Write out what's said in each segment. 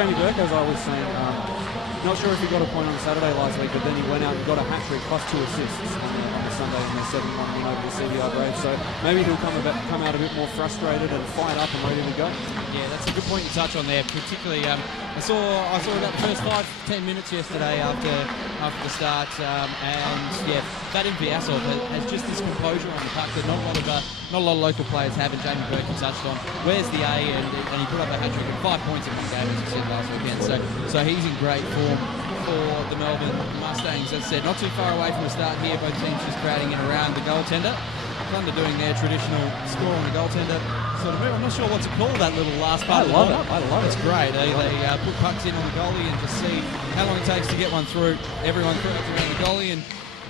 Jamie Burke, as I was saying, not sure if he got a point on Saturday last week, but then he went out and got a hat-trick plus 2 assists on the Sunday in their 7-1 win over the CBI Braves. So maybe he'll come out a bit more frustrated and fired up and ready to go. Yeah, that's a good point to touch on there. Particularly, I saw about the first 5-10 minutes yesterday after the start, and yeah, Vadim Vyasov has just this composure on the puck that not a lot of local players have, and Jamie Burke touched on. Where's the A? And he put up a hat-trick and 5 points in one game, as you said last weekend. So he's in great form for the Melbourne Mustangs. As I said, not too far away from the start here. Both teams just crowding in around the goaltender. Thunder doing their traditional score on the goaltender sort of move. I'm not sure what to call that little last part. I love it. It's great. They put pucks in on the goalie and just see how long it takes to get one through. Everyone crowds around the goalie and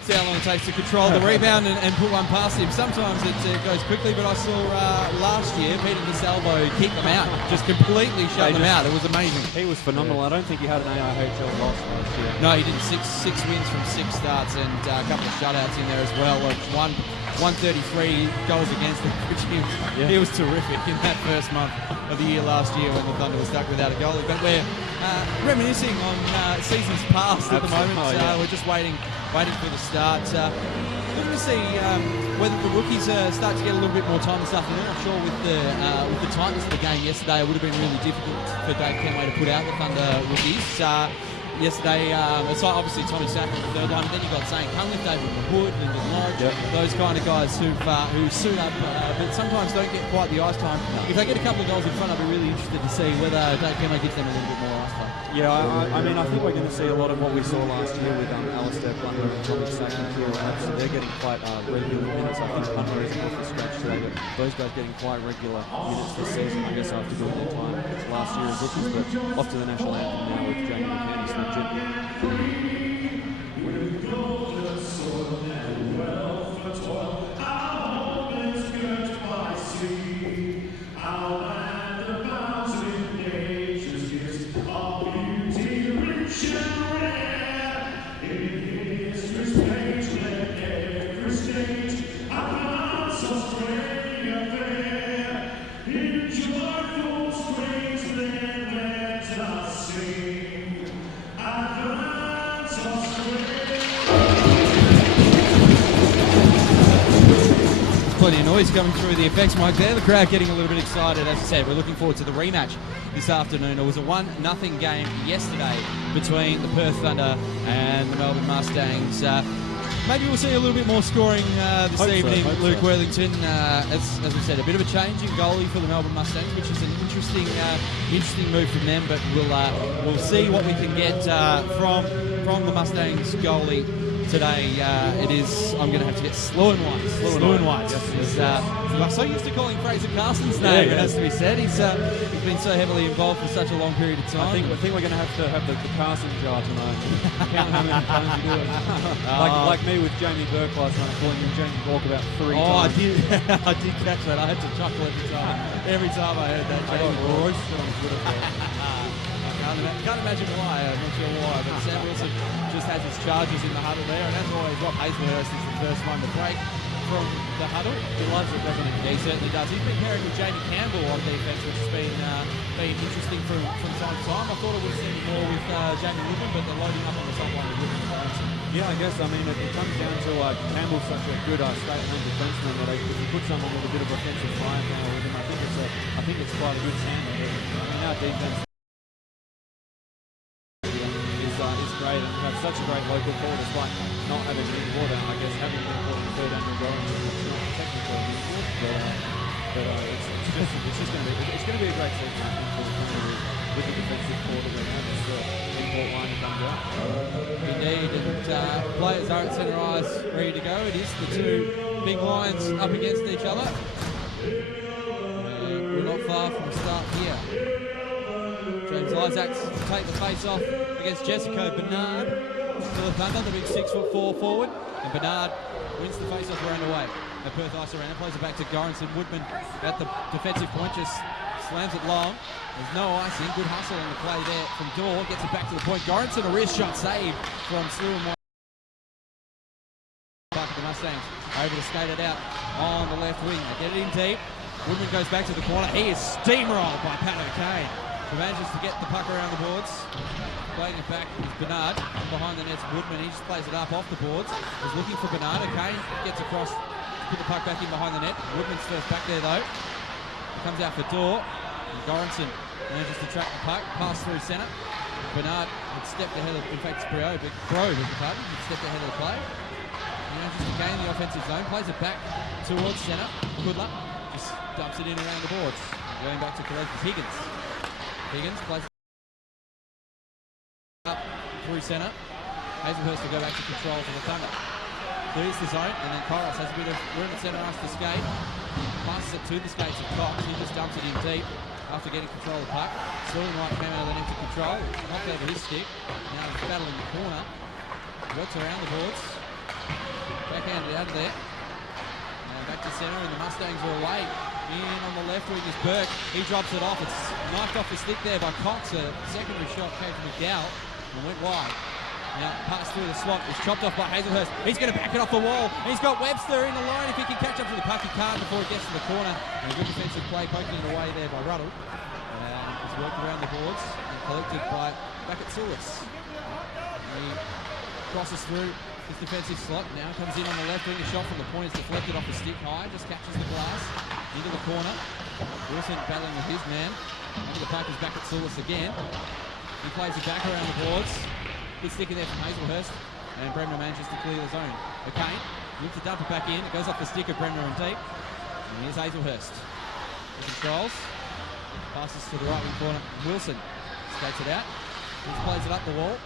see how long it takes to control the rebound and put one past him. Sometimes it goes quickly, but I saw last year Peter DeSalvo kick them out, just completely shut them out. It was amazing. He was phenomenal. I don't think he had an AIHL loss last year. No, he did six wins from 6 starts and a couple of shutouts in there as well. 133 goals against him, which he was terrific in that first month of the year last year when the Thunder was stuck without a goalie. But we're reminiscing on seasons past at the moment. We're just waiting for the start. Looking to see whether the rookies start to get a little bit more time and stuff. I'm not sure with the tightness of the game yesterday, it would have been really difficult for Dave Kenway to put out the Thunder rookies. Yesterday, aside obviously Tommy Sack on the third line, but then you got Zane Cunliffe, David Wood, Lyndon Lodge, those kind of guys who suit up, but sometimes don't get quite the ice time. If they get a couple of goals in front, I'd be really interested to see whether Dave Kenway gives them a little bit more ice time. Yeah, I mean, I think we're going to see a lot of what we saw last year with Alistair Plunder and Tommy Sack and Kieran Hudson. They're getting quite regular minutes. I think Plunder is off the scratch today, but those guys getting quite regular minutes this season, I guess, after doing their time last year as rookies, but off to the national anthem now with Jamie McCann. Plenty of noise coming through the effects mic there. The crowd getting a little bit excited. As I said, we're looking forward to the rematch this afternoon. It was a 1-0 game yesterday between the Perth Thunder and the Melbourne Mustangs. Maybe we'll see a little bit more scoring this evening. Luke Worthington, as we said, a bit of a change in goalie for the Melbourne Mustangs, which is an interesting move from them. But we'll see what we can get from the Mustangs goalie today. I'm going to have to get Sluin White. I'm so used to calling Fraser Carson's name, it has to be said. He's been so heavily involved for such a long period of time. I think we're going to have the Carson jar tonight. Count how many times you do it. like me with Jamie Burke last night, calling him Jamie Bork about 3 times. I did catch that. I had to chuckle every time I heard that. Jamie Bork. I can't imagine why. I'm not sure why, but Sam Wilson just has his charges in the huddle there, and as always, Rob Hazlehurst is the first one to break from the huddle. He loves it, doesn't he? Yeah, he certainly does. He's been pairing with Jamie Campbell on defence, which has been interesting from time to time. I thought it would have seen more with Jamie Woodman, but they're loading up on the top line with Woodman. Yeah, I guess. I mean, it comes down to Campbell's such a good straight-home defenseman that if you put someone with a bit of offensive firepower with him, I think it's quite a good tandem. I mean, our defence is great, and we have such a great local call despite not having an importer. I guess having an importer in the third annual growing is not technically an import, but it's going to be a great season, I think, for the Thunder with the defensive core that we have. It's the import line that comes out. Indeed, and players are at centre ice ready to go. It is the two big lions up against each other. We're not far from the start here. James Isaacs will take the face off against Jessica Bernard for the Thunder, the big 6'4" forward. And Bernard wins the face off around away at Perth Ice Arena. Plays it back to Goranson. Woodman at the defensive point, just slams it long. There's no icing. Good hustle on the play there from Dorr. Gets it back to the point. Goranson, a wrist shot save from Sluin White. Back at the Mustangs, able to skate it out on the left wing. They get it in deep. Woodman goes back to the corner. He is steamrolled by Pat O'Kane. manages to get the puck around the boards. Playing it back is Bernard. Behind the net's Woodman. He just plays it up off the boards. He's looking for Bernard. Okay, gets across. Put the puck back in behind the net. Woodman's first back there though. He comes out for Dorr. And Goranson manages to track the puck. Pass through centre. Bernard had stepped ahead of, in fact it's Bro, but Grove is the pardon. He stepped ahead of the play. He manages to gain the offensive zone. Plays it back towards centre. Goodluck just dumps it in around the boards. Going back to collect with Higgins. Higgins plays up through centre. Hazelhurst will go back to control for the Thunder. Clears the zone, and then Kairos has a bit of room at centre ice to skate. Passes it to the skates of Cox. He just dumps it in deep after getting control of the puck. Sterling White came out of the net to control. Knocked over his stick. Now he's battling the corner. Works around the boards. Backhanded out of there. And back to centre, and the Mustangs are away. In on the left wing is Burke. He drops it off. It's knifed off the stick there by Cox. A secondary shot came from McDowell and went wide. Now pass through the slot. It's chopped off by Hazelhurst. He's going to back it off the wall. He's got Webster in the line. If he can catch up to the puck, he can't before it gets to the corner. And a good defensive play poking it away there by Ruddle. And it's worked around the boards and collected by Bakatsulis. He crosses through his defensive slot. Now comes in on the left wing. A shot from the point is deflected off the stick high. Just catches the glass. Into the corner. Wilson battling with his man. Under the puck is Bakatsulis again. He plays it back around the boards. Good stick in there from Hazelhurst, and Bremner manages to clear the zone. McCain looks to dump it back in. It goes off the stick of Bremner and deep. And here's Hazelhurst. He controls. Passes to the right wing corner. Wilson skates it out. He plays it up the wall.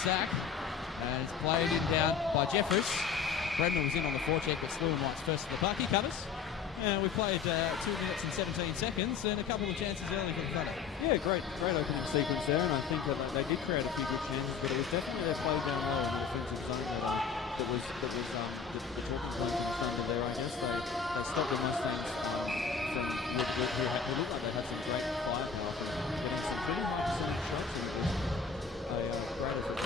Sack. And it's played in down by Jeffers. Bremner was in on the forecheck, but Sluin White's first to the puck. He covers. We played 2 minutes and 17 seconds and a couple of chances early for the Thunder. Yeah, great opening sequence there, and I think that they did create a few good chances, but it was definitely their play down low in the offensive zone that was the talking point for the Thunder there. I guess they stopped the Mustangs from who looked like they had some great firepower from getting some pretty high percentage shots, and it was a great effort.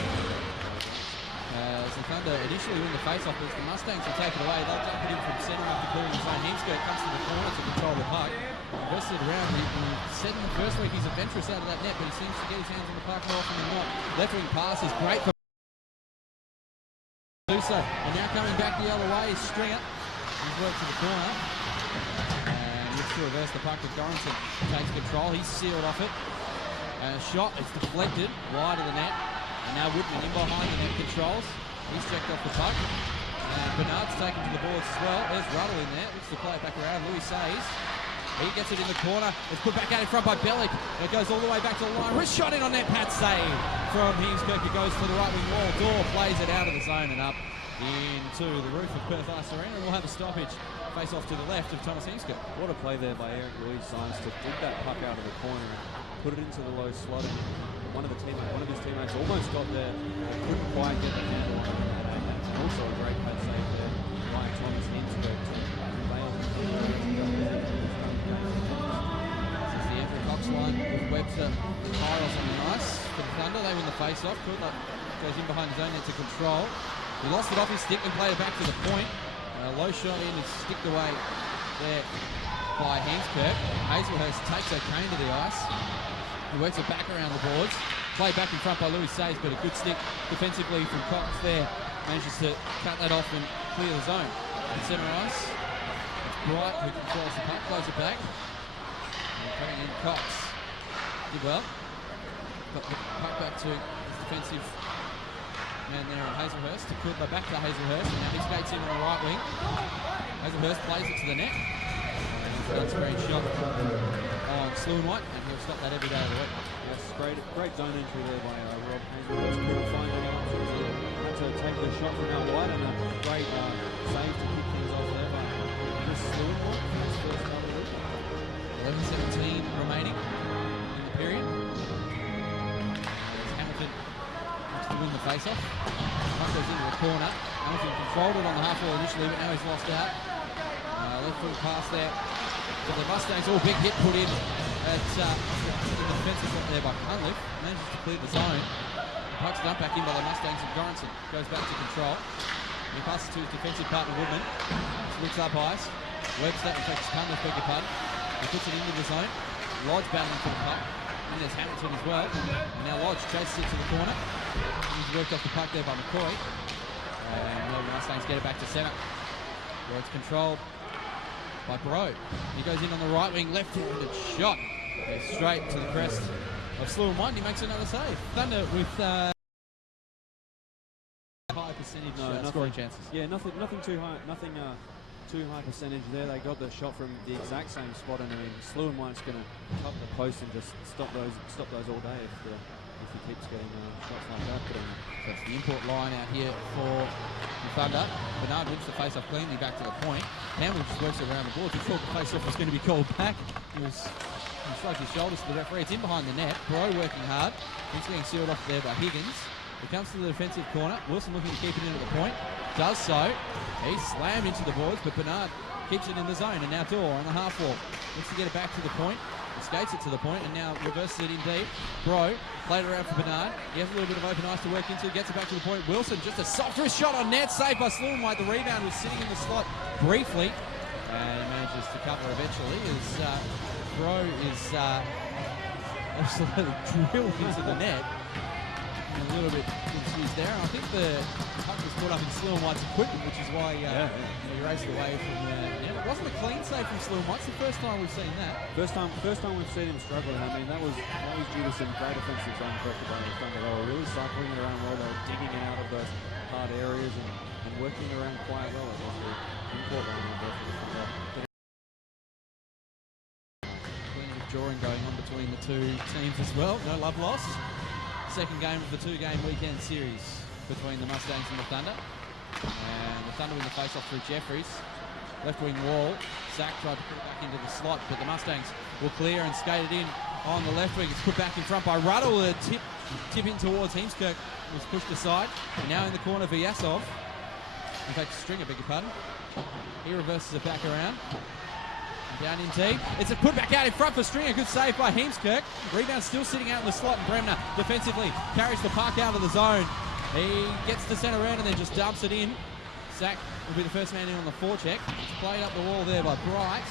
As the Thunder initially win the face-off, as the Mustangs will take it away, they'll dump it in from centre after clearing the zone. Heemskirt comes to the corner to control the puck. Invested around. He said in the first week he's adventurous out of that net, but he seems to get his hands on the puck more often than not. Left wing pass is great for do so. And now coming back the other way is Stringer. He's worked to the corner. And looks to reverse the puck with Goranson. Takes control. He's sealed off it. Shot. It's deflected wide of the net. And now Woodman in behind the net controls. He's checked off the puck. And Bernard's taken to the boards as well. There's Ruddle in there. Looks to play it back around. Louis Says. He gets it in the corner. It's put back out in front by Bellick. It goes all the way back to the line. Wrist shot in on net. Pat save from Heemskirk. It goes for the right wing wall. Dorr plays it out of the zone and up into the roof of Perth Ice Arena. And we'll have a stoppage. Face off to the left of Thomas Heemskirk. What a play there by Eric Louis Saez to dig that puck out of the corner and put it into the low slot. One of his teammates almost got there, couldn't quite get the handle on it, and also a great play save there by Thomas Heemskirk to bail him. This is the Andrew Cox line with Webster and Kairos on the ice for the Thunder. They win the face-off. Goodluck goes in behind his own net to control. He lost it off his stick and played it back to the point. Low shot in and sticked away there by Heemskirk. Hazelhurst takes O'Kane to the ice. He works it back around the boards. Played back in front by Louis Says, but a good stick defensively from Cox there. Manages to cut that off and clear the zone. At centre ice, it's Bright who controls the puck, blows it back. And cutting in Cox. Did well. Got the puck back to his defensive man there on Hazelhurst. To put back to Hazelhurst, and now he skates in on the right wing. Hazelhurst plays it to the net. That's a great shot on Sluin White, and he'll stop that every day of the week. Yes, great zone entry there by Rob Hazelhurst. Couldn't find any options. Had to take the shot from out wide, and a great save to kick things off there by Chris Sluin White for his first goal of the week. 11:17 remaining in the period. Hamilton wants to win the face-off. Puck goes into the corner. Hamilton controlled it on the half wall initially, but now he's lost out. Left foot pass there. So the Mustangs, all big hit put in at in the defensive spot there by Cunliffe. Manages to clear the zone. The puck's dumped back in by the Mustangs, and Goranson goes back to control. He passes to his defensive partner Woodman. Splits up ice. Webster, in fact, Cunliffe, beg your pardon. He puts it into the zone. Lodge battling for the puck. And there's Hamilton as well. And now Lodge chases it to the corner. He's worked off the puck there by McCoy. And Melbourne Mustangs get it back to centre. Where it's controlled by Bro. He goes in on the right wing, left-handed shot. Straight to the crest of Slew and White, and he makes another save. Thunder with high percentage scoring chances. Yeah, nothing too high, too high percentage there. They got the shot from the exact same spot, and I mean, Slew and White's going to cut the post and just stop those all day if he keeps getting shots like that. But, so it's the import line out here for the Thunder. Bernard whips the face-off cleanly back to the point. Campbell just works around the boards. He thought the face-off was going to be called back. He shrugged his shoulders to the referee. It's in behind the net. Bro working hard. He's getting sealed off there by Higgins. He comes to the defensive corner. Wilson looking to keep it in at the point. Does so. He's slammed into the boards, but Bernard keeps it in the zone. And now Dorr on the half wall. Looks to get it back to the point. He skates it to the point and now reverses it in deep. Bro played it around for Bernard. He has a little bit of open ice to work into. Gets it back to the point. Wilson just a softer shot on net. Saved by Slew and White. The rebound was sitting in the slot briefly. And he manages to cover eventually as Bro is absolutely drilled into the net. A little bit confused there. I think the puck was caught up in Slew and White's equipment, which is why he raced away from the net. It wasn't a clean save from Slew and White. It's the first time we've seen that. First time we've seen him struggling. I mean, that was due to some great offensive zone pressure by the Thunder. They were really cycling it around well. They were digging it out of those hard areas and working around quite well. I guess the import line on both of the Thunder. Plenty of drawing going on between the two teams as well. No love lost. Second game of the two-game weekend series between the Mustangs and the Thunder. And the Thunder win the face-off through Jeffries. Left wing wall. Zach tried to put it back into the slot, but the Mustangs will clear and skate it in on the left wing. It's put back in front by Ruddle. A tip in towards Heemskirk was pushed aside. And now in the corner, Vyasov. In fact, Stringer, beg your pardon. He reverses it back around. Down in deep. It's a put back out in front for Stringer. Good save by Heemskirk. Rebound still sitting out in the slot, and Bremner defensively carries the puck out of the zone. He gets to centre round and then just dumps it in. Zach will be the first man in on the forecheck. It's played up the wall there by Bright.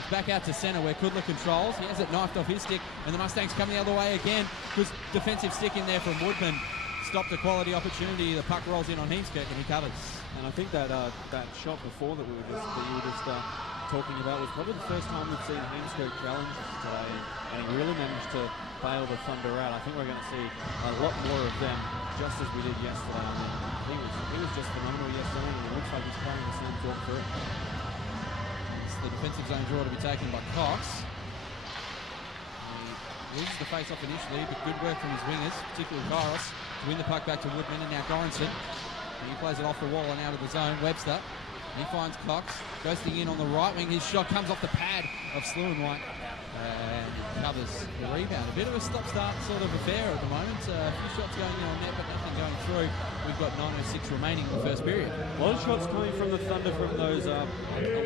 It's back out to centre where Kudla controls. He has it knifed off his stick, and the Mustangs come the other way again. Good defensive stick in there from Woodman. Stopped a quality opportunity. The puck rolls in on Heemskirk and he covers. And I think that shot before that you were just talking about was probably the first time we've seen Heemskirk challenge today, and he really managed to bail the Thunder out. I think we're going to see a lot more of them, just as we did yesterday. I mean, he was just phenomenal yesterday, and it looks like he's playing the same thought through. It's the defensive zone draw to be taken by Cox. He loses the face-off initially, but good work from his wingers, particularly Kairos, to win the puck back to Woodman, and now Goranson. He plays it off the wall and out of the zone. Webster. He finds Cox, goes in on the right wing. His shot comes off the pad of Slew and White and covers the rebound. A bit of a stop-start sort of affair at the moment. A few shots going in on net, but nothing going through. We've got 9:06 remaining in the first period. A lot of shots coming from the Thunder from those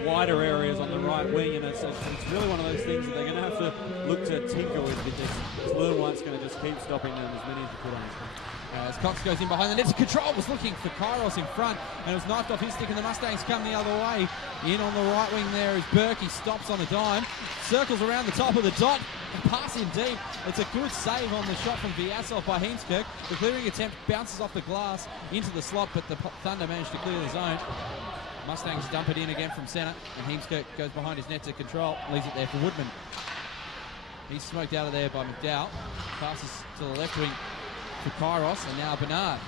wider areas on the right wing, and it's really one of those things that they're going to have to look to tinker with, because Slew and White's going to just keep stopping them as many as you put on his back. As Cox goes in behind the net, Control was looking for Kairos in front, and it was knifed off his stick, and the Mustangs come the other way. In on the right wing there is Burke. He stops on a dime, circles around the top of the dot, and pass in deep. It's a good save on the shot from Vyasov by Heemskirk. The clearing attempt bounces off the glass into the slot, but the Thunder managed to clear the zone. Mustangs dump it in again from centre, and Heemskirk goes behind his net to Control, leaves it there for Woodman. He's smoked out of there by McDowell. Passes to the left wing for Kairos, and now Bernard.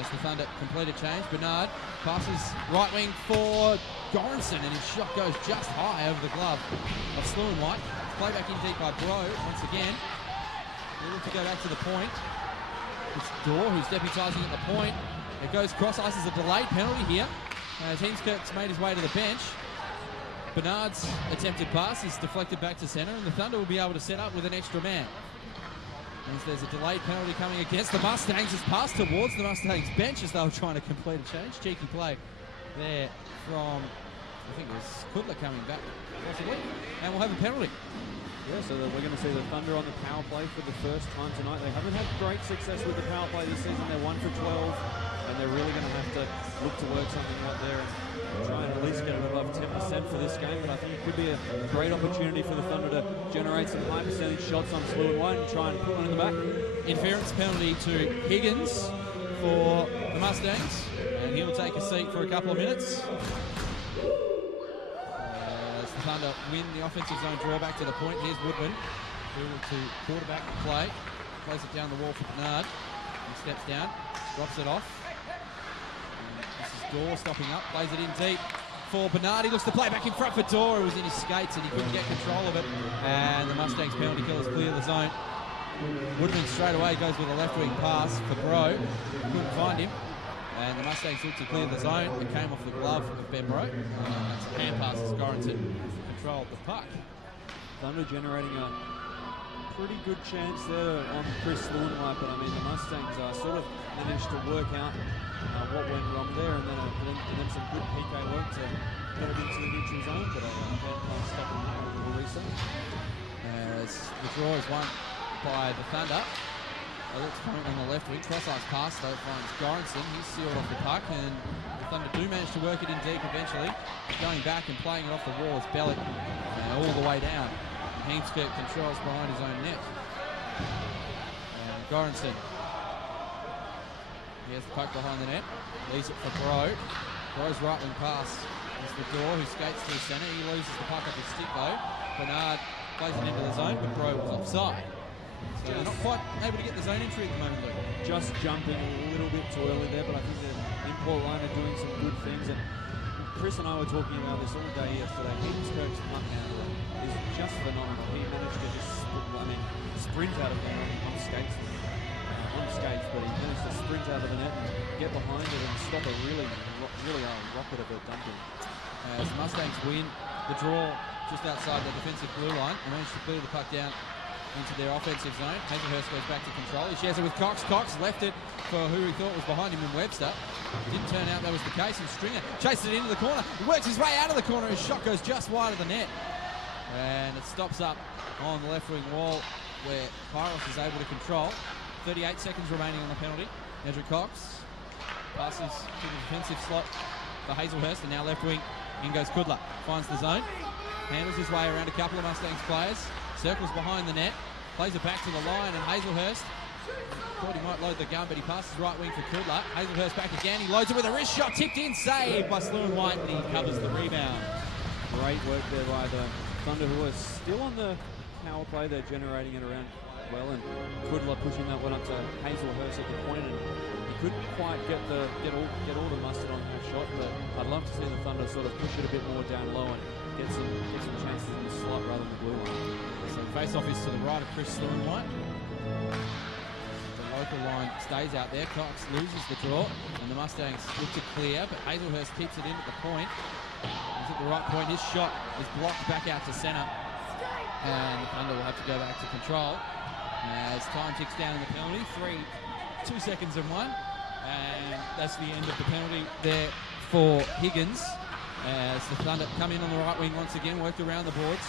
As the Thunder complete a change, Bernard passes right wing for Goranson, and his shot goes just high over the glove of Slew and White. Play back in deep by Bro once again. They look to go back to the point. It's Dorr who's deputising at the point. It goes cross ice as a delayed penalty here. As Heemskirk's made his way to the bench. Bernard's attempted pass is deflected back to centre, and the Thunder will be able to set up with an extra man. As there's a delayed penalty coming against the Mustangs. It's passed towards the Mustangs bench as they were trying to complete a change. Cheeky play there from, I think it was Kudla coming back, possibly. And we'll have a penalty. Yeah, so we're going to see the Thunder on the power play for the first time tonight. They haven't had great success with the power play this season. They're 1 for 12, and they're really going to have to look to work something out there. And try and at least get it above 10% for this game, but I think it could be a great opportunity for the Thunder to generate some high percentage shots on Slew and White and try and put one in the back. Interference penalty to Higgins for the Mustangs, and he'll take a seat for a couple of minutes. As the Thunder win the offensive zone drawback to the point. Here's Woodman, who to quarterback the play, plays it down the wall for Bernard. He steps down, drops it off. And this is Dorr stopping up, plays it in deep for Bernard. He looks to play back in front for Dorr, who was in his skates and he couldn't get control of it. And the Mustangs penalty killers clear the zone. Woodman straight away goes with a left wing pass for Bro. Couldn't find him. And the Mustangs looked to clear the zone. It came off the glove of Ben Bro. That's a hand pass as Goranson controlled the puck. Thunder generating a pretty good chance there on Chris Lewinwhite, but I mean the Mustangs sort of managed to work out what went wrong there, and then some good PK work to get it into the neutral zone, but can't stop it now with Larissa. As the draw is won by the Thunder. It's coming on the left wing. Cross-ice pass though finds Goranson. He's sealed off the puck, and the Thunder do manage to work it in deep eventually. Going back and playing it off the wall is Bellick all the way down. Heemskirk controls behind his own net. And Goranson. He has the puck behind the net. Leaves it for Bro. Bro's right wing pass is the Door, who skates through centre. He loses the puck off his stick though. Bernard plays it into the zone, but Bro was offside. So they're not quite able to get the zone entry at the moment, Luke. Just jumping a little bit too early there, but I think the import line are doing some good things. And Chris and I were talking about this all day yesterday. Heemskirk's puck handler is just phenomenal. He managed to just sprint out of there on skates, but he managed to sprint out of the net and get behind it and stop a really rocket of a dumping. As the Mustangs win the draw just outside the defensive blue line and managed to clear the puck down into their offensive zone. Hazelhurst goes back to control. He shares it with Cox. Cox left it for who he thought was behind him in Webster. Didn't turn out that was the case, and Stringer chases it into the corner. He works his way out of the corner. His shot goes just wide of the net. And it stops up on the left wing wall where Kairos is able to control. 38 seconds remaining on the penalty. Nedrick Cox passes to the defensive slot for Hazelhurst, and now left wing. In goes Kudla. Finds the zone. Handles his way around a couple of Mustangs players. Circles behind the net, plays it back to the line, and Hazelhurst thought he might load the gun, but he passes right wing for Kudla. Hazelhurst back again, he loads it with a wrist shot, tipped in, saved by Slew and White, and he covers the rebound. Great work there by the Thunder, who are still on the power play. They're generating it around well, and Kudla pushing that one up to Hazelhurst at the point, and he couldn't quite get all the mustard on that shot, but I'd love to see the Thunder sort of push it a bit more down low and get some chances in the slot rather than the blue line. So face-off is to the right of Chris Slew and White. The local line stays out there. Cox loses the draw, and the Mustangs look to clear, but Hazelhurst keeps it in at the point. He's at the right point. His shot is blocked back out to centre, and the Thunder will have to go back to control. As time ticks down in the penalty, 2 seconds and 1, and that's the end of the penalty there for Higgins. As the Thunder come in on the right wing once again, worked around the boards.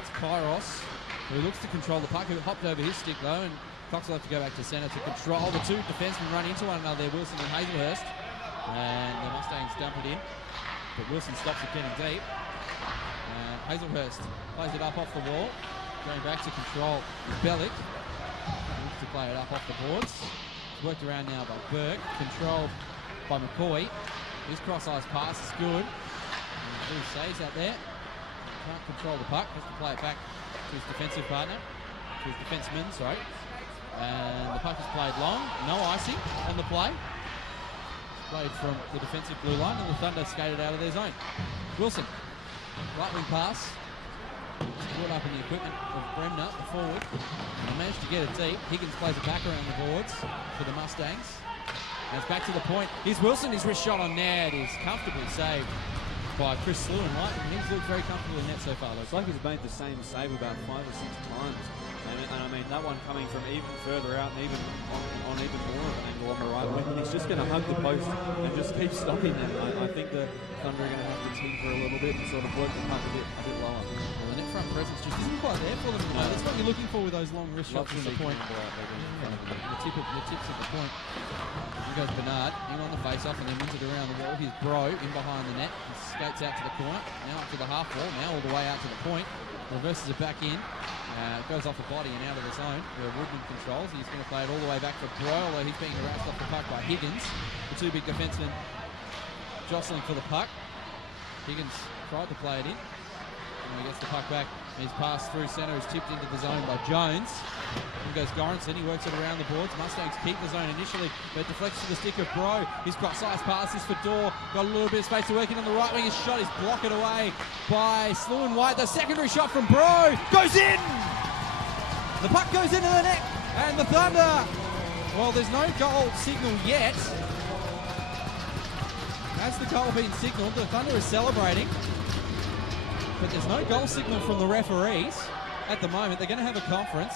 It's Kairos, who looks to control the puck, who hopped over his stick though, and Cox will have to go back to centre to control. The two defensemen run into one another there, Wilson and Hazelhurst, and the Mustangs dump it in, but Wilson stops it getting deep. Hazelhurst plays it up off the wall, going back to control with Bellick. Looks to play it up off the boards. It's worked around now by Burke, controlled by McCoy. His cross-ice pass is good. Two saves out there. Can't control the puck, has to play it back to his defensive partner, to his defenseman, sorry. And the puck is played long, no icing on the play. It's played from the defensive blue line, and the Thunder skated out of their zone. Wilson, right wing pass. Caught up in the equipment of Bremner, the forward. And managed to get it deep. Higgins plays it back around the boards for the Mustangs. And it's back to the point. Here's Wilson, his wrist shot on net is comfortably saved by Chris Slew and White, and he's looked very comfortable in net so far. It's like he's made the same save about 5 or 6 times. And I mean, that one coming from even further out and even on even more of an angle on the right wing. And he's just going to hug the post and just keep stopping them. I think the Thunder are going to have to tinker a little bit and sort of work the puck a bit lower. Well, the net front presence just isn't quite there for them. No. That's what you're looking for with those long wrist shots from the point. The tips of the point. Here goes Bernard, in on the face-off and then wins it around the wall. Here's Bro in behind the net. He skates out to the corner, now up to the half wall, now all the way out to the point. Reverses it back in. Goes off the body and out of the zone where Woodman controls. He's going to play it all the way back for Bro, although he's being harassed off the puck by Higgins. The two big defensemen jostling for the puck. Higgins tried to play it in. And he gets the puck back. He's passed through centre, is tipped into the zone by Jones. In goes Goranson, he works it around the boards. Mustangs keep the zone initially, but deflects to the stick of Bro. His cross-size pass is for Dorr. Got a little bit of space to work in on the right wing. His shot is blocked away by Sluin White. The secondary shot from Bro goes in! The puck goes into the net, and the Thunder, well, there's no goal signal yet. As the goal being signalled, the Thunder is celebrating. But there's no goal signal from the referees at the moment. They're going to have a conference.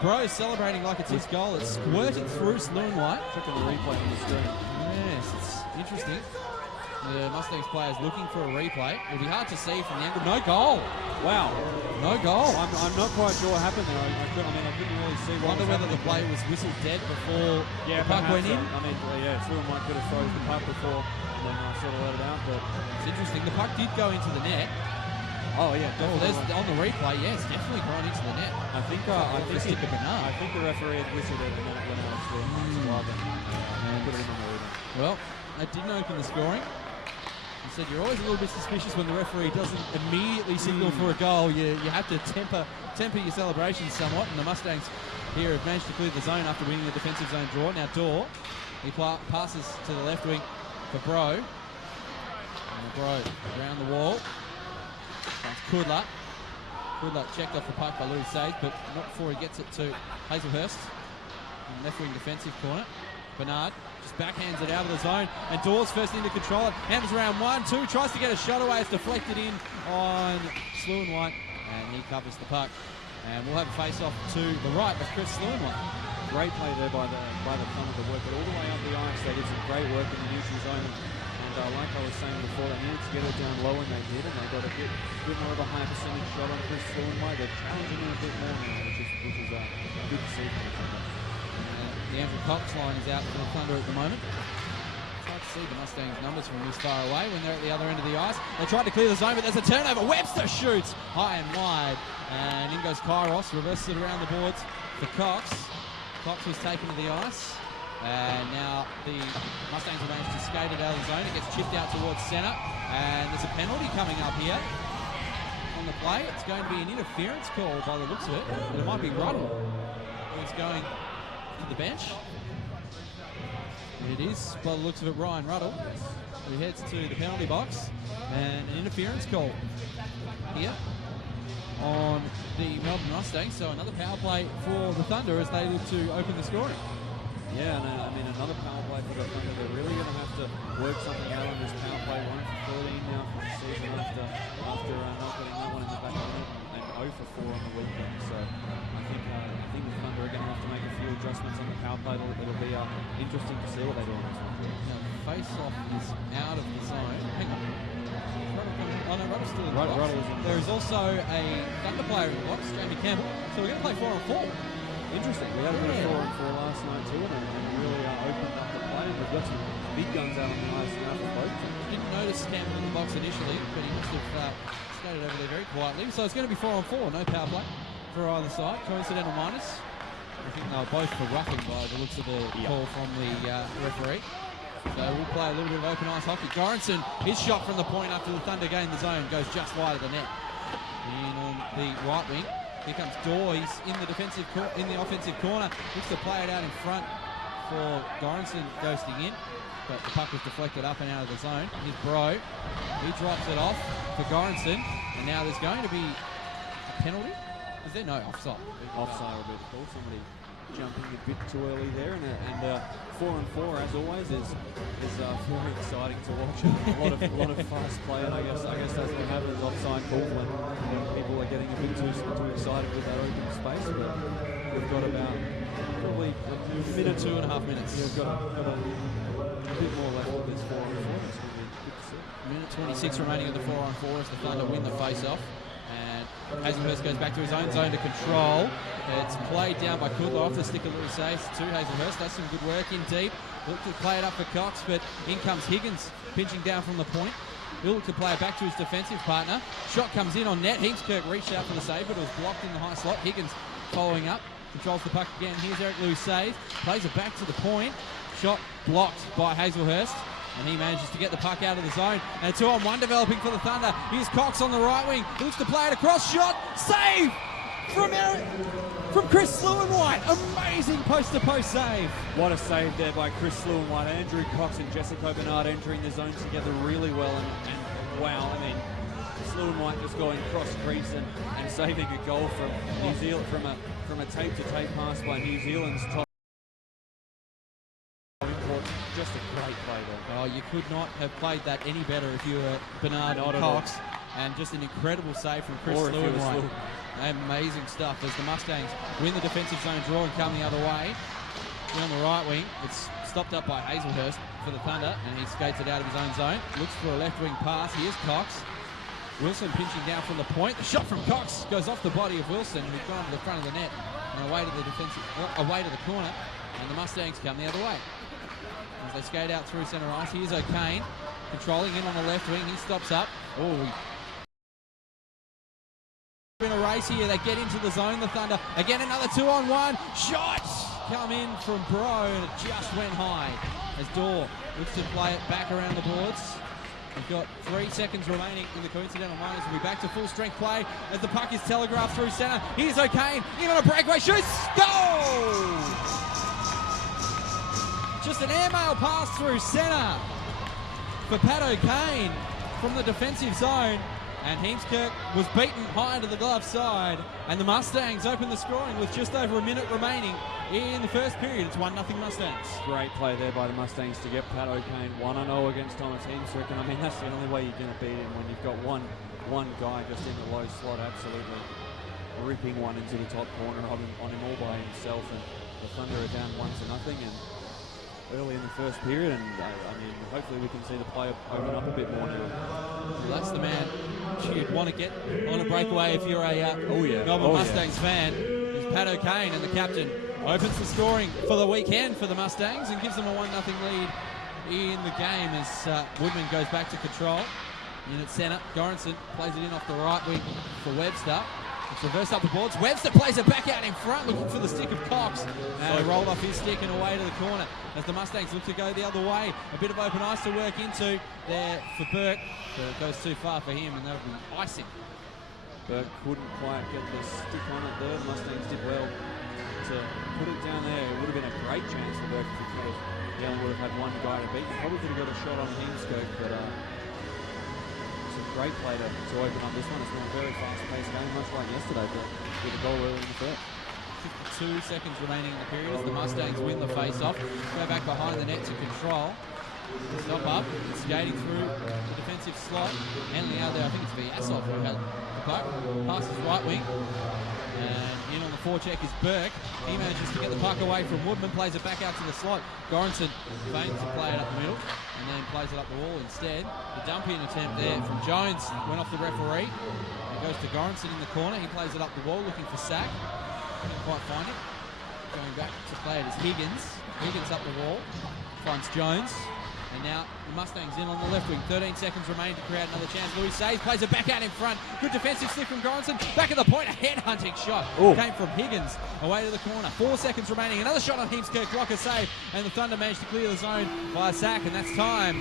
Bro is celebrating like it's his goal. It's squirting through Sluin White. Checking the replay on the screen. Yes, it's interesting. The Mustangs players looking for a replay. It'll be hard to see from the angle. No goal. Wow. No goal. I'm not quite sure what happened there. I couldn't really see what Wonder whether the play was whistled dead before the puck went in. Sluin White could have froze the puck before and then sort of let it out. But it's interesting. The puck did go into the net. Oh yeah, definitely. On the replay, yes, definitely gone into the net. I think the referee had whistled it and then it went out of the glove and put it in on the reading. Well, that didn't open the scoring. He said you're always a little bit suspicious when the referee doesn't immediately signal for a goal. You have to temper your celebrations somewhat, and the Mustangs here have managed to clear the zone after winning the defensive zone draw. Now Dorr, he passes to the left wing for Bro. And Bro around the wall. That's Kudla. Kudla checked off the puck by Louis Sage, but not before he gets it to Hazelhurst in left wing defensive corner. Bernard just backhands it out of the zone, and Dawes first in to control it. Hammers around 1-2, tries to get a shot away. It's deflected in on Sluin White, and he covers the puck. And we'll have a face-off to the right of Chris Sluin White. Great play there by the Thunder to work it all the way up the ice. They did some great work in the neutral zone. And like I was saying before, they needed to get it down low, and they did, and they got a bit more of a high percentage shot on Chris Sluin White. They're challenging him a bit more now, which is good to see for the Thunder. The Andrew Cox line is out for the Thunder at the moment. It's hard to see the Mustangs' numbers from this far away when they're at the other end of the ice. They tried to clear the zone, but there's a turnover. Webster shoots high and wide, and in goes Kairos, reverses it around the boards for Cox. Cox was taken to the ice. And now the Mustangs have managed to skate it out of the zone. It gets chipped out towards centre. And there's a penalty coming up here on the play. It's going to be an interference call by the looks of it. But it might be Ruddle who's going to the bench. It is, by the looks of it, Ryan Ruddle, who heads to the penalty box. And an interference call here on the Melbourne Mustangs. So another power play for the Thunder as they look to open the scoring. Yeah, and another power play for the Thunder. They're really going to have to work something out on this power play. 1 for 14 now for the season after not getting that one in the back of the net, and 0 for 4 on the weekend. So I think the Thunder are going to have to make a few adjustments on the power play. It'll be interesting to see what they do on this one. Now, face-off is out of the zone. Hang on. Oh no, Ruddle's still in the box. There is also a Thunder player in the box, Jamie Campbell. So we're going to play 4 on 4. Interesting. We had a bit of 4 on 4 last night too, and really opened up the play. We've got some big guns out on the ice now for both teams. Didn't notice Campbell in the box initially, but he must have skated over there very quietly. So it's going to be 4 on 4, no power play for either side. Coincidental minus. I think they were both for roughing by the looks of the call from the referee. So we'll play a little bit of open ice hockey. Goranson, his shot from the point after the Thunder gain the zone goes just wide of the net. In on the right wing. Here comes Dorr. He's in the offensive corner. Looks to play it out in front for Goranson ghosting in, but the puck was deflected up and out of the zone. Here's Bro. He drops it off for Goranson, and now there's going to be a penalty. Is there no offside? Offside will be the call. Somebody jumping a bit too early there, and 4 on 4 as always is very exciting to watch. A lot of fast play, and I guess that's what happens offside calls when people are getting a bit too excited with that open space. But we've got about probably a minute, 2.5 minutes. We've got a bit more left of this 4 on 4. It's going to be good to see. Minute 26 remaining of the 4 on 4 as the Thunder win the face-off. And Hazelhurst goes back to his own zone to control. It's played down by Kudlow off the stick of Louis Says to Hazelhurst. Does some good work in deep. Look to play it up for Cox, but in comes Higgins pinching down from the point. He'll look to play it back to his defensive partner. Shot comes in on net. Heemskirk reached out for the save, but it was blocked in the high slot. Higgins following up. Controls the puck again. Here's Eric Louis Says. Plays it back to the point. Shot blocked by Hazelhurst. And he manages to get the puck out of the zone. And a 2-on-1 developing for the Thunder. Here's Cox on the right wing. He looks to play it across. Shot. Save from Chris Lewin-White. Amazing post-to-post save. What a save there by Chris Lewin-White. Andrew Cox and Jessica Bernard entering the zone together really well. And wow, I mean, Chris Lewin-White just going cross crease and saving a goal from New Zealand, from a tape-to-tape pass by New Zealand's top. Just a great play there. Oh, you could not have played that any better if you were Bernard Cox. And just an incredible save from Chris Lewin-White. Amazing stuff as the Mustangs win the defensive zone draw and come the other way. On the right wing, it's stopped up by Hazelhurst for the Thunder, and he skates it out of his own zone. Looks for a left wing pass. Here's Cox. Wilson pinching down from the point. The shot from Cox goes off the body of Wilson, who's gone to the front of the net and away to the away to the corner, and the Mustangs come the other way. As they skate out through centre ice, here's O'Kane controlling in on the left wing. He stops up. Oh, in a race here, they get into the zone, the Thunder. Again, another 2-on-1. Shot! Come in from Bro, and it just went high. As Dorr looks to play it back around the boards. We've got 3 seconds remaining in the coincidental moments. We'll be back to full strength play as the puck is telegraphed through centre. Here's O'Kane, in on a breakaway, shoots, goal! Just an airmail pass through centre for Pat O'Kane from the defensive zone. And Heemskirk was beaten high to the glove side, and the Mustangs open the scoring with just over a minute remaining in the first period. It's 1-0 Mustangs. Great play there by the Mustangs to get Pat O'Kane 1-0 against Thomas Heemskirk, and I mean that's the only way you're going to beat him, when you've got one guy just in the low slot, absolutely ripping one into the top corner on him all by himself. And the Thunder are down 1-0 and early in the first period, and I mean hopefully we can see the play open up a bit more now. Well, that's the man you'd want to get on a breakaway if you're a Melbourne Mustangs fan. Is Pat O'Kane, and the captain opens the scoring for the weekend for the Mustangs and gives them a 1-0 lead in the game as Woodman goes back to control. In at centre, Goranson plays it in off the right wing for Webster. It's reversed up the boards. Webster plays it back out in front, looking for the stick of Cox. And rolled off his stick and away to the corner as the Mustangs look to go the other way. A bit of open ice to work into there for Burke, but it goes too far for him, and that would be icing. Burke couldn't quite get the stick on it there. The Mustangs did well to put it down there. It would have been a great chance for Burke if he could have. He only would have had one guy to beat. He probably could have got a shot on Heemskirk, but it's a great play to open up this one. It's been a very fast-paced game, much like yesterday, but with a goal early in the first. 52 seconds remaining in the period as the Mustangs win the face-off. Go back behind the net to control. Stop up, skating through the defensive slot. Handling out there, I think it's Vyasov who had the puck. Passes right wing. And in on the forecheck is Burke. He manages to get the puck away from Woodman, plays it back out to the slot. Goranson feigns to play it up the middle and then plays it up the wall instead. The dump-in attempt there from Jones went off the referee. It goes to Goranson in the corner. He plays it up the wall looking for Sack. Couldn't quite find it. Going back to play it is Higgins. Higgins up the wall. Finds Jones. And now the Mustangs in on the left wing. 13 seconds remaining to create another chance. Louis Says plays it back out in front. Good defensive slip from Goranson. Back at the point, a head-hunting shot. Ooh. Came from Higgins away to the corner. 4 seconds remaining. Another shot on Heemskirk. Blocker save. And the Thunder managed to clear the zone by a sack. And that's time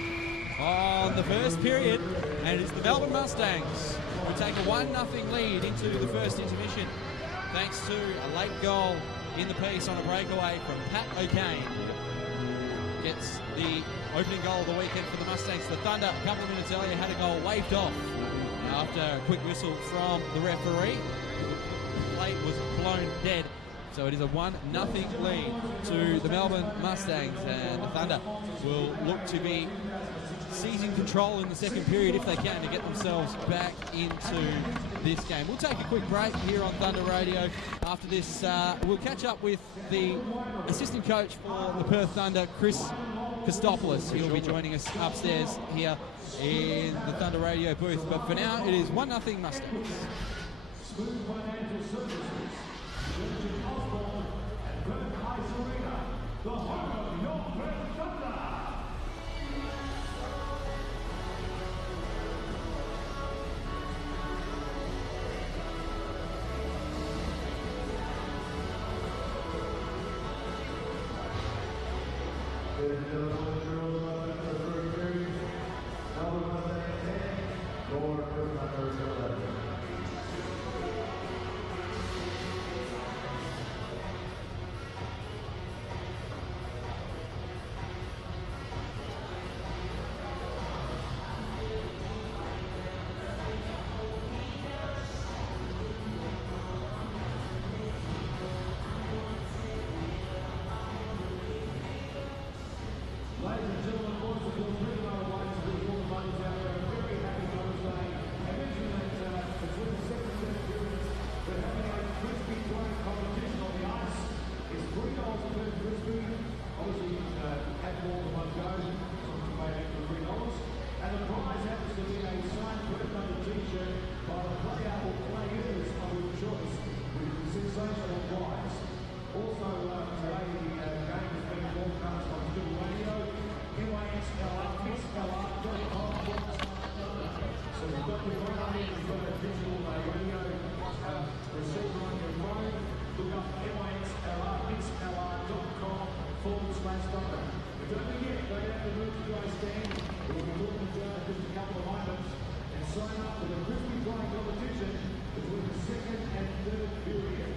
on the first period. And it is the Melbourne Mustangs who take a 1-0 lead into the first intermission, thanks to a late goal in the piece on a breakaway from Pat O'Kane. Gets the opening goal of the weekend for the Mustangs. The Thunder, a couple of minutes earlier, had a goal waved off after a quick whistle from the referee. The play was blown dead. So it is a 1-0 lead to the Melbourne Mustangs, and the Thunder will look to be seizing control in the second period if they can to get themselves back into this game. We'll take a quick break here on Thunder Radio. After this, we'll catch up with the assistant coach for the Perth Thunder, Chris Christopoulos. He'll be joining us upstairs here in the Thunder Radio booth. But for now, it is 1-0 Mustangs. Smooth Financial Services, Church in Osborne, and Perth Ice Arena, the home of your Perth Thunder. Ladies and gentlemen, girls, the first series, Melbourne Mustangs 10, for Perth Thunder 11. Ladies and gentlemen, boys and girls, bring our wives and all the buddies out there. A very happy Mother's Day. I mentioned that between the second and third periods, we're having a frisbee throwing competition on the ice. It's $3 per frisbee. Obviously, add more than one go. Someone can pay extra $3. And the prize happens to be a signed Perth Thunder t-shirt by the player or players of your choice, with a sensational prize. Also, today the game has been broadcast on Digital Radio, MyXLR.com. So you've got your phone on, you've got a digital radio receiver on your phone. Look up MyXLR.com/Thunder. But don't forget, go down to the merchandise stand. We'll be talking to in just a couple of moments and sign up for the frisbee throwing competition between the second and third period.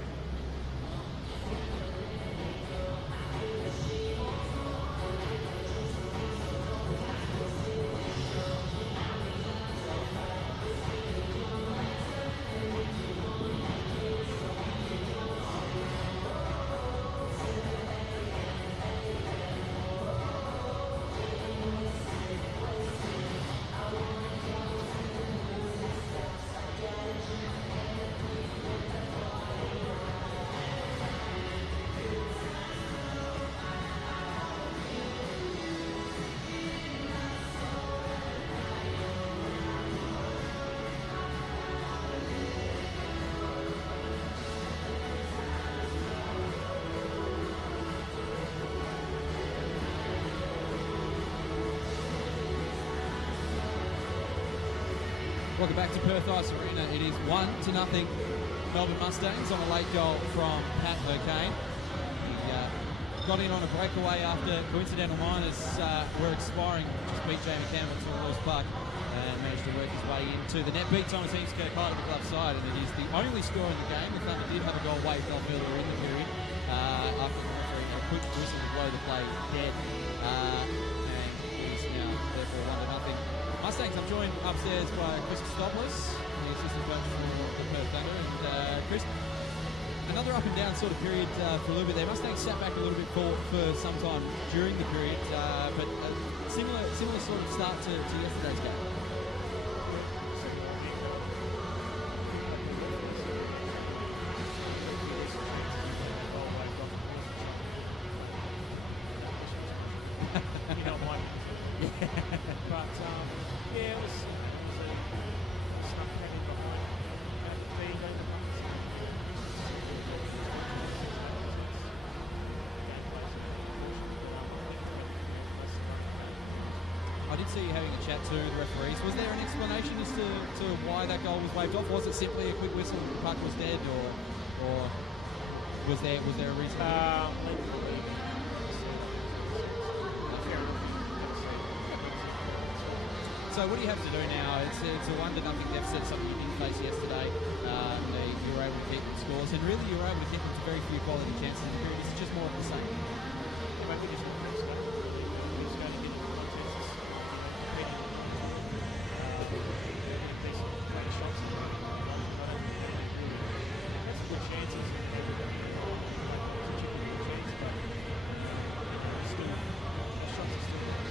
Welcome back to Perth Ice Arena. It is 1-0 Melbourne Mustangs on a late goal from Pat O'Kane. He got in on a breakaway after coincidental minors were expiring. Just beat Jamie Campbell to a loose puck and managed to work his way into the net. Beat Thomas Heemskirk high to the club side, and it is the only score in the game. The Thunder did have a goal waved off earlier in the period after a quick whistle to blow the play dead. And it is now therefore 1-0. Mustangs, I'm joined upstairs by Chris Christopoulos, the assistant coach for the Perth Thunder. And Chris, another up and down sort of period for a little bit there. Mustangs sat back a little bit for some time during the period, but a similar sort of start to yesterday's game. You don't mind. But yeah, it was stuff hanging behind the feed over the months. I did see you having a chat to the referees. Was there an explanation as to why that goal was waved off? Was it simply a quick whistle and the puck was dead, or was there a reason? So what do you have to do now? It's a 1-0 deficit, something you didn't face yesterday. You were able to keep the scores, and really you were able to keep them to very few quality chances in the period. It's just more of the same. I think it's going to get into contests. Decent great shots. That's good chances. Still, the shots are still great.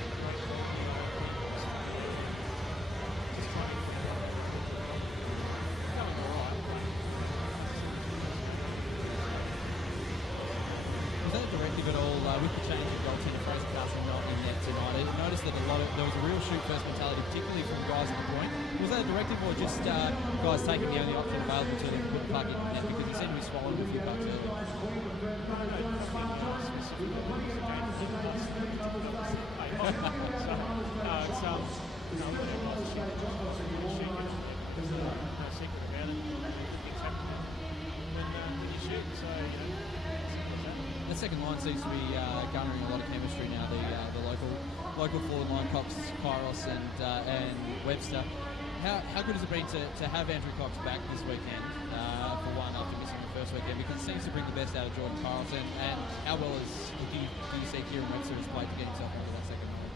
Was that directive at all with the change of goaltender Fraser Castle not in there tonight? I noticed that there was a real shoot first mentality, particularly from guys at the point. Was that a directive or just guys taking the only option available to them to put the puck in net because he seemed to be swallowing a few pucks early? The second line seems to be garnering a lot of chemistry now. The local forward line, Cox, Kairos, and Webster. How good has it been to have Andrew Cox back this weekend for one after missing the first weekend, because it seems to bring the best out of Jordan Kairos, and how well do you see Kieran Webster has played to get himself into that second line?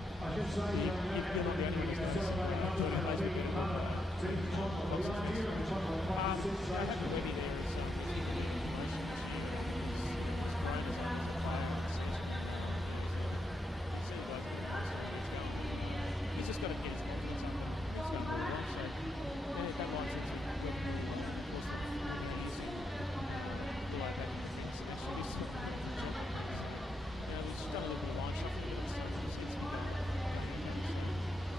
He's just got to get his confidence up. He's got to move on. So that line seems to be good. Like that. Actually, he's done a little bit of line shuffle here. Just get some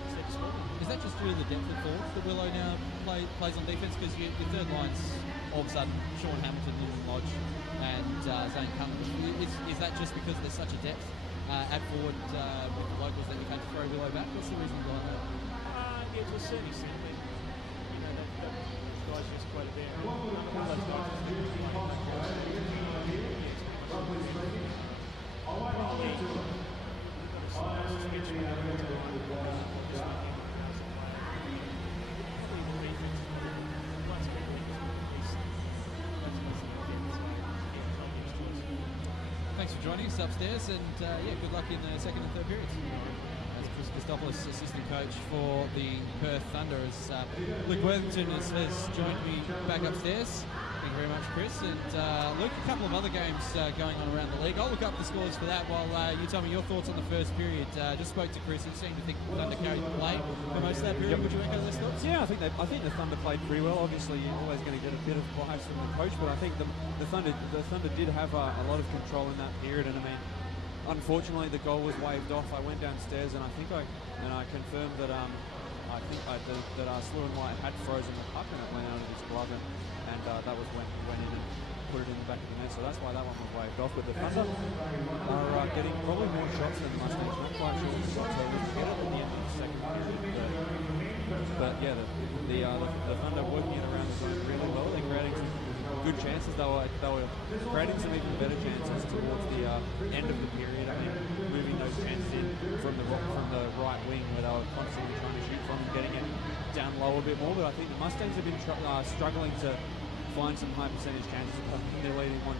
instead of scoring. Is that just due to the depth of forwards that Willow now plays on defence? Because your third line's all of a sudden Sean Hamilton, Lyndon Lodge, and Zane Cummins. Is that just because there's such a depth at forward with the locals that you've had to throw Willow back? What's the reason behind that? Yeah, to a certain extent. I mean, you know, those guys just quoted there. All those guys just playing Thanks for joining us upstairs, and good luck in the second and third periods. As Chris Christopoulos, assistant coach for the Perth Thunder, as Luke Worthington has joined me back upstairs. Thank you very much, Chris. And Luke, a couple of other games going on around the league. I'll look up the scores for that while you tell me your thoughts on the first period. Just spoke to Chris. He seemed to think Thunder carried the play for most of that period. Yep. Would you echo those thoughts? Yeah, I think the Thunder played pretty well. Obviously, you're always going to get a bit of bias from the coach, but I think the Thunder did have a lot of control in that period. And I mean, unfortunately, the goal was waved off. I went downstairs and I confirmed that that Sluan White had frozen the puck and it went out of his glove, and that was when he went in and put it in the back of the net. So that's why that one was waved off. But the Thunder are getting probably more shots than the Mustangs. Not quite sure what shots they would get at the end of the second period. But yeah, the Thunder working it around the zone really well. They're creating some good chances. They were creating some even better chances towards the end of the period. I mean, moving those chances in from the right wing where they were constantly trying to shoot from and getting it down low a bit more. But I think the Mustangs have been struggling to find some high percentage chances. I think they're leading 1-0.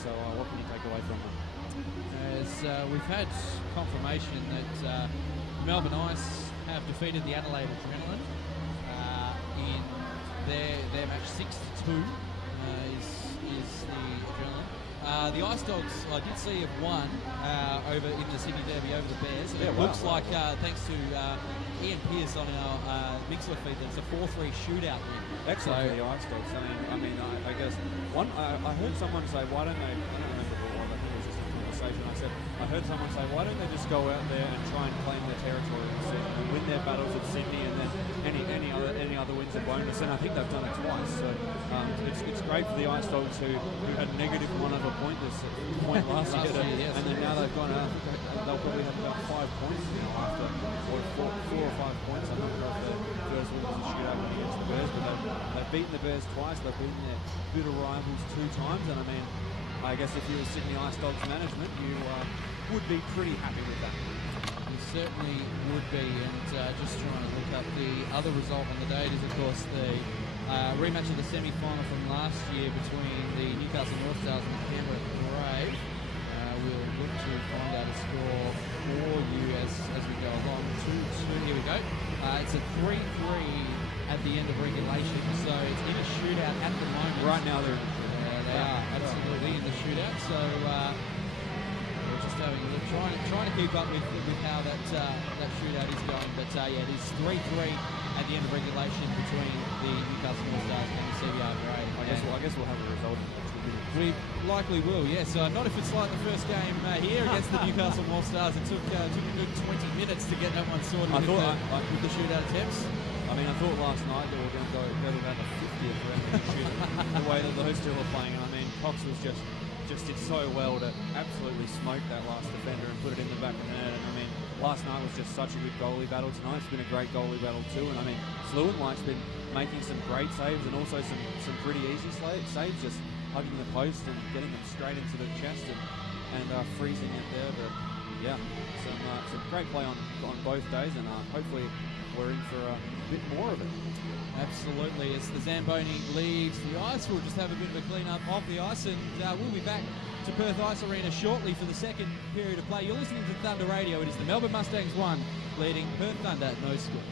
So what can you take away from them? As we've had confirmation that Melbourne Ice have defeated the Adelaide Adrenaline in their match 6-2. Is the Adrenaline. The Ice Dogs, I did see, have won over in the Sydney Derby over the Bears. And it looks like, thanks to Ian Pearce on our Mixler feed, that it's a 4-3 shootout win. Excellent for the Ice Dogs. I guess I heard someone say, why don't they? I don't remember who it was. I think it was just a conversation. I heard someone say, why don't they just go out there and try and claim their territory in Sydney and win their battles at Sydney, and then any other wins a bonus. And I think they've done it twice. So it's great for the Ice Dogs who had negative one over point last year, yes. And then now they've gone out. They'll probably have about 5 points now after four or 5 points. I don't know if the first win was a shootout against the Bears, but they've beaten the Bears twice. They've beaten their bitter rivals 2 times, and I mean, I guess if you were Sydney Ice Dogs management, you would be pretty happy with that. You certainly would be, and just trying to look up the other result on the day. It is, of course, the rematch of the semi-final from last year between the Newcastle North Stars and the Canberra Brave. We'll look to find out a score for you as we go along. 2-2, here we go. It's a 3-3 at the end of regulation, so it's in a shootout at the moment. Right now they're they are absolutely in the shootout, so we're just having a look, trying to keep up with how that shootout is going. But yeah, it is 3-3 at the end of regulation between the Newcastle Mustangs and the CBR Grey. I guess we'll have a result in the next few minutes. We likely will, yes. Not if it's like the first game here against the Newcastle Mustangs. It took a good 20 minutes to get that one sorted with the shootout attempts. I mean, I thought last night they were going to go to about the 50th round of the shoot, the way that those two were playing. And I mean, Cox was just did so well to absolutely smoke that last defender and put it in the back of the net. And I mean, last night was just such a good goalie battle. Tonight it's been a great goalie battle too. And I mean, Sluenwhite's been making some great saves and also some pretty easy saves, just hugging the post and getting them straight into the chest and freezing it there. But yeah, some great play on both days, and hopefully we're in for a bit more of it. Absolutely. As the Zamboni leaves the ice, we'll just have a bit of a clean-up of the ice, and we'll be back to Perth Ice Arena shortly for the second period of play. You're listening to Thunder Radio. It is the Melbourne Mustangs 1 leading Perth Thunder no score.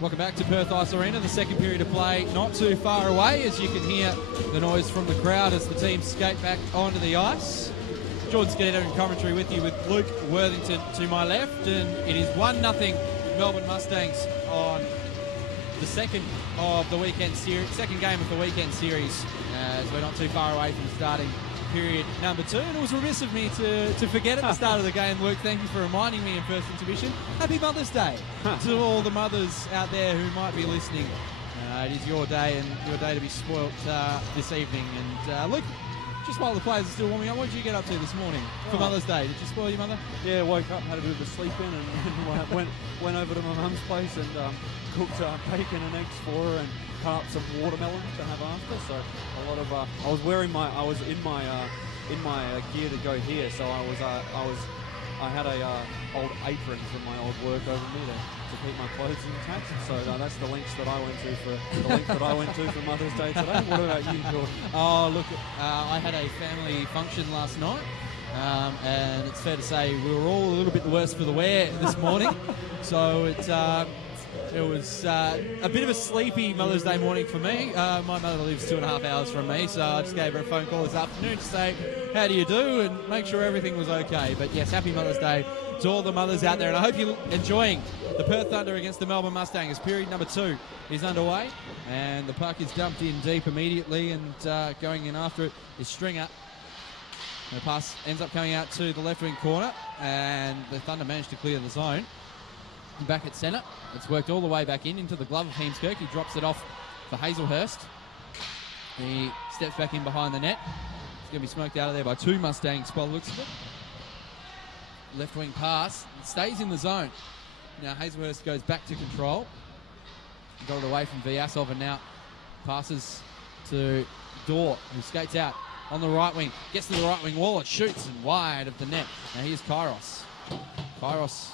Welcome back to Perth Ice Arena, the second period of play not too far away, as you can hear the noise from the crowd as the team skate back onto the ice. Jordan Scudetto in commentary with you with Luke Worthington to my left, and it is 1-0 Melbourne Mustangs on the second of the weekend series, second game of the weekend series, as we're not too far away from starting period number 2. And it was remiss of me to forget at the start of the game, Luke, thank you for reminding me in first intermission. Happy Mother's Day to all the mothers out there who might be listening. It is your day, and your day to be spoilt this evening. And Luke, just while the players are still warming up, what did you get up to this morning for Mother's Day? Did you spoil your mother? Yeah, woke up, had a bit of a sleep in, and went over to my mum's place and cooked bacon and eggs for her, and cut up some watermelon to have after. So a lot of I was in my gear to go here, so I had a old apron from my old work over me to keep my clothes intact. So that's the lengths that I went to for Mother's Day today. What about you, Jordan? Oh, look, I had a family function last night. And it's fair to say we were all a little bit the worse for the wear this morning. So it was a bit of a sleepy Mother's Day morning for me. My mother lives 2.5 hours from me, so I just gave her a phone call this afternoon to say, how do you do, and make sure everything was okay. But yes, happy Mother's Day to all the mothers out there, and I hope you're enjoying the Perth Thunder against the Melbourne Mustangs. Period number 2 is underway, and the puck is dumped in deep immediately, and going in after it is Stringer. And the pass ends up coming out to the left wing corner, and the Thunder managed to clear the zone. Back at centre, it's worked all the way back into the glove of Heemskirk. He drops it off for Hazelhurst. He steps back in behind the net. It's going to be smoked out of there by 2 Mustangs by the looks of it. Left wing pass, it stays in the zone. Now Hazelhurst goes back to control. Got it away from Vyasov, and now passes to Dorr, who skates out on the right wing, gets to the right wing wall and shoots, and wide of the net. Now here's Kairos. Kairos,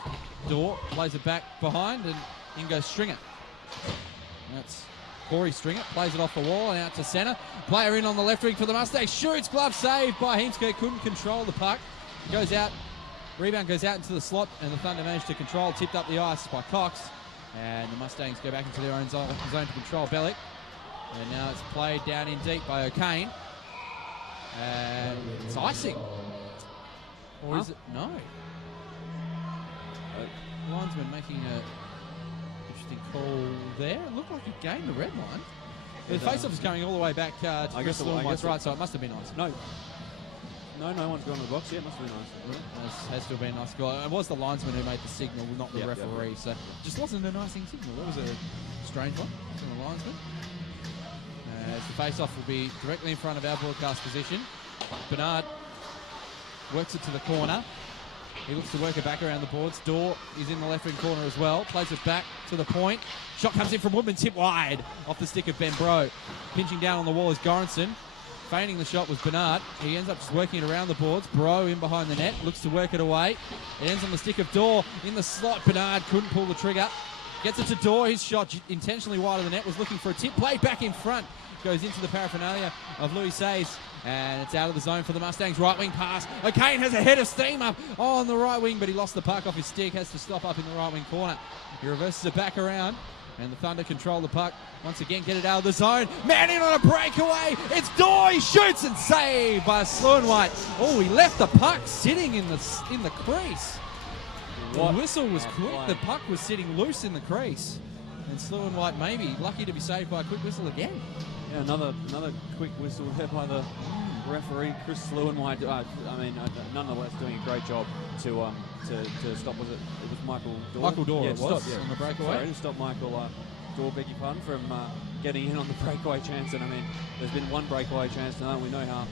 Dorr plays it back behind, and in goes Stringer. That's Corey Stringer, plays it off the wall and out to centre. Player in on the left wing for the Mustangs, shoots, glove saved by Heemskirk, couldn't control the puck. Goes out, rebound goes out into the slot, and the Thunder managed to control, tipped up the ice by Cox. And the Mustangs go back into their own zone to control Bellick. And now it's played down in deep by O'Kane. And it's icing. Or is it? No. Linesman making a interesting call there. It looked like he gained the red line. The face-off is coming all the way back to Chris Lewin's right, so it must have been nice. No one's gone to the box. Yeah, it must have been nice. Has still been a nice goal. It was the linesman who made the signal, not the referee. So just wasn't a nice signal. That was a strange one from the linesman. As the face-off will be directly in front of our broadcast position. Bernard works it to the corner. He looks to work it back around the boards. Dorr is in the left wing corner as well. Plays it back to the point. Shot comes in from Woodman, tip wide off the stick of Ben Bro. Pinching down on the wall is Goranson. Feigning the shot was Bernard. He ends up just working it around the boards. Bro in behind the net. Looks to work it away. It ends on the stick of Dorr in the slot. Bernard couldn't pull the trigger. Gets it to Dorr. His shot intentionally wide of the net. Was looking for a tip. Played back in front. Goes into the paraphernalia of Louis Says. And it's out of the zone for the Mustangs. Right wing pass. O'Kane has a head of steam up on the right wing, but he lost the puck off his stick. Has to stop up in the right wing corner. He reverses it back around. And the Thunder control the puck. Once again, get it out of the zone. Man in on a breakaway. It's Dorr. He shoots and saved by Sluenwhite. Oh, he left the puck sitting in the crease. The whistle was quick. The puck was sitting loose in the crease. And Sluenwhite maybe lucky to be saved by a quick whistle again. Yeah, another quick whistle there by the referee, Chris Sluenwhite. Nonetheless, doing a great job to stop. Was it was Michael Dorr? Michael Dorr, yeah, it was on the breakaway. Sorry, to stop Michael Dorr, beg your pardon, from getting in on the breakaway chance. And I mean, there's been one breakaway chance now. We know how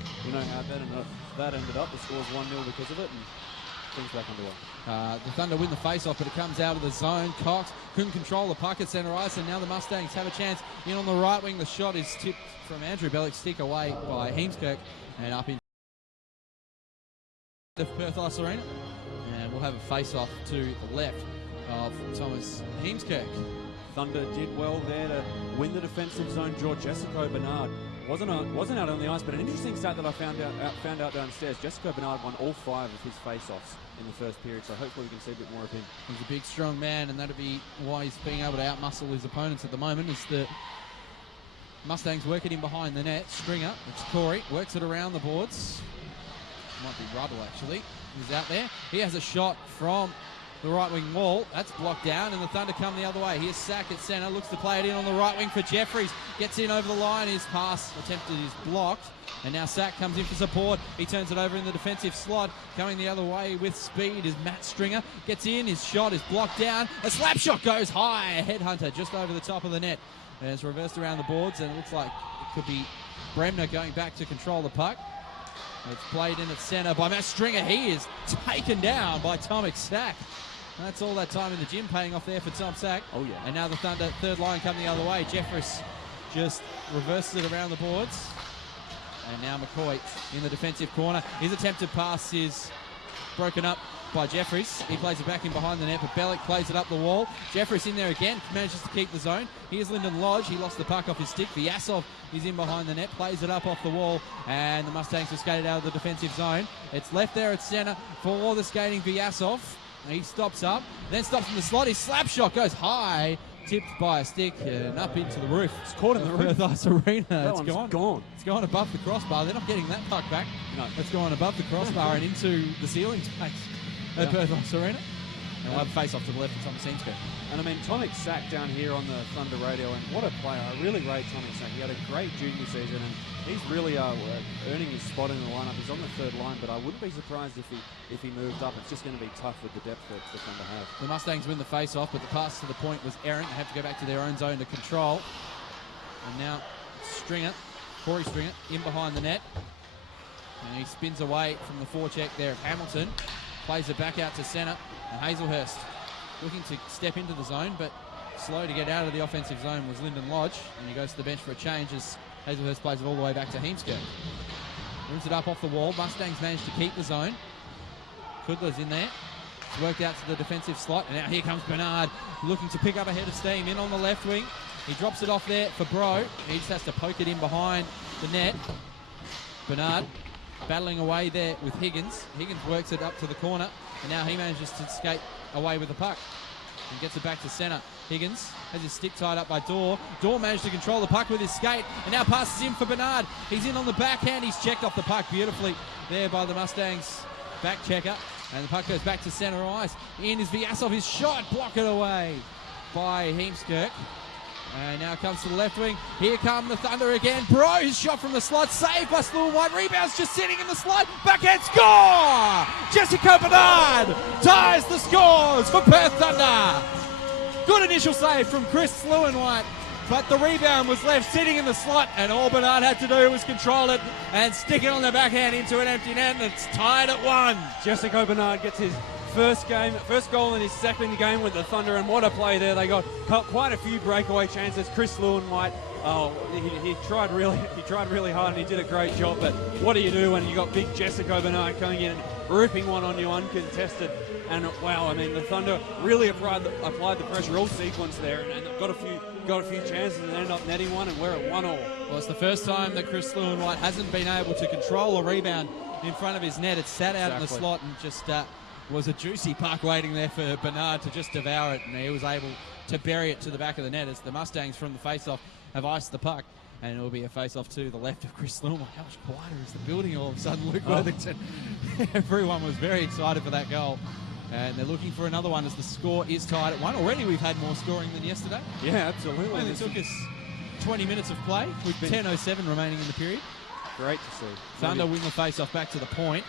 that ended up. The score's 1-0 because of it, and things back underway. The Thunder win the face-off, but it comes out of the zone. Cox couldn't control the puck at centre ice, and now the Mustangs have a chance in on the right wing. The shot is tipped from Andrew Bellick's stick away by Heemskirk and up in the Perth Ice Arena. And we'll have a face-off to the left of Thomas Heemskirk. Thunder did well there to win the defensive zone. Jessica Bernard wasn't out on the ice, but an interesting stat that I found out downstairs. Jessica Bernard won all 5 of his face-offs in the first period, so hopefully we can see a bit more of him. He's a big, strong man, and that'll be why he's being able to outmuscle his opponents at the moment. Is the Mustangs working in behind the net. Stringer, it's Corey, works it around the boards. Might be Ruddle actually. He's out there. He has a shot from the right wing wall. That's blocked down, and the Thunder come the other way. Here's Sack at centre, looks to play it in on the right wing for Jeffries. Gets in over the line. His pass attempted is blocked, and now Sack comes in for support. He turns it over in the defensive slot. Coming the other way with speed is Matt Stringer. Gets in. His shot is blocked down. A slap shot goes high. A headhunter just over the top of the net. And it's reversed around the boards, and it looks like it could be Bremner going back to control the puck. It's played in at centre by Matt Stringer. He is taken down by Tomic Sack. That's all that time in the gym paying off there for Tom Sack. Oh, yeah. And now the Thunder, third line coming the other way. Jeffress just reverses it around the boards. And now McCoy in the defensive corner. His attempted pass is broken up by Jeffries. He plays it back in behind the net, but Bellick plays it up the wall. Jeffries in there again, manages to keep the zone. Here's Lyndon Lodge. He lost the puck off his stick. Vyasov is in behind the net, plays it up off the wall, and the Mustangs have skated out of the defensive zone. It's left there at centre for the skating Vyasov. He stops up, then stops in the slot. His slap shot goes high, tipped by a stick and up into the roof. It's caught in the roof. Perth Ice Arena. It's gone. It's gone above the crossbar. They're not getting that puck back. No. It's gone above the crossbar and into the ceiling space at Perth Ice Arena. And we'll have a face off to the left of Thomas Heemskerk. And I mean, Tomic Sack down here on the Thunder radio, and what a player. I really rate Tomic Sack. He had a great junior season, and he's really earning his spot in the lineup. He's on the third line, but I wouldn't be surprised if he moved up. It's just going to be tough with the depth that the Thunder have. The Mustangs win the face-off, but the pass to the point was errant. They have to go back to their own zone to control. And now Stringer, Corey Stringer, in behind the net. And he spins away from the forecheck there of Hamilton. Plays it back out to centre. And Hazelhurst looking to step into the zone, but slow to get out of the offensive zone was Lyndon Lodge. And he goes to the bench for a change as Hazelhurst plays it all the way back to Heemskerk. Moves it up off the wall. Mustangs managed to keep the zone. Kudler's in there. It's worked out to the defensive slot. And now here comes Bernard looking to pick up a head of steam in on the left wing. He drops it off there for Bro. He just has to poke it in behind the net. Bernard battling away there with Higgins. Higgins works it up to the corner. And now he manages to skate away with the puck. And gets it back to centre. Higgins has his stick tied up by Dorr. Dorr managed to control the puck with his skate and now passes in for Bernard. He's in on the backhand. He's checked off the puck beautifully there by the Mustangs back checker. And the puck goes back to centre ice. In is Vyasov. His shot. Block it away by Heemskerk. And now comes to the left wing. Here come the Thunder again. Bro, his shot from the slot. Saved by Sloan White. Rebounds just sitting in the slot. Backhand score! Jessica Bernard ties the scores for Perth Thunder. Good initial save from Chris Lewin-White, but the rebound was left sitting in the slot, and all Bernard had to do was control it and stick it on the backhand into an empty net, and it's tied at 1. Jessica Bernard gets his first goal in his second game with the Thunder, and what a play there. They got quite a few breakaway chances. Chris Lewin-White, he tried really hard and he did a great job, but what do you do when you got big Jessica Bernard coming in and ripping one on you uncontested? And wow, I mean, the Thunder really applied the pressure all sequence there, and got a few chances and ended up netting one, and we're at 1-1. Well, it's the first time that Chris Lewin-White hasn't been able to control a rebound in front of his net. It sat out in the slot and just was a juicy puck waiting there for Bernard to just devour it, and he was able to bury it to the back of the net as the Mustangs from the face-off have iced the puck. And it will be a face-off to the left of Chris Lewin-White. How much quieter is the building all of a sudden, Luke Worthington? Everyone was very excited for that goal. And they're looking for another one as the score is tied at 1. Already we've had more scoring than yesterday. Yeah, absolutely. Only took us 20 minutes of play with 10:07 remaining in the period. Great to see. Thunder win the face-off back to the point.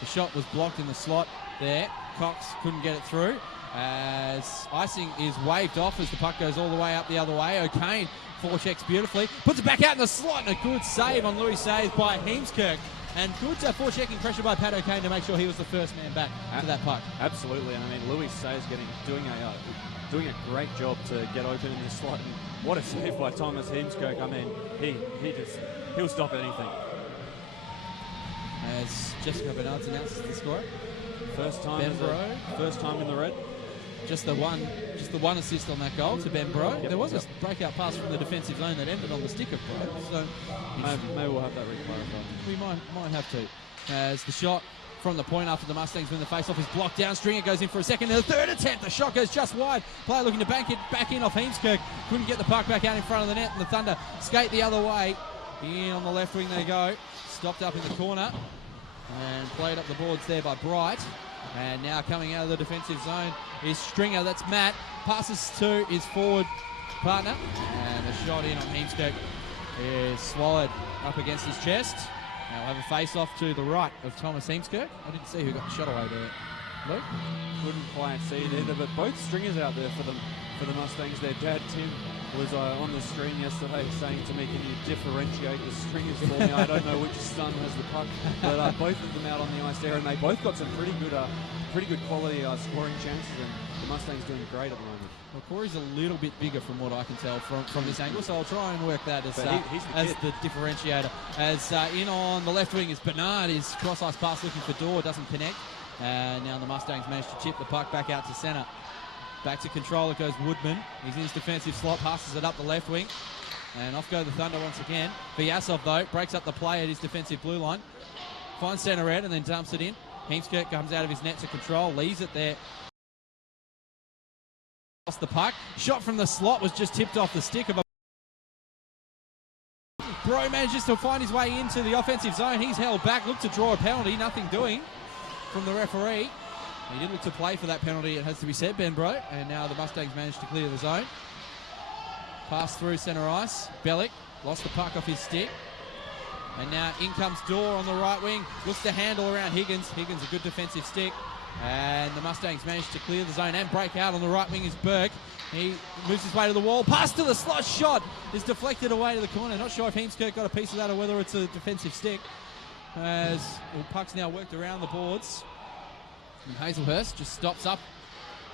The shot was blocked in the slot there. Cox couldn't get it through as icing is waved off as the puck goes all the way up the other way. O'Kane forechecks beautifully, puts it back out in the slot, and a good save on Louis Sayes by Heemskerk. And good forechecking pressure by Pat O'Kane to make sure he was the first man back to that puck. Absolutely, and I mean, Louis Sayes doing a great job to get open in the slot. And what a save by Thomas Heemskerk. I mean, he'll stop anything. As Jessica Bernard announces the score. First time in the red. Just the one assist on that goal to Ben Bro. There was a breakout pass from the defensive zone that ended on the stick of Bro. So maybe we'll have that reclarified. We might have to. As the shot from the point after the Mustangs win the face-off is blocked down. Stringer goes in for a second. And the third attempt, the shot goes just wide. Player looking to bank it back in off Heemskerk. Couldn't get the puck back out in front of the net, and the Thunder skate the other way. In on the left wing they go. Stopped up in the corner. And played up the boards there by Bright. And now coming out of the defensive zone is Stringer. That's Matt. Passes to his forward partner. And the shot in on Heemskerk is swallowed up against his chest. Now we'll have a face-off to the right of Thomas Heemskerk. I didn't see who got the shot away there. Luke? Couldn't quite see it either, but both Stringers out there for the Mustangs. Their dad, Tim, was on the screen yesterday saying to me, can you differentiate the Stringers for me? I don't know which son has the puck, but both of them out on the ice there, and they both got some pretty good quality scoring chances, and the Mustangs doing great at the moment. Well, Corey's a little bit bigger from what I can tell from this angle, so I'll try and work that as the differentiator. As in on the left wing is Bernard. His cross-ice pass looking for Dorr, doesn't connect. And now the Mustangs managed to chip the puck back out to centre. Back to control, it goes Woodman. He's in his defensive slot, passes it up the left wing. And off go the Thunder once again. Vyasov, though, breaks up the play at his defensive blue line. Finds centre red and then dumps it in. Heemskirk comes out of his net to control, leaves it there. Lost the puck. Shot from the slot was just tipped off the stick of a... Bro manages to find his way into the offensive zone. He's held back, looked to draw a penalty, nothing doing from the referee. He did look to play for that penalty, it has to be said, Ben Bro. And now the Mustangs managed to clear the zone. Pass through centre ice. Bellick lost the puck off his stick. And now in comes Dorr on the right wing. Looks to handle around Higgins. Higgins a good defensive stick. And the Mustangs managed to clear the zone and break out on the right wing is Burke. He moves his way to the wall. Pass to the slot. Shot is deflected away to the corner. Not sure if Heemskirk got a piece of that or whether it's a defensive stick. As the puck's now worked around the boards. And Hazelhurst just stops up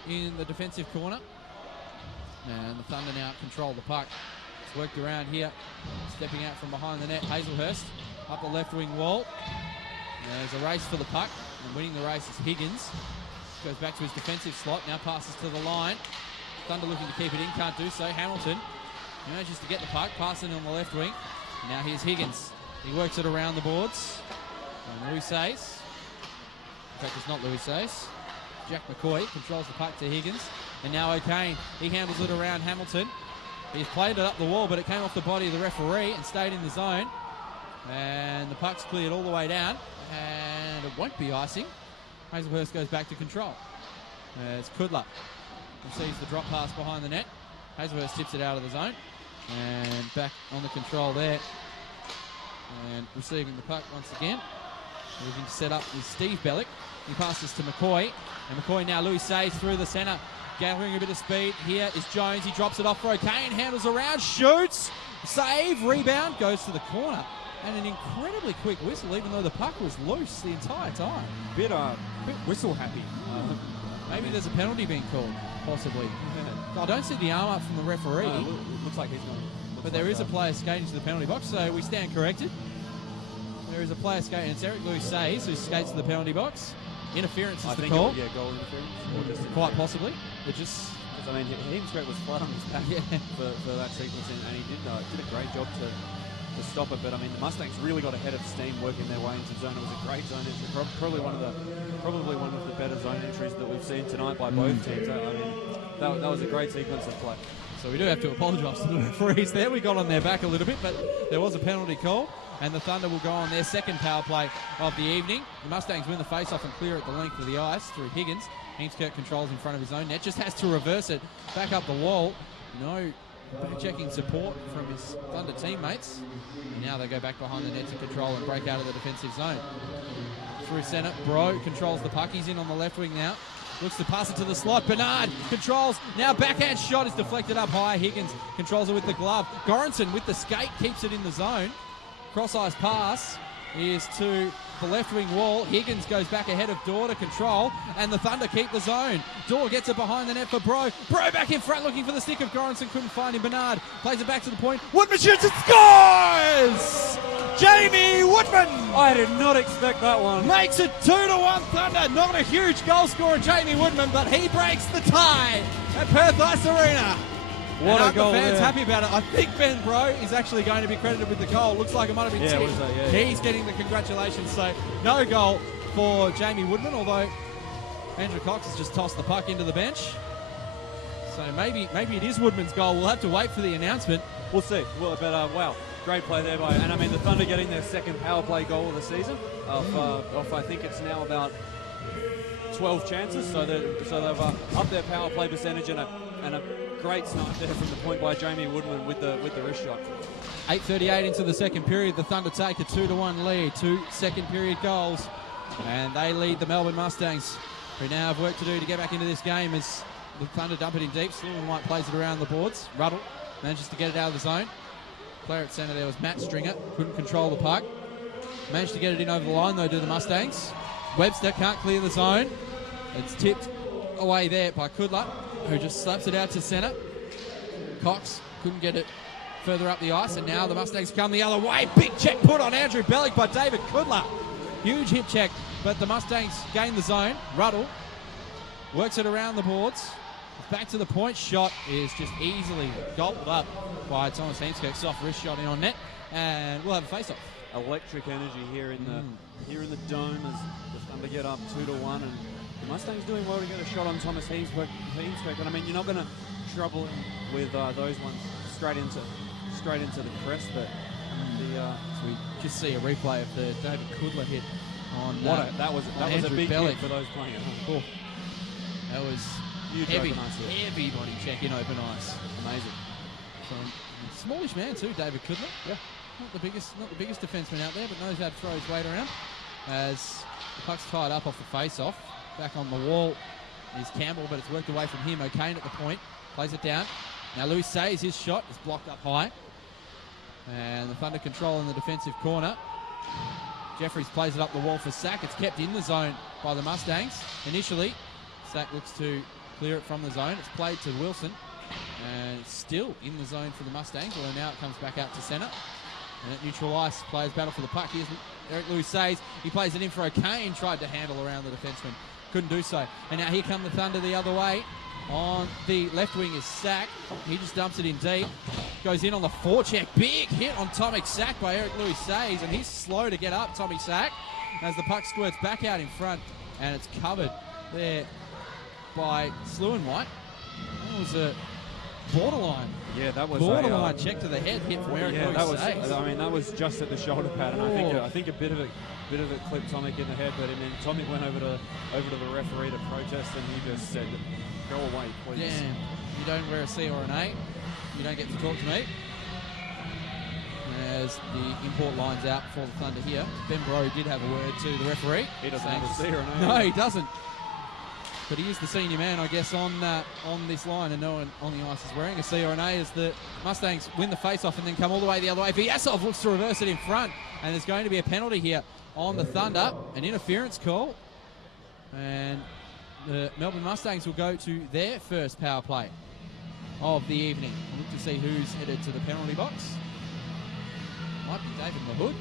in the defensive corner. And the Thunder now control the puck. It's worked around here. Stepping out from behind the net. Hazelhurst up the left wing wall. There's a race for the puck. And winning the race is Higgins. Goes back to his defensive slot. Now passes to the line. Thunder looking to keep it in. Can't do so. Hamilton manages to get the puck. Passing on the left wing. And now here's Higgins. He works it around the boards. And Louis Says. In fact, it's not Louis Says. Jack McCoy controls the puck to Higgins. And now O'Kane, he handles it around Hamilton. He's played it up the wall, but it came off the body of the referee and stayed in the zone. And the puck's cleared all the way down. And it won't be icing. Hazelhurst goes back to control. It's Kudla. Receives the drop pass behind the net. Hazelhurst tips it out of the zone. And back on the control there. And receiving the puck once again. Looking to set up is Steve Bellick. He passes to McCoy. And McCoy now Louis Says through the centre. Gathering a bit of speed. Here is Jones. He drops it off for O'Kane. Handles around. Shoots. Save. Rebound. Goes to the corner. And an incredibly quick whistle, even though the puck was loose the entire time. Bit whistle happy. Maybe there's a penalty being called, possibly. I don't see the arm up from the referee. Looks like he's not. But there is a player skating to the penalty box, so we stand corrected. There is a player skating. It's Eric Louis Says who skates to the penalty box. Interference is the call. Goal interference. Or just Quite possibly. But just... I mean, Heemskirk was flat on his back for that sequence, and he did a great job to stop it. But I mean, the Mustangs really got ahead of steam, working their way into zone. It was a great zone entry, probably one of the better zone entries that we've seen tonight by both teams. I mean, that was a great sequence of play. So we do have to apologise to the referees there. We got on their back a little bit, but there was a penalty call, and the Thunder will go on their second power play of the evening. The Mustangs win the face-off and clear it the length of the ice through Higgins. Heemskirk controls in front of his own net, just has to reverse it back up the wall. No back-checking support from his Thunder teammates. And now they go back behind the net to control and break out of the defensive zone. Through centre, Bro controls the puck. He's in on the left wing now. Looks to pass it to the slot. Bernard controls. Now backhand shot is deflected up high. Higgins controls it with the glove. Goranson with the skate keeps it in the zone. Cross-ice pass is to the left wing wall. Higgins goes back ahead of Dorr to control, and the Thunder keep the zone. Dorr gets it behind the net for Bro. Bro back in front looking for the stick of Goranson. Couldn't find him. Bernard plays it back to the point. Woodman shoots and scores! Jamie Woodman! I did not expect that one. Makes it 2-1 Thunder. Not a huge goal scorer, Jamie Woodman, but he breaks the tie at Perth Ice Arena. What a goal! The fans there. happy about it. I think Ben Bro is actually going to be credited with the goal. Looks like it might have been Tim. He's getting the congratulations. So no goal for Jamie Woodman, although Andrew Cox has just tossed the puck into the bench. So maybe it is Woodman's goal. We'll have to wait for the announcement. We'll see. Well, but wow, great play there by, and I mean the Thunder getting their second power play goal of the season. Off I think it's now about 12 chances. So they've upped their power play percentage and a great snipe there from the point by Jamie Woodman with the wrist shot. 8:38 into the second period. The Thunder take a 2-1 lead. 2 second period goals, and they lead the Melbourne Mustangs, who now have work to do to get back into this game as the Thunder dump it in deep. Sloan White plays it around the boards. Ruddle manages to get it out of the zone. Player at centre there was Matt Stringer. Couldn't control the puck. Managed to get it in over the line though, do the Mustangs. Webster can't clear the zone. It's tipped away there by Kudla, who just slaps it out to centre. Cox couldn't get it further up the ice, and now the Mustangs come the other way. Big check put on Andrew Bellick by David Kudla. Huge hip check, but the Mustangs gain the zone. Ruddle works it around the boards. Back to the point. Shot is just easily gobbled up by Thomas Heemskerk. Soft wrist shot in on net, and we'll have a face-off. Electric energy here in the dome as the Thunder get up 2-1, and the Mustangs doing well to get a shot on Thomas Heemskerk. But I mean, you're not going to trouble him with those ones straight into the crest. But So we just see a replay of the David Kudler hit on that was a big hit for those playing at home. That was huge heavy body check in open ice. Amazing. From a smallish man too, David Kudler. Yeah. Not the biggest defenseman out there, but knows how to throw his weight around. As the puck's tied up off the face-off. Back on the wall is Campbell, but it's worked away from him. O'Kane at the point. Plays it down. Now Louis Sayes, his shot is blocked up high. And the Thunder control in the defensive corner. Jeffries plays it up the wall for Sack. It's kept in the zone by the Mustangs. Initially, Sack looks to clear it from the zone. It's played to Wilson. And it's still in the zone for the Mustangs, although now it comes back out to centre. And at neutral ice, players battle for the puck. Here's Eric Louis Sayes. He plays it in for O'Kane. Tried to handle around the defenseman. Couldn't do so. And now here come the Thunder the other way. On the left wing is Sack. He just dumps it in deep. Goes in on the forecheck. Big hit on Tomic Sack by Eric Louis Sayes. And he's slow to get up, Tommy Sack. As the puck squirts back out in front. And it's covered there by Sluenwhite. That was a borderline. Yeah, that was borderline check to the head hit from Eric Louis Sayes. That was just at the shoulder pad, and I think a bit of it clipped Tomic in the head, but I mean Tomic went over to the referee to protest, and he just said, "Go away, please." Yeah, you don't wear a C or an A, you don't get to talk to me. As the import lines out for the Thunder here, Ben Bro did have a word to the referee. He doesn't have a C or an A. No, he doesn't. But he is the senior man, I guess, on this line, and no one on the ice is wearing a C or an A as the Mustangs win the face-off and then come all the way the other way. Vyasov looks to reverse it in front, and there's going to be a penalty here on the Thunder, an interference call, and the Melbourne Mustangs will go to their first power play of the evening. We'll look to see who's headed to the penalty box. Might be David LaHood.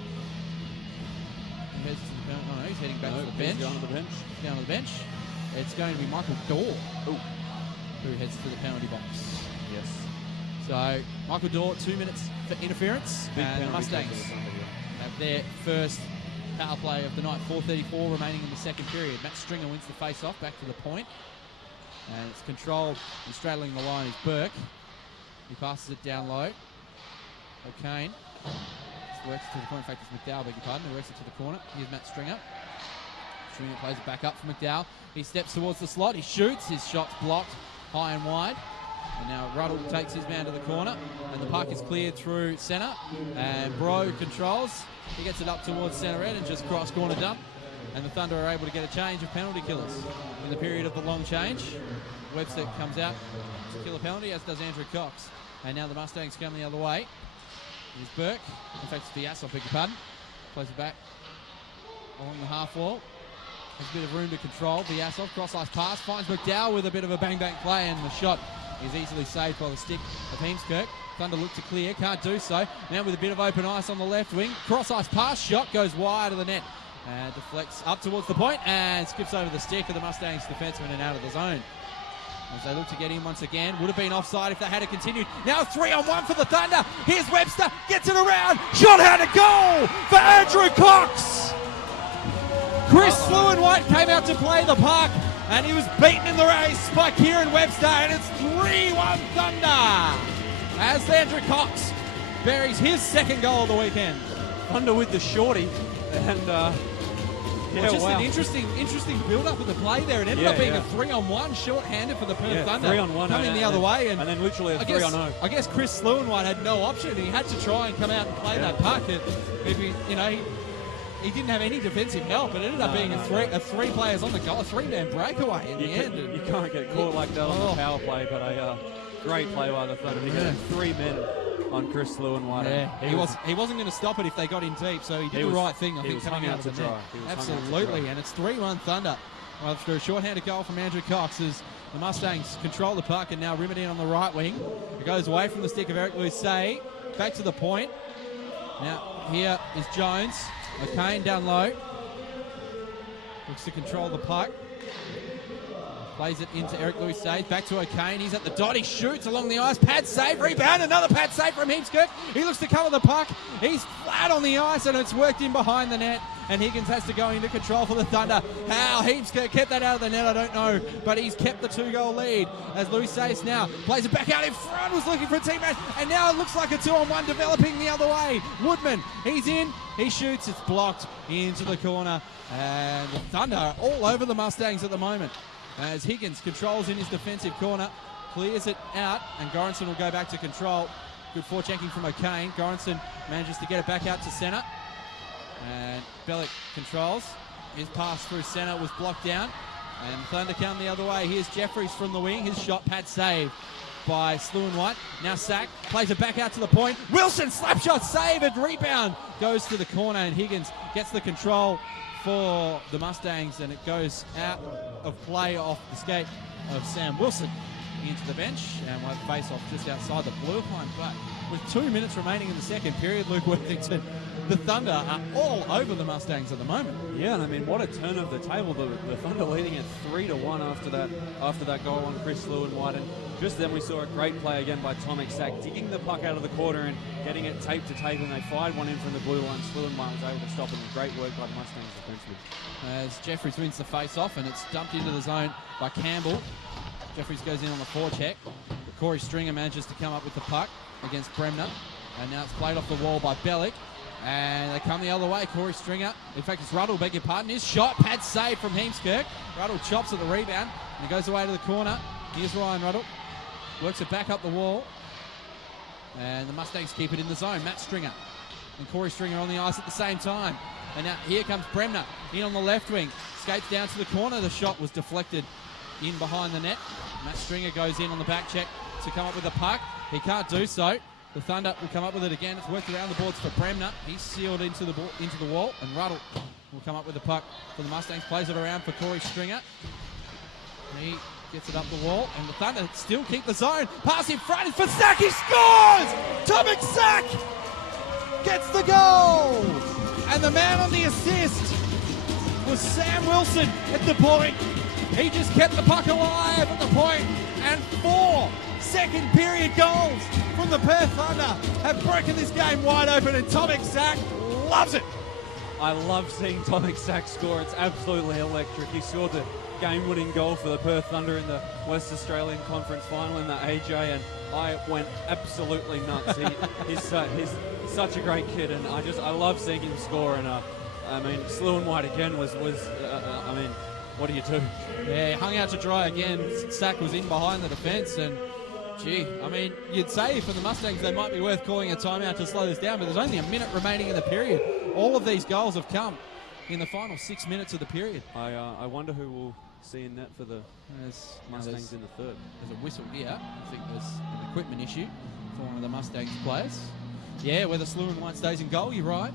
He heads to the penalty. Oh no, he's heading back to the bench. Down to the bench. Down to the bench. It's going to be Michael Dorr who heads to the penalty box. Yes. So Michael Dorr, 2 minutes for interference, and the Mustangs have their first power play of the night. 4:34 remaining in the second period. Matt Stringer wins the face-off back to the point, and it's controlled and straddling the line is Burke. He passes it down low. O'Kane works to the point. In fact, it's McDowell, beg your pardon. He works it to the corner. Here's Matt Stringer. Stringer plays it back up for McDowell. He steps towards the slot. He shoots. His shot's blocked high and wide. And now Ruddle takes his man to the corner. And the puck is cleared through centre. And Bro controls. He gets it up towards centre end and just cross corner dump. And the Thunder are able to get a change of penalty killers in the period of the long change. Webster comes out to kill a penalty, as does Andrew Cox. And now the Mustangs come the other way. Here's Burke. In fact, it's Vyasov, beg your pardon. Plays it back along the half wall. Has a bit of room to control. Vyasov, cross-ice pass, finds McDowell with a bit of a bang-bang play, and the shot is easily saved by the stick of Heemskerk. Thunder look to clear, can't do so. Now with a bit of open ice on the left wing. Cross-ice pass, shot goes wide of the net. And deflects up towards the point and skips over the stick of the Mustangs defenseman and out of the zone. As they look to get in once again. Would have been offside if they had continued. Now 3-on-1 for the Thunder. Here's Webster, gets it around. Shot had a goal for Andrew Cox. Chris Sluenwhite came out to play the puck, and he was beaten in the race by Kieran Webster, and it's 3-1 Thunder as Andrew Cox buries his second goal of the weekend. Thunder with the shorty, and an interesting build-up of the play there. It ended up being a 3-on-1 short-handed for the Perth Thunder. 3-on-1 coming the other way, and then literally a 3-on-0. I guess Chris Sluenwhite had no option. He had to try and come out and play that puck. He didn't have any defensive help. It ended up being a three players on the goal, a three-man breakaway in the end. You can't get caught like that on the power play, but a great play by the Thunder. He had 3 men on Chris Sluenwhite. Yeah, he wasn't going to stop it if they got in deep, so he did the right thing, I think, coming out of the net. Absolutely, and it's 3-1 Thunder after a short-handed goal from Andrew Cox as the Mustangs control the puck and now rim it in on the right wing. It goes away from the stick of Eric Louis, back to the point. Now here is Jones. O'Kane down low. Looks to control the puck. Plays it into Eric Louis Sage. Back to O'Kane. He's at the dot. He shoots along the ice. Pad save. Rebound. Another pad save from Heemskirk. He looks to cover the puck. He's flat on the ice and it's worked in behind the net. And Higgins has to go into control for the Thunder. How Heemskirk kept that out of the net, I don't know. But he's kept the 2-goal lead. As Louis Sage now plays it back out in front. Was looking for a teammate. And now it looks like a 2-on-1 developing the other way. Woodman. He's in. He shoots. It's blocked into the corner. And the Thunder are all over the Mustangs at the moment. As Higgins controls in his defensive corner, clears it out, and Goranson will go back to control. Good forechecking from O'Kane. Goranson manages to get it back out to centre. And Bellick controls. His pass through centre was blocked down. And Thunder come the other way. Here's Jeffries from the wing. His shot pad saved by Slew and White. Now Sack plays it back out to the point. Wilson slap shot save and rebound. Goes to the corner and Higgins gets the control for the Mustangs, and it goes out of play off the skate of Sam Wilson into the bench, and we'll have face off just outside the blue line. But with 2 minutes remaining in the second period, Luke Worthington, the Thunder are all over the Mustangs at the moment. Yeah, and I mean, what a turn of the table. The Thunder leading at 3-1 after that goal on Chris Slew and White. And just then we saw a great play again by Tomek Sack, digging the puck out of the corner and getting it tape to tape, and they fired one in from the blue line. Slew and White was able to stop it, and great work by the Mustangs defensively. As Jeffries wins the face-off, and it's dumped into the zone by Campbell. Jeffries goes in on the forecheck. Corey Stringer manages to come up with the puck against Bremner, and now it's played off the wall by Bellick. And they come the other way. Corey Stringer, in fact it's Ruddle, beg your pardon. His shot, pad save from Heemskirk. Ruddle chops at the rebound and he goes away to the corner. Here's Ryan Ruddle, works it back up the wall, and the Mustangs keep it in the zone. Matt Stringer and Corey Stringer on the ice at the same time. And now here comes Bremner in on the left wing, skates down to the corner. The shot was deflected in behind the net. Matt Stringer goes in on the back check to come up with the puck. He can't do so. The Thunder will come up with it again. It's worked around the boards for Bremner. He's sealed into the wall, and Ruddle will come up with the puck for the Mustangs. Plays it around for Corey Stringer. He gets it up the wall, and the Thunder still keep the zone. Pass in front for Sack. He scores! Tomek Sack gets the goal, and the man on the assist was Sam Wilson at the point. He just kept the puck alive at the point, and 4 second period goals from the Perth Thunder have broken this game wide open, and Tomek Sack loves it. I love seeing Tomek Sack score. It's absolutely electric. He scored the game-winning goal for the Perth Thunder in the West Australian Conference Final in the AJ, and I went absolutely nuts. He's such a great kid, and I love seeing him score. And I mean, Slew and White again was I mean, what do you do? Yeah, he hung out to dry again. Sack was in behind the defence, and gee, I mean, you'd say for the Mustangs they might be worth calling a timeout to slow this down, but there's only a minute remaining in the period. All of these goals have come in the final 6 minutes of the period. I wonder who will see in net for the Mustangs in the third. There's a whistle here. I think there's an equipment issue for one of the Mustangs players. Yeah, whether Slew and White stays in goal, you're right.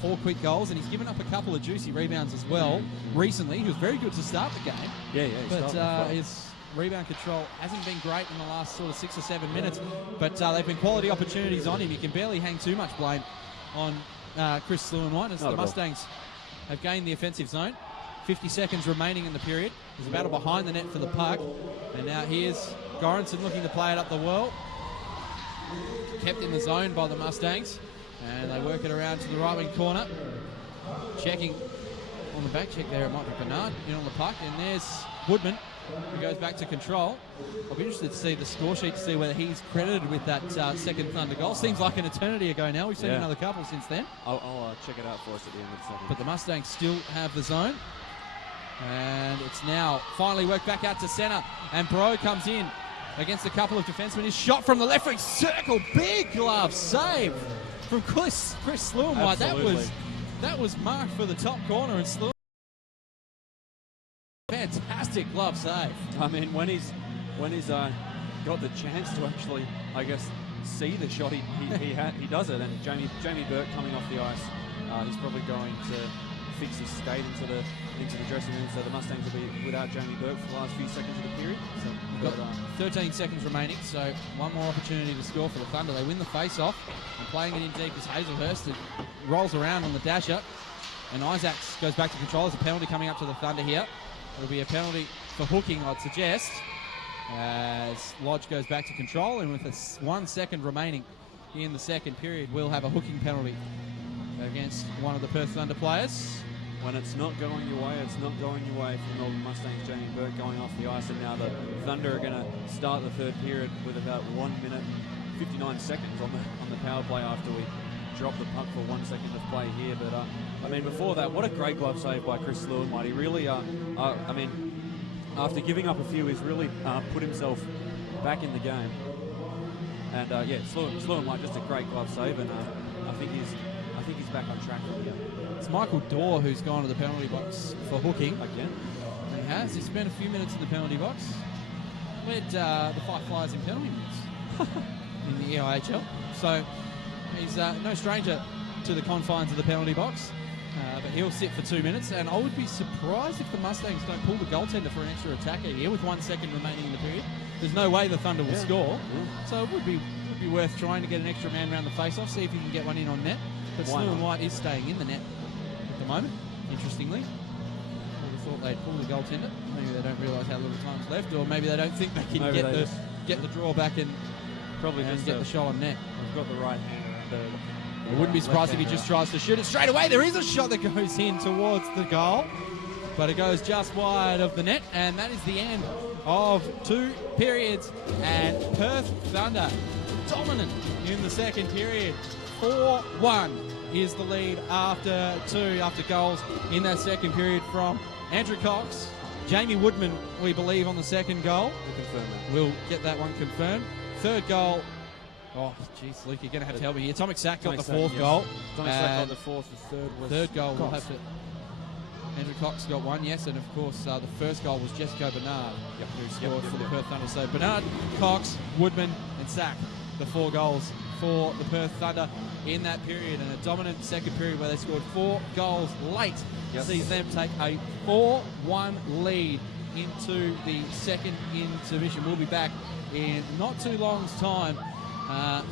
Four quick goals, and he's given up a couple of juicy rebounds as well recently. He was very good to start the game. Yeah. But his rebound control hasn't been great in the last sort of 6 or 7 minutes, but they've been quality opportunities on him. You can barely hang too much blame on Chris Slew and White as the Mustangs have gained the offensive zone. 50 seconds remaining in the period. There's a battle behind the net for the puck, and now here's Goranson looking to play it up the wall. Kept in the zone by the Mustangs, and they work it around to the right wing corner. Checking on the back check there, it might be Bernard in on the puck, and there's Woodman, who goes back to control. I'll be interested to see the score sheet to see whether he's credited with that second Thunder goal. Seems like an eternity ago now. We've seen another couple since then. I'll check it out for us at the end of the second. But the Mustangs still have the zone, and it's now finally worked back out to centre, and Bro comes in against a couple of defensemen. His shot from the left wing circle, big glove save from Chris Slew and White. That was marked for the top corner, and Slew. Fantastic glove save. I mean, when he's got the chance to actually, I guess, see the shot, he does it. And Jamie Burke coming off the ice, he's probably going to fix his skate into the dressing room, so the Mustangs will be without Jamie Burke for the last few seconds of the period. So we've got 13 seconds remaining, so one more opportunity to score for the Thunder. They win the face-off, and playing it in deep is Hazelhurst. It rolls around on the dasher. And Isaacs goes back to control. There's a penalty coming up to the Thunder here. It'll be a penalty for hooking, I'd suggest, as Lodge goes back to control. And with 1 second remaining in the second period, we'll have a hooking penalty against one of the Perth Thunder players. When it's not going your way, it's not going your way for Melbourne Mustangs. Jamie Burke going off the ice, and now the Thunder are going to start the third period with about 1 minute and 59 seconds on the power play after we drop the puck for 1 second of play here. But I mean, before that, what a great glove save by Chris Lewinwhite. He really, I mean, after giving up a few, he's really put himself back in the game. And yeah, Lewinwhite, just a great glove save, and I think he's back on track here. It's Michael Dorr who's gone to the penalty box for hooking. Again? He has. He spent a few minutes in the penalty box. Led the Five Flyers in penalty minutes in the EIHL. So he's no stranger to the confines of the penalty box. But he'll sit for 2 minutes. And I would be surprised if the Mustangs don't pull the goaltender for an extra attacker here with 1 second remaining in the period. There's no way the Thunder will score. Yeah. So it would be worth trying to get an extra man around the face-off, see if you can get one in on net. But Lewinwhite is staying in the net at the moment, interestingly. I would have thought they'd pull the goaltender. Maybe they don't realise how little time's left, or maybe they don't think they can get the draw back and probably just get the shot on net. I've got the right hand around I wouldn't be surprised if he just tries to shoot it straight away. There is a shot that goes in towards the goal, but it goes just wide of the net, and that is the end of 2 periods. And Perth Thunder dominant in the second period. 4-1 is the lead after goals in that second period from Andrew Cox. Jamie Woodman, we believe, on the second goal. We'll confirm that. We'll get that one confirmed. Third goal. Oh, jeez, Luke, you're going to have to help me here. Tomic Sack got the fourth goal. Tomic Sack got the fourth. The third was third goal. Cox. We'll have to. Andrew Cox got one, yes, and of course the first goal was Jessica Bernard, who scored for the Perth Thunder. So Bernard, Cox, Woodman, and Sack, the 4 goals for the Perth Thunder in that period, and a dominant second period where they scored 4 goals late. Sees them take a 4-1 lead into the second intermission. We'll be back in not too long's time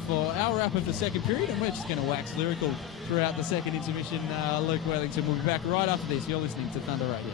for our wrap of the second period, and we're just going to wax lyrical throughout the second intermission. Luke Wellington will be back right after this. You're listening to Thunder Radio.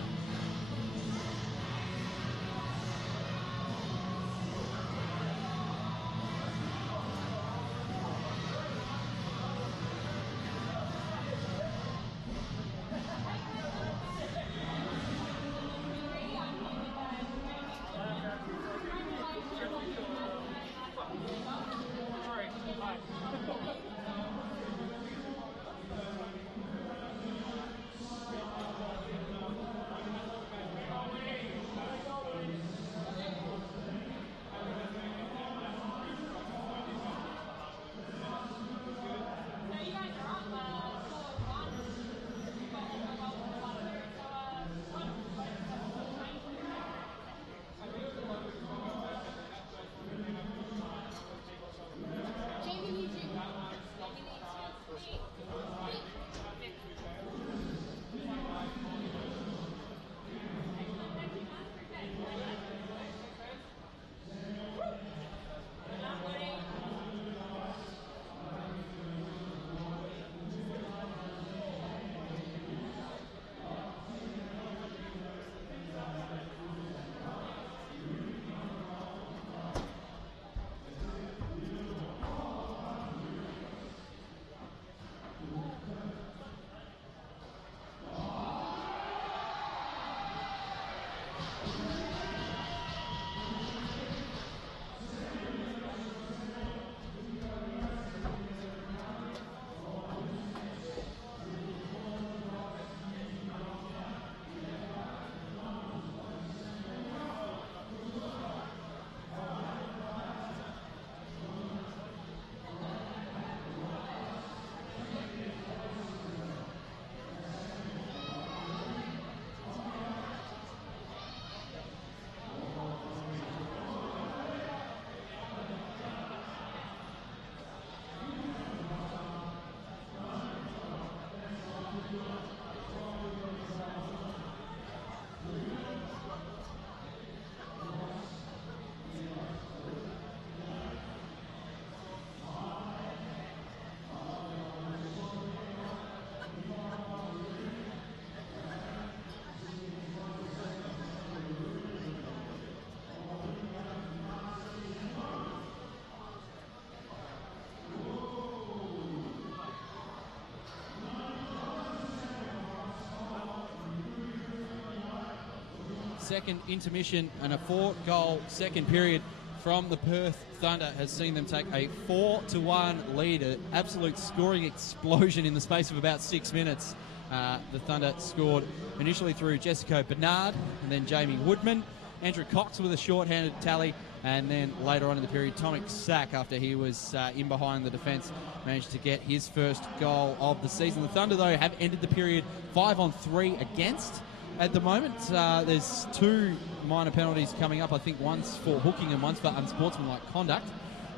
4-second intermission and a 4-goal second period from the Perth Thunder has seen them take a 4-1 lead, an absolute scoring explosion in the space of about 6 minutes. The Thunder scored initially through Jessica Bernard and then Jamie Woodman. Andrew Cox with a short-handed tally, and then later on in the period, Tomic Sack, after he was in behind the defence, managed to get his first goal of the season. The Thunder, though, have ended the period 5-on-3 against at the moment. There's 2 minor penalties coming up. I think one's for hooking and one's for unsportsmanlike conduct.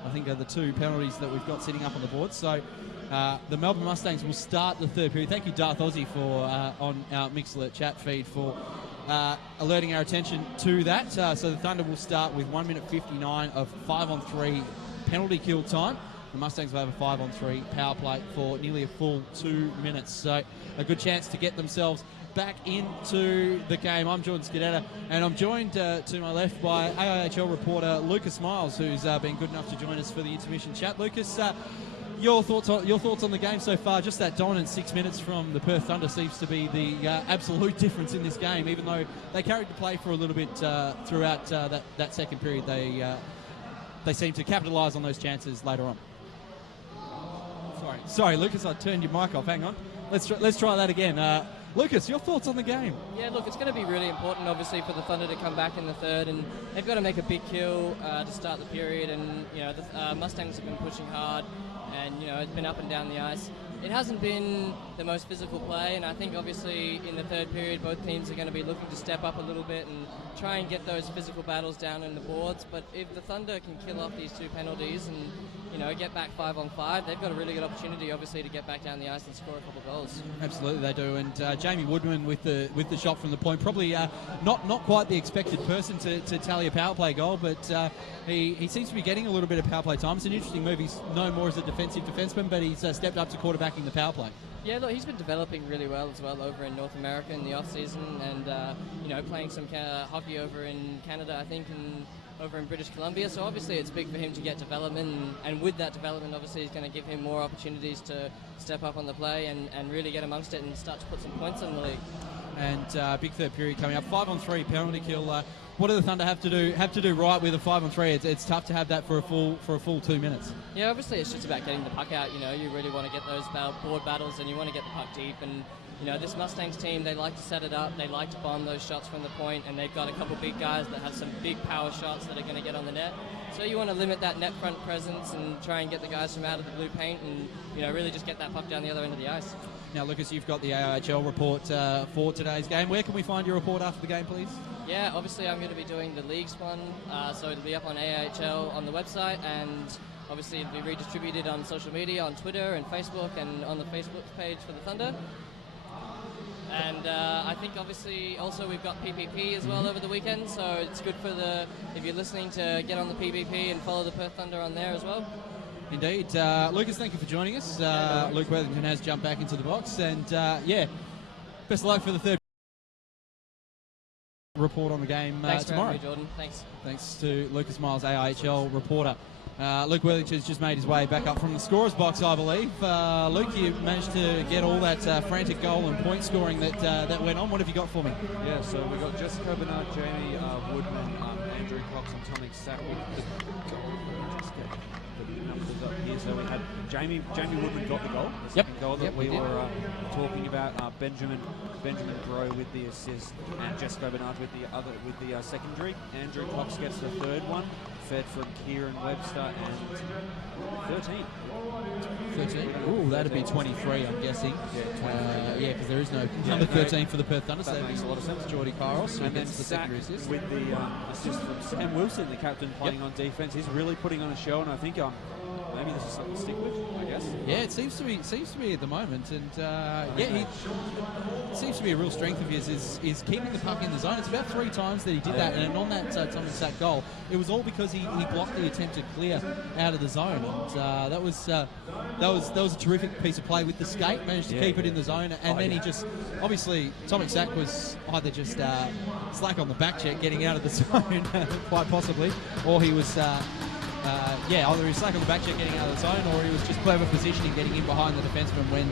I think are the 2 penalties that we've got sitting up on the board. So the Melbourne Mustangs will start the third period. Thank you, Darth Aussie, for on our Mixlr chat feed for alerting our attention to that. So the Thunder will start with 1 minute 59 of 5-on-3 penalty kill time. The Mustangs will have a 5-on-3 power play for nearly a full 2 minutes. So a good chance to get themselves back into the game. I'm Jordan Scudetta, and I'm joined to my left by AIHL reporter Lucas Miles, who's been good enough to join us for the intermission chat. Lucas, your thoughts on the game so far? Just that dominant 6 minutes from the Perth Thunder seems to be the absolute difference in this game. Even though they carried the play for a little bit throughout that second period, they seem to capitalise on those chances later on. Sorry, Lucas, I turned your mic off. Hang on. Let's try that again. Lucas, your thoughts on the game? Yeah, look, it's going to be really important, obviously, for the Thunder to come back in the third, and they've got to make a big kill to start the period. And the Mustangs have been pushing hard, and it's been up and down the ice. It hasn't been the most physical play, and I think obviously in the third period both teams are going to be looking to step up a little bit and try and get those physical battles down in the boards. But if the Thunder can kill off these 2 penalties and get back 5-on-5, they've got a really good opportunity, obviously, to get back down the ice and score a couple of goals. Absolutely, they do. And Jamie Woodman with the shot from the point, probably not quite the expected person to tally a power play goal, but he seems to be getting a little bit of power play time. It's an interesting move. He's known more as a defensive defenseman, but he's stepped up to quarterbacking the power play. Yeah, look, he's been developing really well as well over in North America in the off-season, and playing some hockey over in Canada, I think, and over in British Columbia. So obviously it's big for him to get development, and with that development, obviously, it's going to give him more opportunities to step up on the play and really get amongst it and start to put some points on the league. And big third period coming up. 5-on-3 penalty kill. What do the Thunder have to do right with a 5-on-3? It's tough to have that for a full 2 minutes. Yeah, obviously it's just about getting the puck out. You really want to get those board battles, and you want to get the puck deep. And this Mustangs team, they like to set it up. They like to bomb those shots from the point, and they've got a couple big guys that have some big power shots that are going to get on the net. So you want to limit that net front presence and try and get the guys from out of the blue paint, and really just get that puck down the other end of the ice. Now, Lucas, you've got the AIHL report for today's game. Where can we find your report after the game, please? Yeah, obviously I'm going to be doing the leagues one, so it'll be up on AIHL on the website, and obviously it'll be redistributed on social media, on Twitter and Facebook, and on the Facebook page for the Thunder. And I think obviously also we've got PPP as well over the weekend, so it's good for if you're listening, to get on the PPP and follow the Perth Thunder on there as well. Indeed. Lucas, thank you for joining us. Luke Worthington has jumped back into the box, and best of luck for the third report on the game Thanks tomorrow. Thanks for having me, Jordan. Thanks to Lucas Miles, AIHL reporter. Luke Worthington's just made his way back up from the scorer's box, I believe. Luke, you managed to get all that frantic goal and point scoring that went on. What have you got for me? Yeah, so we got Jessica Bernard, Jamie Woodman, Andrew Cox, and Tomic Sack with the goal. Just get the numbers up here. So we had Jamie Woodman got the goal, the second goal that we were talking about. Benjamin Grow with the assist, and Jessica Bernard with the secondary. Andrew Cox gets the third one, fed from Kieran Webster, and 13. Ooh, that'd be 23, I'm guessing. Yeah, because there is no number 13 for the Perth Thunder. That makes a lot of sense. Geordie Kairos, and then the secondary assist. With the assist from Sam Wilson, the captain, playing on defense. He's really putting on a show, and I think maybe this is something to stick with, I guess. Yeah, it seems to be at the moment, and he seems to be a real strength of his is keeping the puck in the zone. It's about 3 times that he did that, and on that Tomic Sack goal, it was all because he blocked the attempted clear out of the zone, and that was a terrific piece of play with the skate. Managed to keep it in the zone, and then he just obviously Tomic Sack was either just slack on the back check, getting out of the zone, quite possibly, or he was either he was slack on the back check getting out of the zone, or he was just clever positioning getting in behind the defenseman when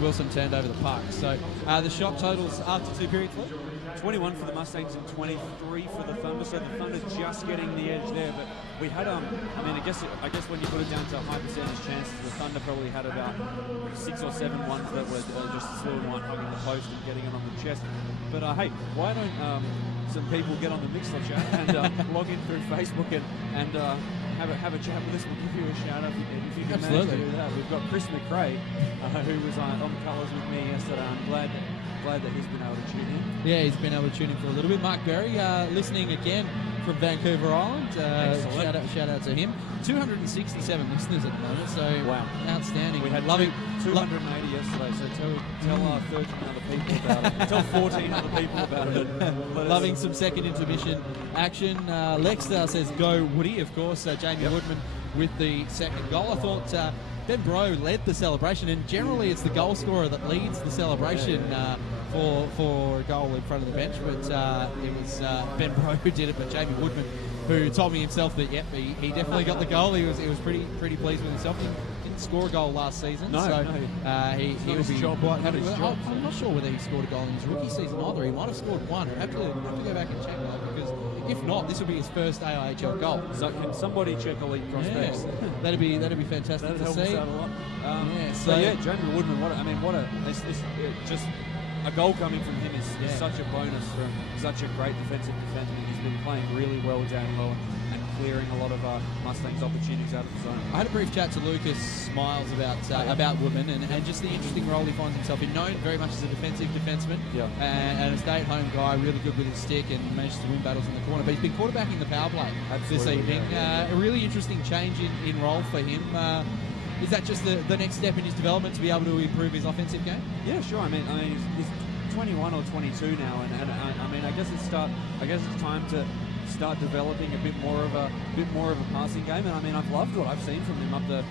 Wilson turned over the puck. So the shot totals after 2 periods. 21 for the Mustangs and 23 for the Thunder. So the Thunder just getting the edge there, but we had I mean, I guess when you put it down to high percentage chances, the Thunder probably had about 6 or 7 ones that were just a slow one hugging the post and getting it on the chest. But hey, why don't some people get on the Mixler chat and log in through Facebook and have a chat with us? We'll give you a shout out if you can manage to do that. We've got Chris McRae, who was on the colours with me yesterday. I'm glad that he's been able to tune in. Yeah, he's been able to tune in for a little bit. Mark Berry, listening again from Vancouver Island. Shout out to him. 267 listeners at the moment, so wow, outstanding. We had 280 yesterday, so tell 13 other people about it. Tell 14 other people about it. Loving some second intermission action. Lexter says go Woody, of course. Jamie Woodman with the second goal. I thought Ben Bro led the celebration, and generally it's the goal scorer that leads the celebration for a goal in front of the bench, but it was Ben Bro who did it, but Jamie Woodman, who told me himself that he definitely got the goal. He was pretty pleased with himself. He didn't score a goal last season, he will be quite happy with it. I'm not sure whether he scored a goal in his rookie season either. He might have scored one. I have to go back and check that, because if not, this will be his first AIHL goal. So can somebody check Elite Prospects? Yeah, that'd be fantastic to see. Out a lot. Jamie Woodman. Just a goal coming from him is such a bonus from such a great defensive defenseman. He's been playing really well down low and clearing a lot of Mustangs opportunities out of the zone. I had a brief chat to Lucas Miles about Woodman and just the interesting role he finds himself in. Known very much as a defensive defenseman and a stay-at-home guy, really good with his stick and manages to win battles in the corner. But he's been quarterbacking the power play this evening. A really interesting change in role for him. Is that just the next step in his development to be able to improve his offensive game? Yeah, sure. I mean, he's 21 or 22 now, and I guess it's time to start developing a bit more of a passing game. And I mean, I've loved what I've seen from him up the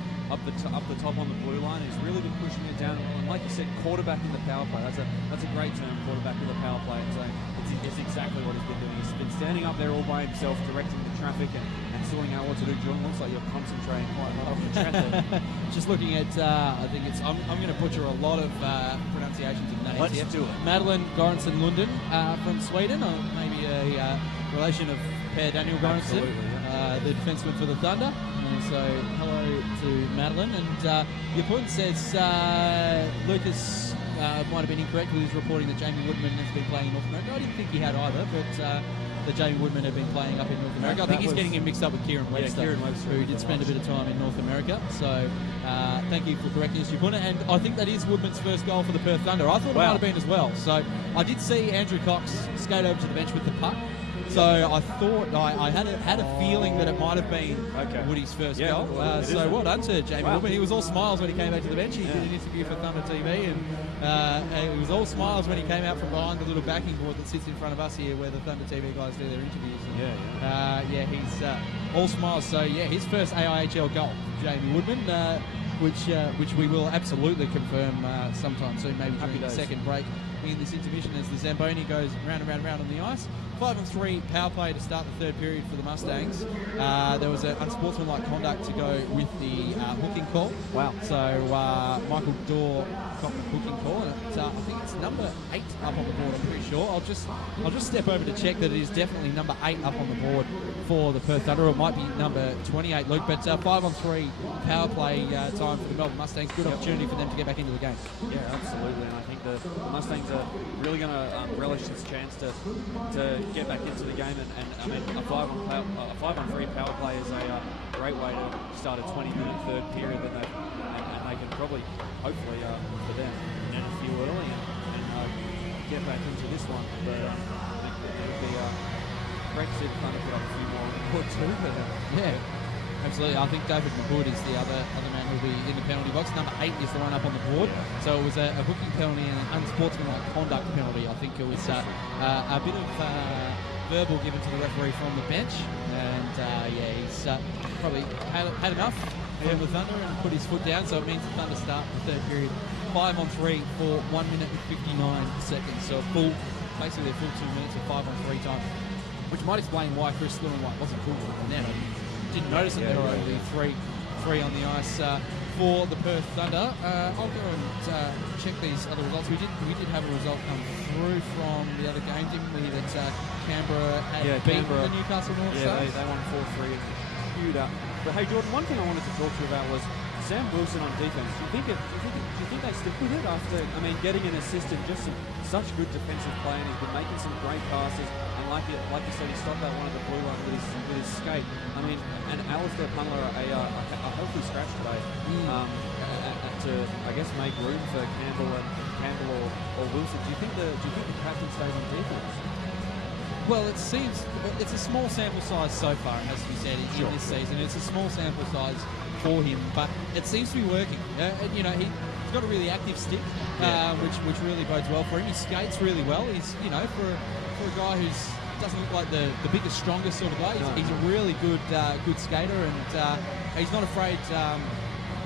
top on the blue line. He's really been pushing it down, and like you said, quarterbacking the power play. That's a great term, quarterbacking the power play. And so it's exactly what he's been doing. He's been standing up there all by himself, directing the traffic and sorting out what to do. John, looks like you're concentrating quite hard on the chat there. Just looking at, I think it's, I'm going to butcher a lot of pronunciations of names. Let's do it. Madeline Goranson Lunden from Sweden, or maybe a relation of Per Daniel Goranson, the defenseman for the Thunder. So hello to Madeline. And your point says Lucas might have been incorrect with his reporting that Jamie Woodman has been playing in North America. I didn't think he had either, but that Jamie Woodman had been playing up in North America. I think he's getting him mixed up with Kieran Webster, who did spend a bit of time in North America. So thank you for correcting us, Yupuna. And I think that is Woodman's first goal for the Perth Thunder. I thought it might have been as well. So I did see Andrew Cox skate over to the bench with the puck. So I thought I had a feeling that it might have been Woody's first goal. So well done to Jamie Woodman. He was all smiles when he came back to the bench. He did an interview for Thunder TV, and he was all smiles when he came out from behind the little backing board that sits in front of us here, where the Thunder TV guys do their interviews. And, he's all smiles. So his first AIHL goal, Jamie Woodman, which we will absolutely confirm sometime soon, maybe during the second break in this intermission as the Zamboni goes round and round and round on the ice. 5-on-3 power play to start the third period for the Mustangs. There was an unsportsmanlike conduct to go with the hooking call. Wow. So Michael Dorr got the hooking call, and I think it's number 8 up on the board, I'm pretty sure. I'll just step over to check that it is definitely number 8 up on the board for the Perth Thunder, or it might be number 28, Luke. But 5-on-3 power play time for the Melbourne Mustangs. Good opportunity for them to get back into the game. Yeah, absolutely. And I think the Mustangs are really going to relish this chance to get back into the game. And I mean, a 5-on-3 power play is a great way to start a 20-minute third period, and they can probably, hopefully, for them, net a few early and get back into this one. But I think it would be great to see the Thunder put up a few more on the board too. But, absolutely. I think David McCood is the other man who will be in the penalty box. Number 8 is the one up on the board. So it was a hooking penalty and an unsportsmanlike conduct penalty. I think it was a bit of verbal given to the referee from the bench. And he's probably had enough from the Thunder and put his foot down. So it means the Thunder start the third period 5-on-3 for 1 minute and 59 seconds. So basically a full 2 minutes of 5-on-3 time, which might explain why Chris Lewin wasn't full for the net. didn't notice that there were only three on the ice for the Perth Thunder. I'll go and check these other results. We did have a result come through from the other game, didn't we? That Canberra had beaten the Newcastle North Stars. Yeah, they won 4-3 and queued up. But hey, Jordan, one thing I wanted to talk to you about was Sam Wilson on defense. Do you think they stick with it after, getting an assist and just such good defensive play, and he's been making some great passes, and like you said, he stopped that one at the blue line with his skate. And Alistair Punler a healthy scratch today to, I guess, make room for Campbell or Wilson. Do you think the captain stays on defense? Well, it seems it's a small sample size so far, as you said, in this season. It's a small sample size for him, but it seems to be working. He's got a really active stick, which really bodes well for him. He skates really well. He's, for a guy who doesn't look like the biggest, strongest sort of guy. He's a really good skater, and he's not afraid.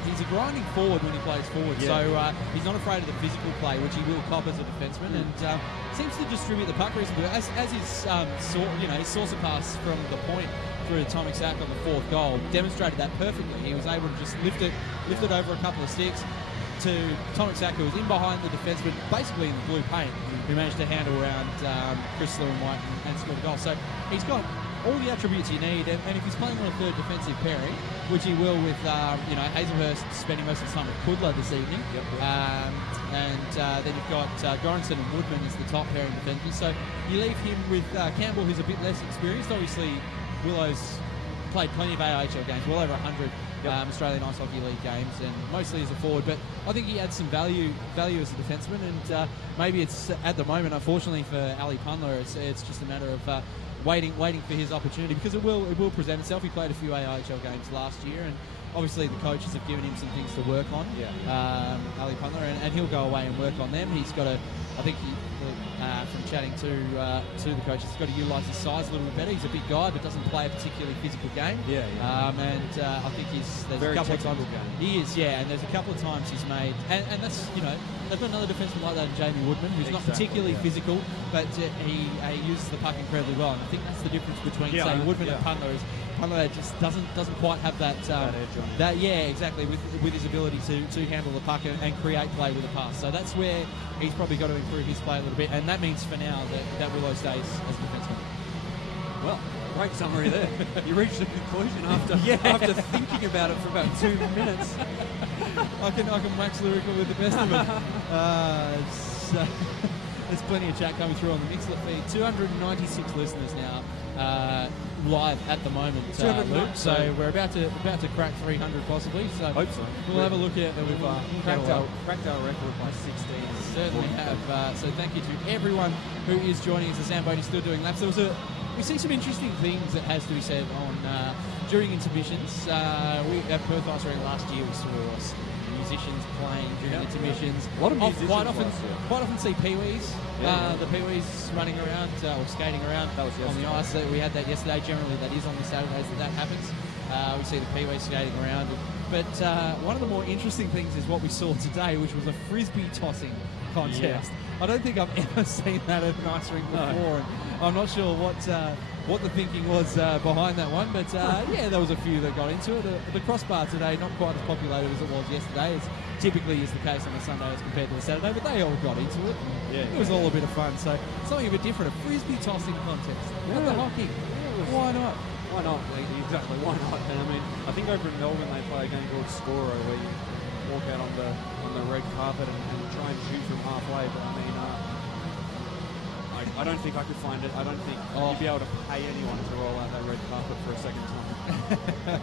He's a grinding forward when he plays forward, so he's not afraid of the physical play, which he will cop as a defenseman, and seems to distribute the puck reasonably. As his his saucer pass from the point through to Tommy Sack on the fourth goal demonstrated that perfectly. He was able to just lift it over a couple of sticks to Tommy Sack, who was in behind the defenseman, basically in the blue paint, who managed to handle around Chris Lewin-White and score the goal. So he's got all the attributes you need, and if he's playing on a third defensive pairing, which he will with Hazelhurst spending most of his time with Kudla this evening, and then you've got Goranson and Woodman as the top pairing defenders. So you leave him with Campbell, who's a bit less experienced. Obviously, Willow's played plenty of AIHL games, well over 100 Australian Ice Hockey League games, and mostly as a forward. But I think he adds some value as a defenseman, and maybe it's at the moment, unfortunately for Ali Punler, it's just a matter of waiting for his opportunity, because it will present itself. He played a few AIHL games last year, and obviously the coaches have given him some things to work on. Ali Punler, and he'll go away and work on them. He's got from chatting to the coaches, he's got to utilise his size a little bit better. He's a big guy, but doesn't play a particularly physical game. And I think there's very a couple of times game. he is, and there's a couple of times he's made, and that's they've got another defenseman like that in Jamie Woodman, who's not particularly physical, but he uses the puck incredibly well. And I think that's the difference between say Woodman and Punler. Is Punler just doesn't quite have that edge on him. Exactly, with his ability to handle the puck and create play with a pass. So that's where he's probably got to improve his play a little bit, and that means for now that Willow stays as a defenseman. Well, great summary there. You reached a conclusion after thinking about it for about 2 minutes. I can wax lyrical with the best of it. There's plenty of chat coming through on the Mixlet feed. 296 listeners now live at the moment, Luke. So we're about to crack 300 possibly. So hope so. We'll have a look at it. We've cracked our record by 16. Certainly have. So thank you to everyone who is joining us. The Zambonis still doing laps. We see some interesting things that has to be said on during intermissions. We at Perth Ice Arena last year we saw musicians playing during intermissions. A lot of musicians quite often see peewees. The peewees running around or skating around on the ice. We had that yesterday. Generally, that is on the Saturdays that happens. We see the peewees skating around. But one of the more interesting things is what we saw today, which was a frisbee tossing contest. I don't think I've ever seen that at an ice rink before. And I'm not sure what the thinking was behind that one, but there was a few that got into it. The crossbar today, not quite as populated as it was yesterday, as typically is the case on a Sunday as compared to a Saturday, but they all got into it. It was all a bit of fun. So something a bit different, a frisbee tossing contest. Not the hockey. Why not? Why not? Exactly, why not? And I think over in Melbourne they play a game called Scoro, where you walk out on the red carpet and try and shoot from halfway. But I don't think I could find it. I don't think you'd be able to pay anyone to roll out that red carpet for a second time.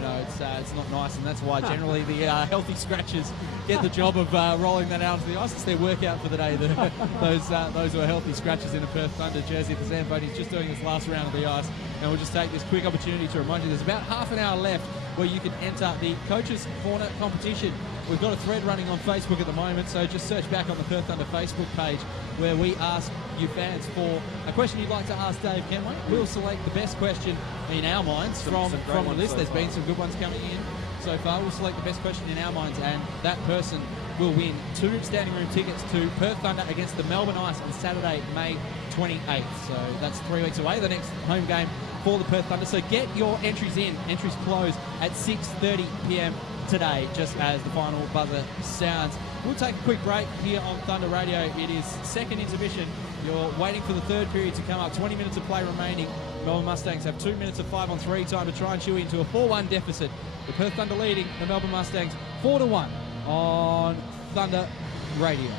No, it's not nice, and that's why generally the healthy scratchers get the job of rolling that out onto the ice. It's their workout for the day. Those who are healthy scratchers in a Perth Thunder jersey. The Zambonis just doing this last round of the ice, and we'll just take this quick opportunity to remind you there's about half an hour left where you can enter the Coaches Corner competition. We've got a thread running on Facebook at the moment, so just search back on the Perth Thunder Facebook page where we ask you fans for a question you'd like to ask Dave Kenway. We'll select the best question in our minds from the list. There's been some good ones coming in so far. We'll select the best question in our minds, and that person will win 2 standing room tickets to Perth Thunder against the Melbourne Ice on Saturday, May 28th. So that's 3 weeks away. The next home game for the Perth Thunder. So get your entries in. Entries close at 6:30 p.m. today, just as the final buzzer sounds. We'll take a quick break here on Thunder Radio. It is second intermission. You're waiting for the third period to come up. 20 minutes of play remaining. Melbourne Mustangs have 2 minutes of 5-on-3 time to try and chew into a 4-1 deficit. The Perth Thunder leading the Melbourne Mustangs 4-1 on Thunder Radio.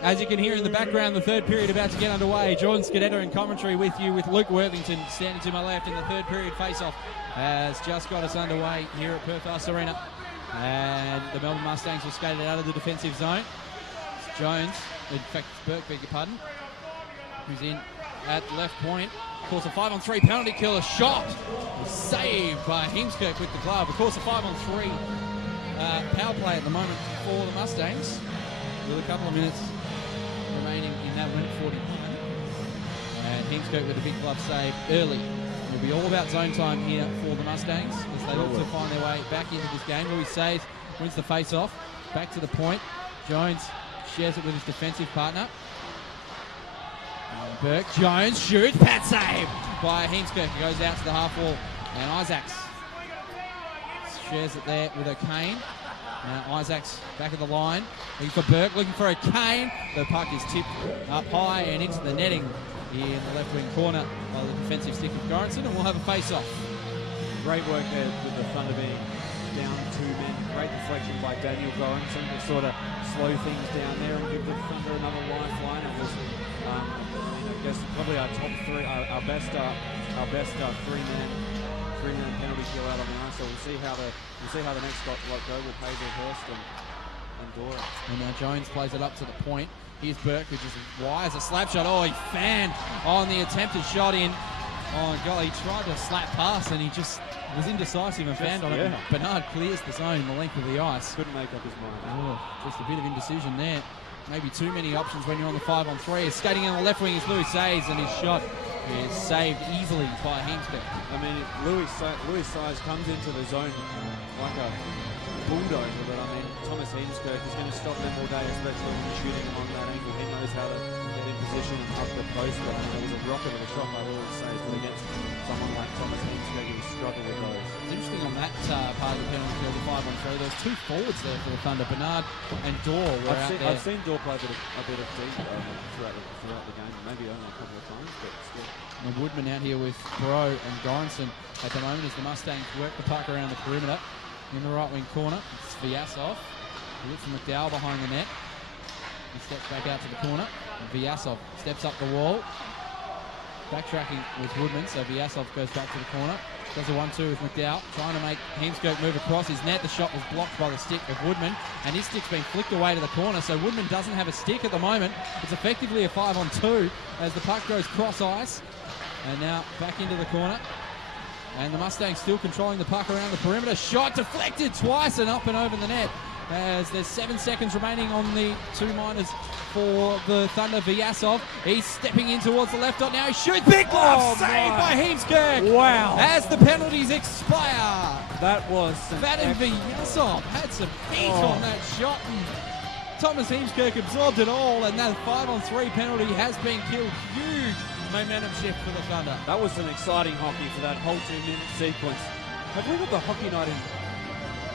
As you can hear in the background, the third period about to get underway. Jordan Scudetto in commentary with you, with Luke Worthington standing to my left, in the third period face-off has just got us underway here at Perth Ice Arena. And the Melbourne Mustangs will skate it out of the defensive zone. It's Jones, in fact it's Burke, beg your pardon, who's in at left point. Of course, a 5-on-3 penalty killer shot was saved by Himskirk with the glove. Of course, a 5-on-3 power play at the moment for the Mustangs, with a couple of minutes remaining in that minute 41. And Himskirk with a big glove save early. It'll be all about zone time here for the Mustangs as they look to find their way back into this game. Louis saves, wins the face-off, back to the point. Jones shares it with his defensive partner. Burke, Jones shoots, pat save by Himskirk. He goes out to the half wall, and Isaacs shares it there with O'Kane. Now Isaacs back of the line, looking for Burke, looking for O'Kane. The puck is tipped up high and into the netting here in the left wing corner by the defensive stick of Goranson, and we'll have a face-off. Great work there with the Thunder being down 2 men. Great deflection by Daniel Goranson to sort of slow things down there and give the Thunder another lifeline. It was, I guess, probably our top three, our best three-man penalty kill out on the ice. So we'll see how the next lot go with Hazelhurst and Dora. And now Jones plays it up to the point. Here's Burke, who just wires a slap shot. Oh, he fanned on the attempted shot in. Oh, God, he tried to slap pass and he just was indecisive and fanned on it. Bernard clears the zone in the length of the ice. Couldn't make up his mind. Oh, just a bit of indecision there. maybe too many options when you're on the 5-on-3. Skating on the left wing is Louis Sayes, and his shot is saved easily by Heemskerk. I mean, Louis Sayes comes into the zone like a bulldozer, but I mean, Thomas Heemskerk is going to stop them all day, especially when you're shooting them on that angle. He knows how to get in position and up the post, but I mean, there was a rocket of a shot by Louis Sayes, but against someone like Thomas Heemskerk, he will struggle with those. It's interesting on that part of the penalty kill, the 5-on-3. There was two forwards there for the Thunder. Bernard and Dorr were out there. I've seen Dorr play a bit of deep throughout the game, maybe only a couple of times, but still. And Woodman out here with Bro and Goranson at the moment as the Mustangs work the puck around the perimeter. In the right wing corner, it's Vyasov. He looks for McDowell behind the net. He steps back out to the corner. And Vyasov steps up the wall. Backtracking with Woodman, so Vyasov goes back to the corner. Does a 1-2 with McDowell, trying to make Heemskerk move across his net. The shot was blocked by the stick of Woodman, and his stick's been flicked away to the corner, so Woodman doesn't have a stick at the moment. It's effectively a 5-on-2 as the puck goes cross ice. And now back into the corner. And the Mustangs still controlling the puck around the perimeter. Shot deflected twice and up and over the net. As there's 7 seconds remaining on the 2 minors for the Thunder. Vyasov, he's stepping in towards the left dot now. He shoots, big glove, saved by Heemskerk. Wow. As the penalties expire. That was Vadim Vyasov had some heat on that shot. And Thomas Heemskerk absorbed it all, and that 5-on-3 penalty has been killed. Huge momentum shift for the Thunder. That was some exciting hockey for that whole 2-minute sequence. Have we got the hockey night in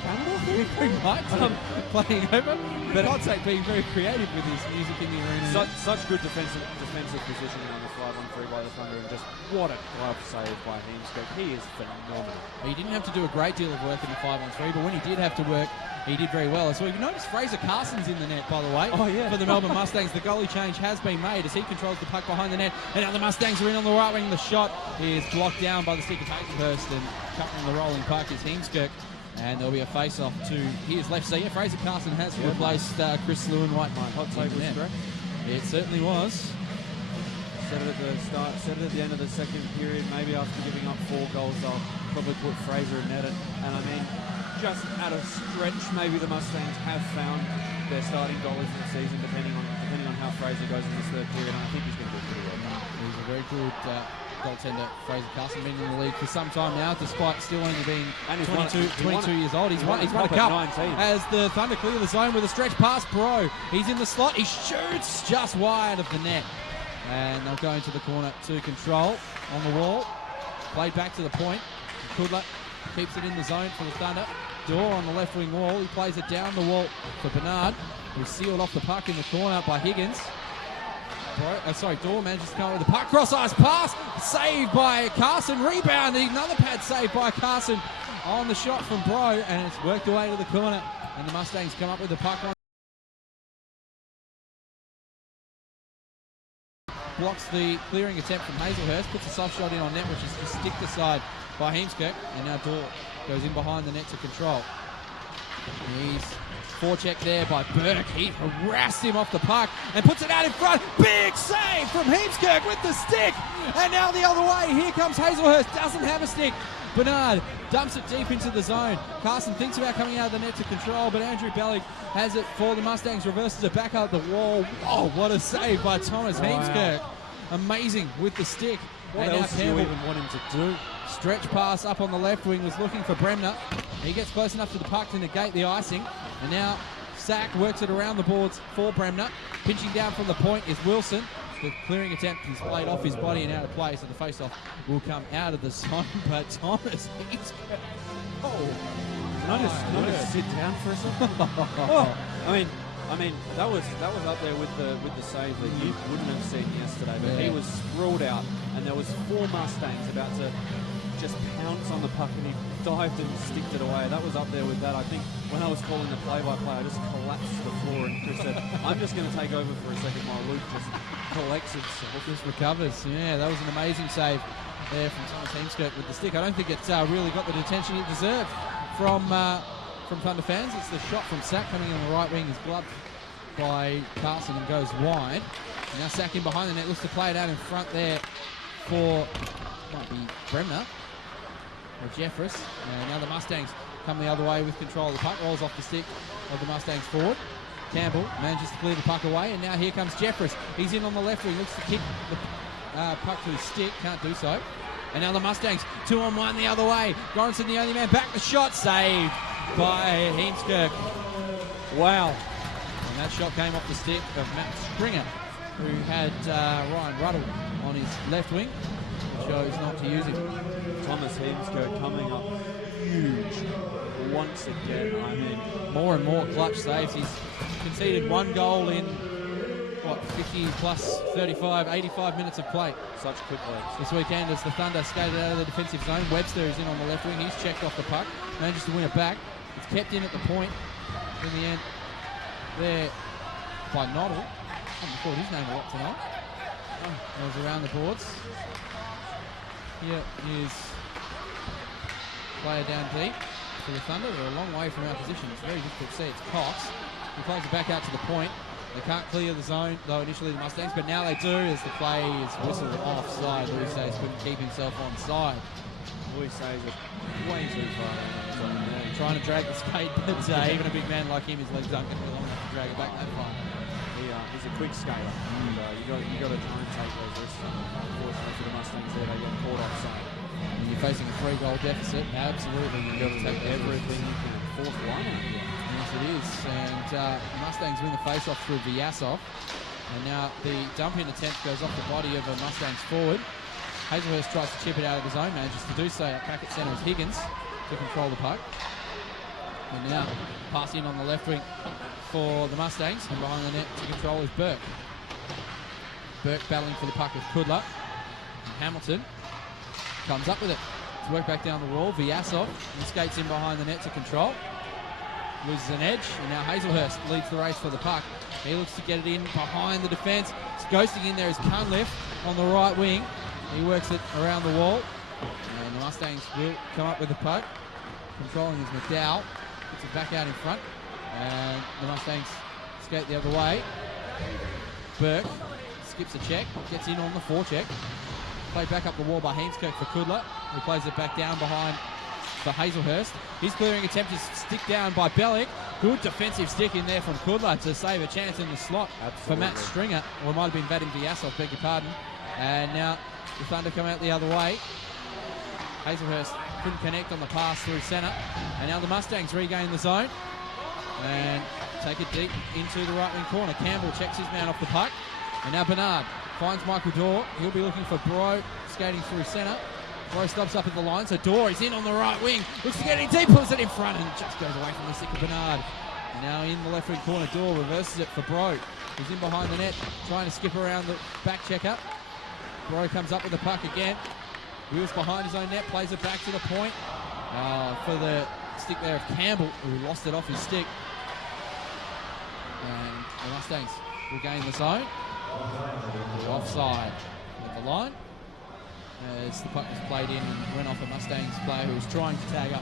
Canada? We might playing over. But I'd say being very creative with his music in the arena. Such good defensive positioning on the 5-on-3 by the Thunder, and just what a glove save by Heemskerk. He is phenomenal. He didn't have to do a great deal of work in the 5-on-3, but when he did have to work, he did very well. So you notice Fraser Carson's in the net, by the way. Oh, yeah. For the Melbourne Mustangs. The goalie change has been made as he controls the puck behind the net. And now the Mustangs are in on the right wing. The shot is blocked down by the stick of Hazelhurst, and covering the rolling puck is Heemskerk. And there'll be a face-off to his left. So, yeah, Fraser Carson has replaced Chris Lewin-White. My hot take was correct. It certainly was. Said it at the start, said it at the end of the second period. Maybe after giving up 4 goals, they'll probably put Fraser in net. And I mean, just at a stretch, maybe the Mustangs have found their starting goalies for the season, depending on how Fraser goes in this third period. And I think he's going to do pretty well. He's a very good goaltender, Fraser Carson, been in the league for some time now, despite still only being 22 years old. He's won a cup 19. As the Thunder clear the zone with a stretch pass. Bro, he's in the slot. He shoots just wide of the net. And they'll go into the corner to control on the wall. Played back to the point. Kudla keeps it in the zone for the Thunder. Dorr on the left wing wall. He plays it down the wall for Bernard, who's sealed off the puck in the corner by Higgins. Dorr manages to come up with the puck. Cross ice pass. Saved by Carson. Rebound. Another pad saved by Carson on the shot from Bro. And it's worked away to the corner. And the Mustangs come up with the puck on. Blocks the clearing attempt from Hazelhurst. Puts a soft shot in on net, which is just sticked aside by Heemskerk. And now Dorr goes in behind the net to control. He's forecheck there by Burke. He harassed him off the puck and puts it out in front. Big save from Heemskerk with the stick. And now the other way. Here comes Hazelhurst. Doesn't have a stick. Bernard dumps it deep into the zone. Carson thinks about coming out of the net to control, but Andrew Bellick has it for the Mustangs. Reverses it back up the wall. Oh, what a save by Thomas Heemskerk. Amazing with the stick. What else do you even want him to do? Stretch pass up on the left wing, was looking for Bremner. He gets close enough to the puck to negate the icing. And now Sack works it around the boards for Bremner. Pinching down from the point is Wilson. The clearing attempt is played off his body and out of play, so the face-off will come out of the zone. But Thomas, Can I just sit down for a second? I mean, that was up there with the save that you wouldn't have seen yesterday. But he was sprawled out, and there was 4 Mustangs about to just pounce on the puck, and he dived and sticked it away. That was up there with that. I think when I was calling the play-by-play, I just collapsed to the floor, and Chris said, "I'm just going to take over for a second while Luke just collects himself." Just recovers. Yeah, that was an amazing save there from Thomas Heemskerk with the stick. I don't think it's really got the attention it deserved from Thunder fans. It's the shot from Sack coming on the right wing is gloved by Carson and goes wide. Now Sack in behind the net, looks to play it out in front there for, might be Bremner or Jeffress. And now the Mustangs come the other way with control of the puck. Rolls off the stick of the Mustangs forward. Campbell manages to clear the puck away, and now here comes Jeffress. He's in on the left wing, looks to kick the puck to his stick, can't do so. And now the Mustangs, 2-on-1 the other way. Goranson the only man back, the shot saved by Heemskirk. Wow. And that shot came off the stick of Matt Stringer, who had Ryan Ruddle on his left wing. He chose not to use him. Thomas Heemskirk coming up huge once again. I mean, More and more clutch saves. He's conceded one goal in, 50 plus 35, 85 minutes of play. such quick legs. This weekend as the Thunder skated out of the defensive zone. Webster is in on the left wing. He's checked off the puck. Manages to win it back. It's kept in at the point. In the end, there by Noddle. I haven't called his name a lot tonight. Goes around the boards. Here is player down deep for the Thunder. They're a long way from our position. It's very difficult to see. It's Cox. He plays it back out to the point. They can't clear the zone, though initially the Mustangs, but now they do as the play is whistled offside. Louis says couldn't keep himself on side. Louis says it way too far out. Trying to drag the skate, but even a big man like him, his legs aren't going to be long enough to drag it back that far. He's a quick skater. And, you got to try and take those risks. Unfortunately for the Mustangs there, they get caught offside. When you're facing a 3-goal deficit, absolutely you've got to take everything you can. Fourth line out here. Yes, it is. And the Mustangs win the face-off through Vyasov. And now the dump-in attempt goes off the body of a Mustangs forward. Hazelhurst tries to chip it out of his own, manages to do so. Back at centre is Higgins to control the puck. And now pass in on the left wing for the Mustangs, and behind the net to control is Burke. Burke battling for the puck with Kudla. And Hamilton comes up with it. To work back down the wall, Vyasov skates in behind the net to control. Loses an edge, and now Hazelhurst leads the race for the puck. He looks to get it in behind the defence. Ghosting in there is Cunliffe on the right wing. He works it around the wall. And the Mustangs will come up with the puck. Controlling is McDowell. Puts it back out in front. And the Mustangs skate the other way. Burke skips a check, gets in on the forecheck. Played back up the wall by Heemskirk for Kudla, who plays it back down behind for Hazelhurst. His clearing attempt is stick down by Bellick. Good defensive stick in there from Kudla to save a chance in the slot for Matt Stringer. Or it might have been Vadim Vyasov, beg your pardon. And now the Thunder come out the other way. Hazelhurst couldn't connect on the pass through centre. And now the Mustangs regain the zone and take it deep into the right wing corner. Campbell checks his man off the puck. And now Bernard finds Michael Dorr. He'll be looking for Bro skating through centre. Bro stubs up at the line, so Dorr is in on the right wing. Looks to get in deep, pulls it in front, and just goes away from the stick of Bernard. And now in the left wing corner, Dorr reverses it for Bro. He's in behind the net, trying to skip around the back checker. Bro comes up with the puck again. Wheels behind his own net, plays it back to the point. For the stick there of Campbell, who lost it off his stick. And the Mustangs will gain the zone. Offside at the line as the puck was played in and went off a Mustangs player who was trying to tag up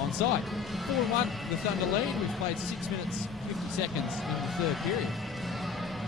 onside. 4-1 the Thunder lead. We've played 6 minutes 50 seconds in the third period.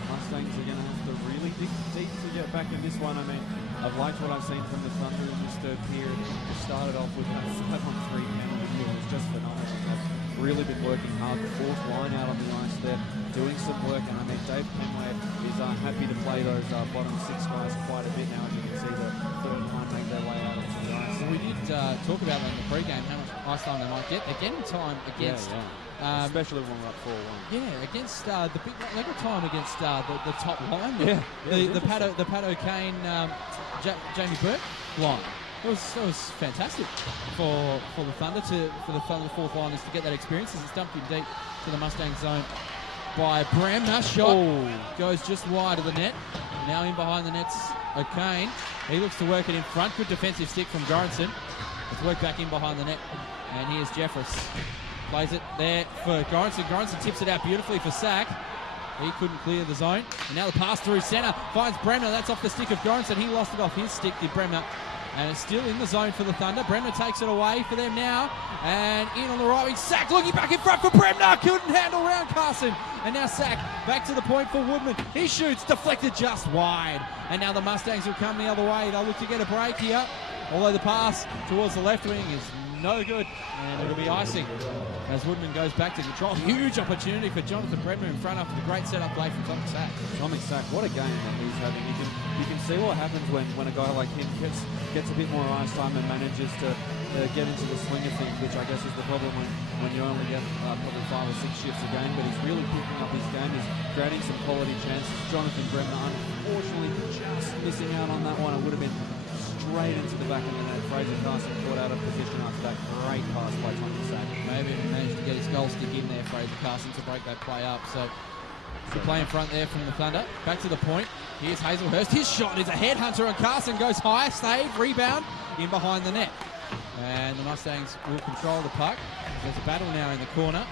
Mustangs are going to have to really dig deep to get back in this one. I mean, I've liked what I've seen from the Thunder in this third period. It started off with that 5-on-3 penalty kill. It was just phenomenal. They've really been working hard. The fourth line out on the ice there, doing some work. And I mean, Dave Kenway is happy to play those bottom six guys quite a bit now. As you can see, the third line make their way out onto the ice. We did talk about that in the pre-game, how much ice time they might get. They're getting time against... especially when we're up 4-1. Yeah, against the big... They got time against the top line. The Pato Kane, Jamie Burke line. It was fantastic for the Thunder, for the Thunder fourth liners to get that experience as it's dumped in deep to the Mustang zone by Bremner. Shot goes just wide of the net. Now in behind the net's Kane. He looks to work it in front. Good defensive stick from Goranson. It's worked back in behind the net. And here's Jeffress. Plays it there for Goranson. Goranson tips it out beautifully for Sack. He couldn't clear the zone. And now the pass through centre. Finds Bremner. That's off the stick of Goranson. He lost it off his stick, did Bremner. And it's still in the zone for the Thunder. Bremner takes it away for them now. And in on the right wing. Sack looking back in front for Bremner. Couldn't handle round Carson. And now Sack back to the point for Woodman. He shoots. Deflected just wide. And now the Mustangs will come the other way. They'll look to get a break here. Although the pass towards the left wing is no good, and it'll be icing as Woodman goes back to control. Huge opportunity for Jonathan Bremner in front after the great setup play from Tommy Sack. Tommy Sack, what a game that he's having. You can see what happens when a guy like him gets a bit more ice time and manages to get into the swing of things, which I guess is the problem when you only get probably 5 or 6 shifts a game. But he's really picking up his game. He's creating some quality chances. Jonathan Bremner, unfortunately, just missing out on that one. It would have been straight into the back of the net. Fraser Carson caught out of position after that great pass by Tommy Sack. Maybe he managed to get his goal stick in there, Fraser Carson, to break that play up. So the play in front there from the Thunder. Back to the point. Here's Hazelhurst. His shot is a headhunter, and Carson goes high. Save, rebound, in behind the net. And the Mustangs will control the puck. There's a battle now in the corner.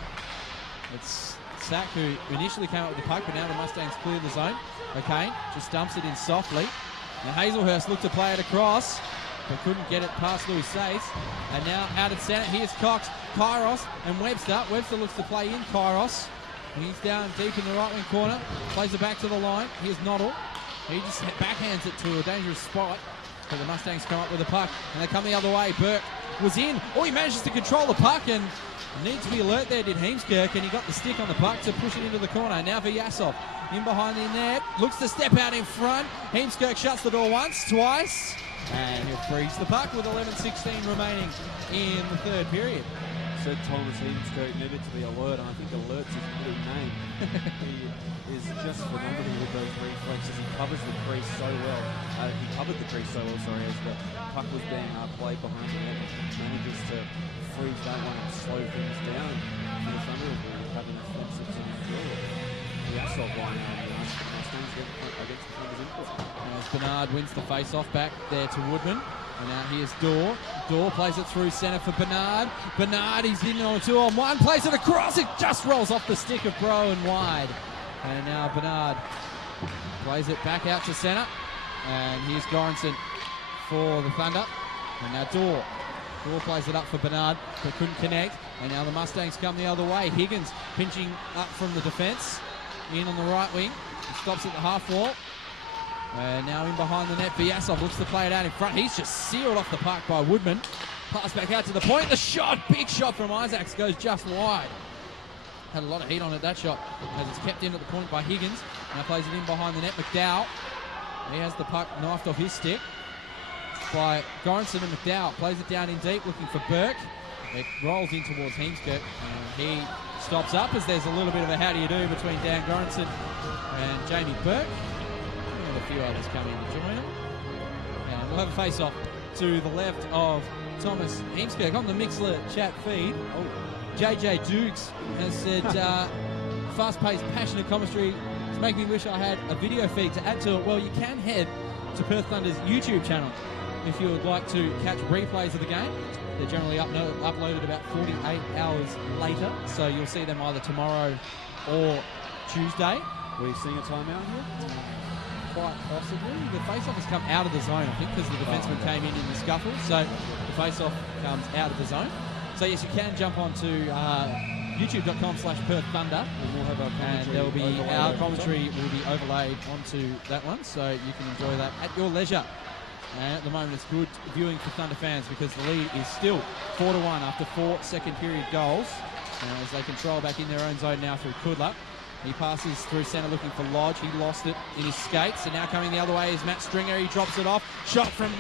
It's Sack who initially came up with the puck, but now the Mustangs clear the zone. Okay, just dumps it in softly. Now Hazelhurst looked to play it across, but couldn't get it past Louis Sace. And now out at centre, here's Cox, Kairos, and Webster. Webster looks to play in Kairos. He's down deep in the right wing corner. Plays it back to the line. Here's Noddle. He just backhands it to a dangerous spot. But the Mustangs come up with the puck, and they come the other way. Burke was in. Oh, he manages to control the puck, and needs to be alert there, did Heemskirk, and he got the stick on the puck to push it into the corner. Now Vyasov in behind the net. Looks to step out in front. Heemskirk shuts the door once, twice, and he'll freeze the puck with 11:16 remaining in the third period. Said Thomas Heemskirk needed to be alert, and I think alert's his middle name. He is just phenomenal with those reflexes. He covers the crease so well. He covered the crease so well, sorry, as the puck was being played behind the net. Manages to freeze that one and slow things down. For the Thunder will be having offensive to midfield. The assault line out of the Mustangs against the Thunder's input. As Bernard wins the face-off back there to Woodman. And now here's Dorr. Dorr plays it through centre for Bernard. Bernard, he's in on a 2-on-1. Plays it across. It just rolls off the stick of Bro and wide. And now Bernard plays it back out to centre. And here's Goranson for the Thunder. And now Dorr. Dorr plays it up for Bernard, but couldn't connect. And now the Mustangs come the other way. Higgins pinching up from the defence. In on the right wing. He stops at the half wall. And now in behind the net, Vyasov looks to play it out in front. He's just sealed off the puck by Woodman. Pass back out to the point. The shot, big shot from Isaacs, goes just wide. Had a lot of heat on it, that shot, as it's kept in at the point by Higgins. Now plays it in behind the net. McDowell, he has the puck knifed off his stick by Goranson, and McDowell plays it down in deep, looking for Burke. It rolls in towards Heemskirk, and he stops up as there's a little bit of a how do you do between Dan Goranson and Jamie Burke. A few others come in to join him. And we'll have a face-off to the left of Thomas Heemskirk on the Mixler chat feed. JJ Dukes has said, fast-paced, passionate commentary. It's making me wish I had a video feed to add to it. Well, you can head to Perth Thunder's YouTube channel if you would like to catch replays of the game. They're generally uploaded about 48 hours later, so you'll see them either tomorrow or Tuesday. Were you seeing a timeout here? Quite possibly. The face-off has come out of the zone, I think, because the defenseman came in the scuffle. So the face-off comes out of the zone. So yes, you can jump on to youtube.com/Perth Thunder, and we'll have our commentary. And there will be our commentary will be overlaid onto that one, so you can enjoy that at your leisure. And at the moment, it's good viewing for Thunder fans because the lead is still 4-1 after 4 second-period goals. As they control back in their own zone now through Kudla. He passes through centre looking for Lodge. He lost it in his skates. And now coming the other way is Matt Stringer. He drops it off. Shot from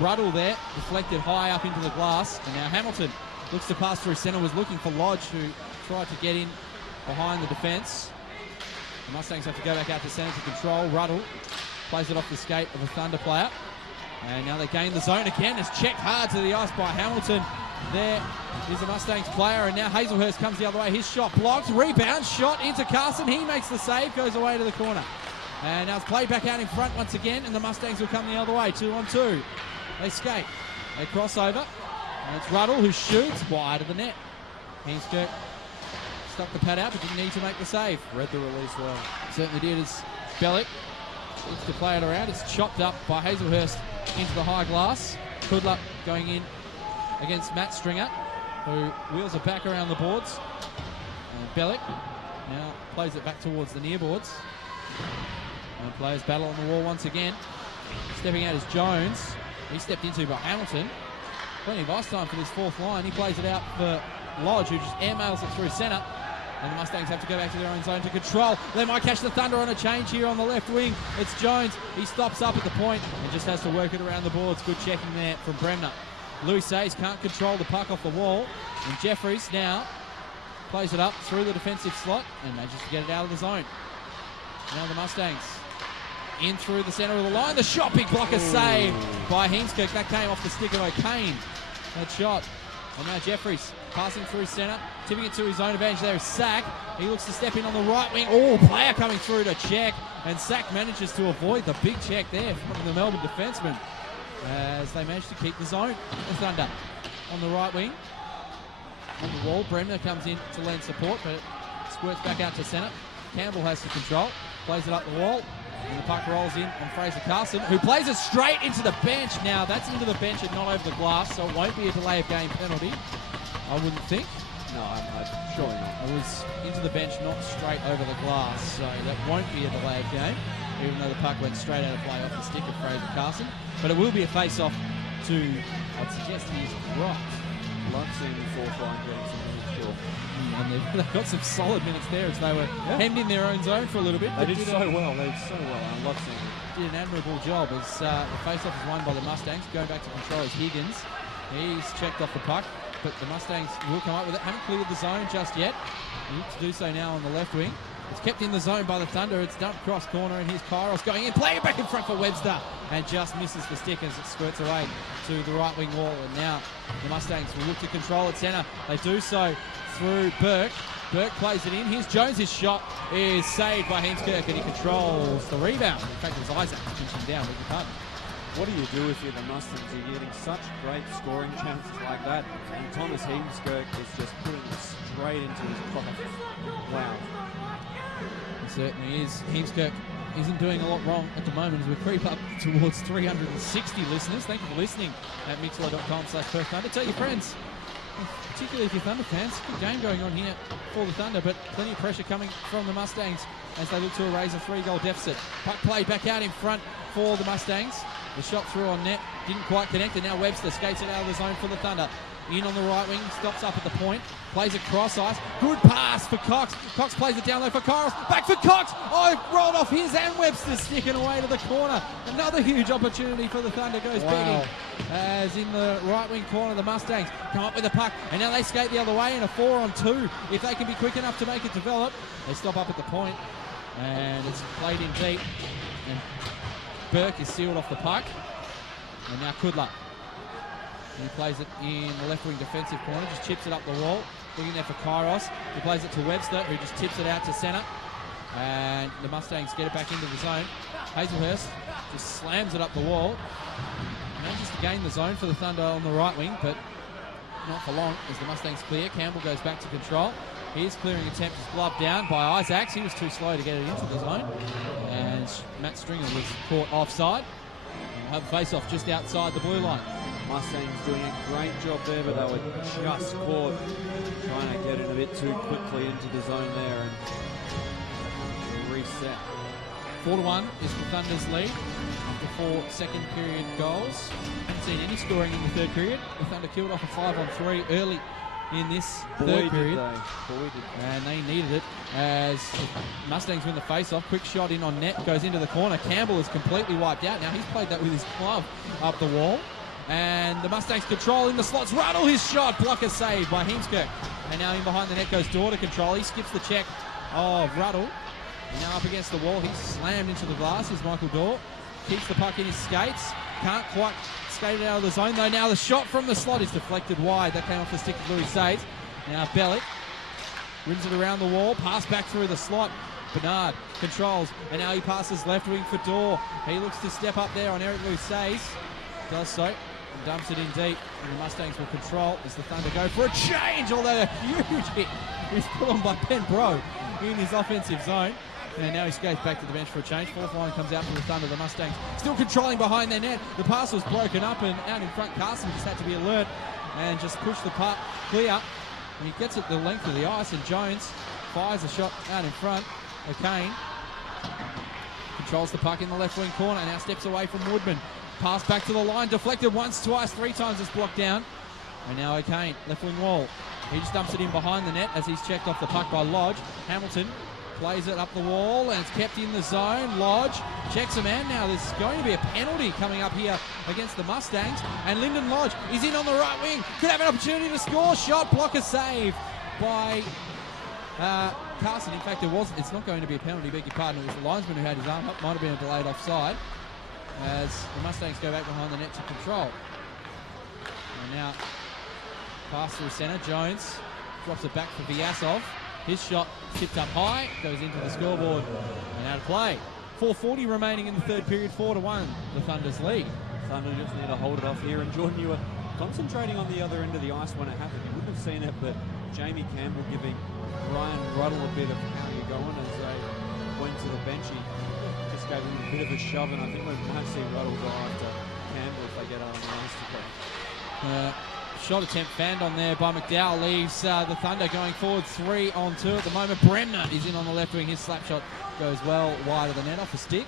Ruddle there. Deflected high up into the glass. And now Hamilton looks to pass through centre. Was looking for Lodge, who tried to get in behind the defence. The Mustangs have to go back out to centre to control. Ruddle plays it off the skate of a Thunder player. And now they gain the zone again. It's checked hard to the ice by Hamilton. There is the Mustangs player, and now Hazelhurst comes the other way. His shot blocked, rebound, shot into Carson. He makes the save, goes away to the corner. And now it's played back out in front once again, and the Mustangs will come the other way, 2-on-2. They skate, they cross over, and it's Ruddle who shoots wide of the net. Heemskirk stuck the pad out, but didn't need to make the save. Read the release well. Certainly did as Bellick looks to play it around. It's chopped up by Hazelhurst into the high glass. Kudla going in against Matt Stringer, who wheels it back around the boards. And Bellick now plays it back towards the near boards. And players battle on the wall once again. Stepping out is Jones. He's stepped into by Hamilton. plenty of ice time for this fourth line. He plays it out for Lodge, who just airmails it through centre. And the Mustangs have to go back to their own zone to control. They might catch the Thunder on a change here on the left wing. It's Jones. He stops up at the point and just has to work it around the boards. Good checking there from Bremner. Louis Sayes can't control the puck off the wall. And Jeffries now plays it up through the defensive slot and manages to get it out of the zone. Now the Mustangs in through the centre of the line. The shot, big blocker save by Heemskirk. That came off the stick of O'Kane. That shot. And now Jeffries passing through centre, tipping it to his own advantage. There is Sack. He looks to step in on the right wing. Oh, player coming through to check. And Sack manages to avoid the big check there from the Melbourne defenseman as they manage to keep the zone. The Thunder on the right wing. On the wall, Bremner comes in to lend support, but it squirts back out to centre. Campbell has to control, plays it up the wall, and the puck rolls in on Fraser Carson, who plays it straight into the bench. Now, that's into the bench and not over the glass, so it won't be a delay of game penalty, I wouldn't think. No, I'm surely not. It was into the bench, not straight over the glass, so that won't be a delay of game, even though the puck went straight out of play off the stick of Fraser Carson. But it will be a face-off to, I'd suggest he is dropped. Love seeing the fourth line getting some minutes, sure. And they've got some solid minutes there as they were hemmed in their own zone for a little bit. They did so well. They did so well. I love seeing it. Did an admirable job as the face-off is won by the Mustangs. Going back to control is Higgins. He's checked off the puck, but the Mustangs will come up with it. Haven't cleared the zone just yet. They need to do so now on the left wing. It's kept in the zone by the Thunder. It's dumped cross corner, and here's Kairos going in, playing it back in front for Webster, and just misses the stick as it squirts away to the right wing wall. And now the Mustangs will look to control at centre. They do so through Burke. Burke plays it in. Here's Jones' shot is saved by Heemskirk, and he controls the rebound. In fact, it was Isaac who pinched him down with the punt. What do you do if you're the Mustangs? You're getting such great scoring chances like that, and Thomas Heemskirk is just putting it straight into his pocket. Wow. He certainly is. Heemskirk isn't doing a lot wrong at the moment as we creep up towards 360 listeners. Thank you for listening at mixler.com/Perth Thunder. Tell your friends, particularly if you're Thunder fans. Good game going on here for the Thunder, but plenty of pressure coming from the Mustangs as they look to erase a 3-goal deficit. Puck played back out in front for the Mustangs. The shot through on net didn't quite connect, and now Webster skates it out of the zone for the Thunder. In on the right wing, stops up at the point, plays it cross ice. Good pass for Cox. Cox plays it down low for Kairos. Back for Cox. Oh, rolled off his and Webster, sticking away to the corner. Another huge opportunity for the Thunder goes begging. As in the right wing corner, the Mustangs come up with the puck, and now they skate the other way in a 4-on-2. If they can be quick enough to make it develop, they stop up at the point, and it's played in deep. And Burke is sealed off the puck, and now Kudla. He plays it in the left wing defensive corner, just chips it up the wall, looking there for Kairos. He plays it to Webster, who just tips it out to centre, and the Mustangs get it back into the zone. Hazelhurst just slams it up the wall, manages to gain the zone for the Thunder on the right wing, but not for long as the Mustangs clear. Campbell goes back to control. His clearing attempt is gloved down by Isaacs. He was too slow to get it into the zone, and Matt Stringer was caught offside. We'll have a face-off just outside the blue line. Mustangs doing a great job there, but they were just caught trying to get it a bit too quickly into the zone there and reset. 4-1 is the Thunder's lead after 4 second period goals. Haven't seen any scoring in the third period. The Thunder killed off a 5-on-3 early in this third period. And they needed it as the Mustangs win the face-off. Quick shot in on net, goes into the corner. Campbell is completely wiped out. Now he's played that with his glove up the wall. And the Mustangs control in the slots. Ruddle, his shot. Blocker saved by Heemskirk. And now in behind the net goes Dorr to control. He skips the check of Ruddle. And now up against the wall. He's slammed into the glass. Here's Michael Dorr. Keeps the puck in his skates. Can't quite skate it out of the zone though. Now the shot from the slot is deflected wide. That came off the stick of Louis Sayes. Now Bellick rims it around the wall. Pass back through the slot. Bernard controls. And now he passes left wing for Dorr. He looks to step up there on Eric Louis Sayes. Does so. And dumps it in deep, and the Mustangs will control as the Thunder go for a change, although a huge hit is put on by Ben Bro in his offensive zone. And now he skates back to the bench for a change. Fourth line comes out for the Thunder. The Mustangs still controlling behind their net. The pass was broken up, and out in front, Carson just had to be alert and just push the puck clear. And he gets it the length of the ice, and Jones fires a shot out in front. O'Kane controls the puck in the left wing corner, now steps away from Woodman. Pass back to the line, deflected once, twice, 3 times it's blocked down. And now O'Kane, left wing wall. He just dumps it in behind the net as he's checked off the puck by Lodge. Hamilton plays it up the wall and it's kept in the zone. Lodge checks a man. Now there's going to be a penalty coming up here against the Mustangs. And Lyndon Lodge is in on the right wing. Could have an opportunity to score. Shot, blocker, save by Carson. In fact, it's not going to be a penalty, beg your pardon. It was the linesman who had his arm up. Might have been a delayed offside as the Mustangs go back behind the net to control. And now pass through centre. Jones drops it back for Vyasov. His shot tipped up high, goes into the scoreboard, and out of play. 4:40 remaining in the third period, 4-1, the Thunder's lead. Thunder just need to hold it off here. And Jordan, you were concentrating on the other end of the ice when it happened. You wouldn't have seen it, but Jamie Campbell giving Ryan Ruddle a bit of how you're going as they went to the bench. He just gave him a bit of a shove, and I think we might see Ruddle go after Campbell if they get on the ice together. Shot attempt fanned on there by McDowell leaves the Thunder going forward 3-on-2 at the moment. Bremner is in on the left wing. His slap shot goes well wide of the net off the stick.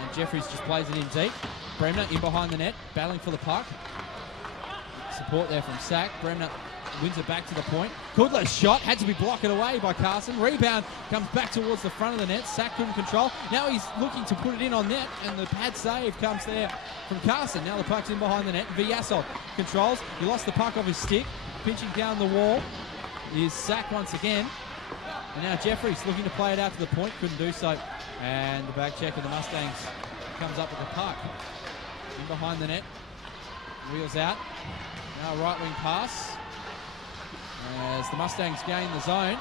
And Jeffries just plays it in deep. Bremner in behind the net, battling for the puck. Support there from Sack. Bremner wins it back to the point. Kudler's shot had to be blocked away by Carson. Rebound comes back towards the front of the net. Sack couldn't control. Now he's looking to put it in on net, and the pad save comes there from Carson. Now the puck's in behind the net. Vyasov controls. He lost the puck off his stick. Pinching down the wall is Sack once again. And now Jeffries looking to play it out to the point. Couldn't do so. And the back check of the Mustangs comes up with the puck. In behind the net. Wheels out. Now a right wing pass. As the Mustangs gain the zone.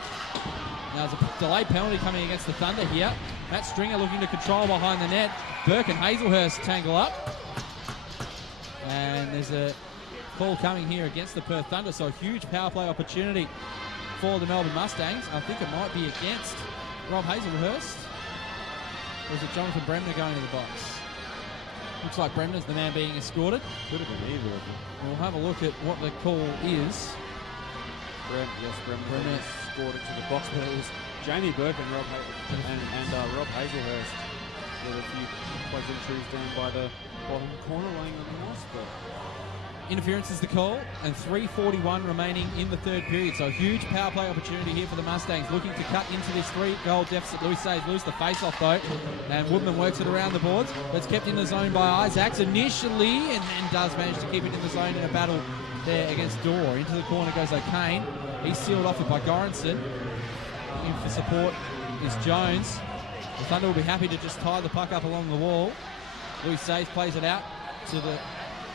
Now there's a delayed penalty coming against the Thunder here. Matt Stringer looking to control behind the net. Burke and Hazelhurst tangle up. And there's a call coming here against the Perth Thunder. So a huge power play opportunity for the Melbourne Mustangs. I think it might be against Rob Hazelhurst. Or is it Jonathan Bremner going to the box? Looks like Bremner's the man being escorted. Could have been either of them. We'll have a look at what the call is. Bremner scored it to the box, but it was Jamie Burke and Rob Hazelhurst with a few pleasantries down by the bottom corner laying on the ice. Interference is the call, and 3:41 remaining in the third period. So a huge power play opportunity here for the Mustangs, looking to cut into this 3-goal deficit. Lewis says loose the face-off though, and Woodman works it around the boards. But it's kept in the zone by Isaacs initially, and then does manage to keep it in the zone in a battle there against Dorr. Into the corner goes O'Kane. He's sealed off it by Goranson. In for support is Jones. The Thunder will be happy to just tie the puck up along the wall. Louis Says plays it out to the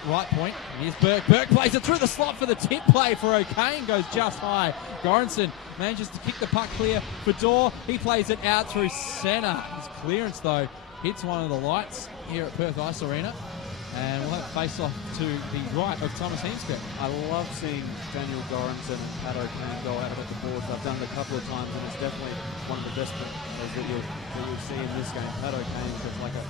right point. And here's Burke. Burke plays it through the slot for the tip play for O'Kane. Goes just high. Goranson manages to kick the puck clear for Dorr. He plays it out through centre. His clearance, though, hits one of the lights here at Perth Ice Arena. And we'll have face-off to the right of Thomas Heemskirk. I love seeing Daniel Goranson and Pat O'Kane go out of the boards. I've done it a couple of times, and it's definitely one of the best plays that you'll see in this game. Pat O'Kane is just like a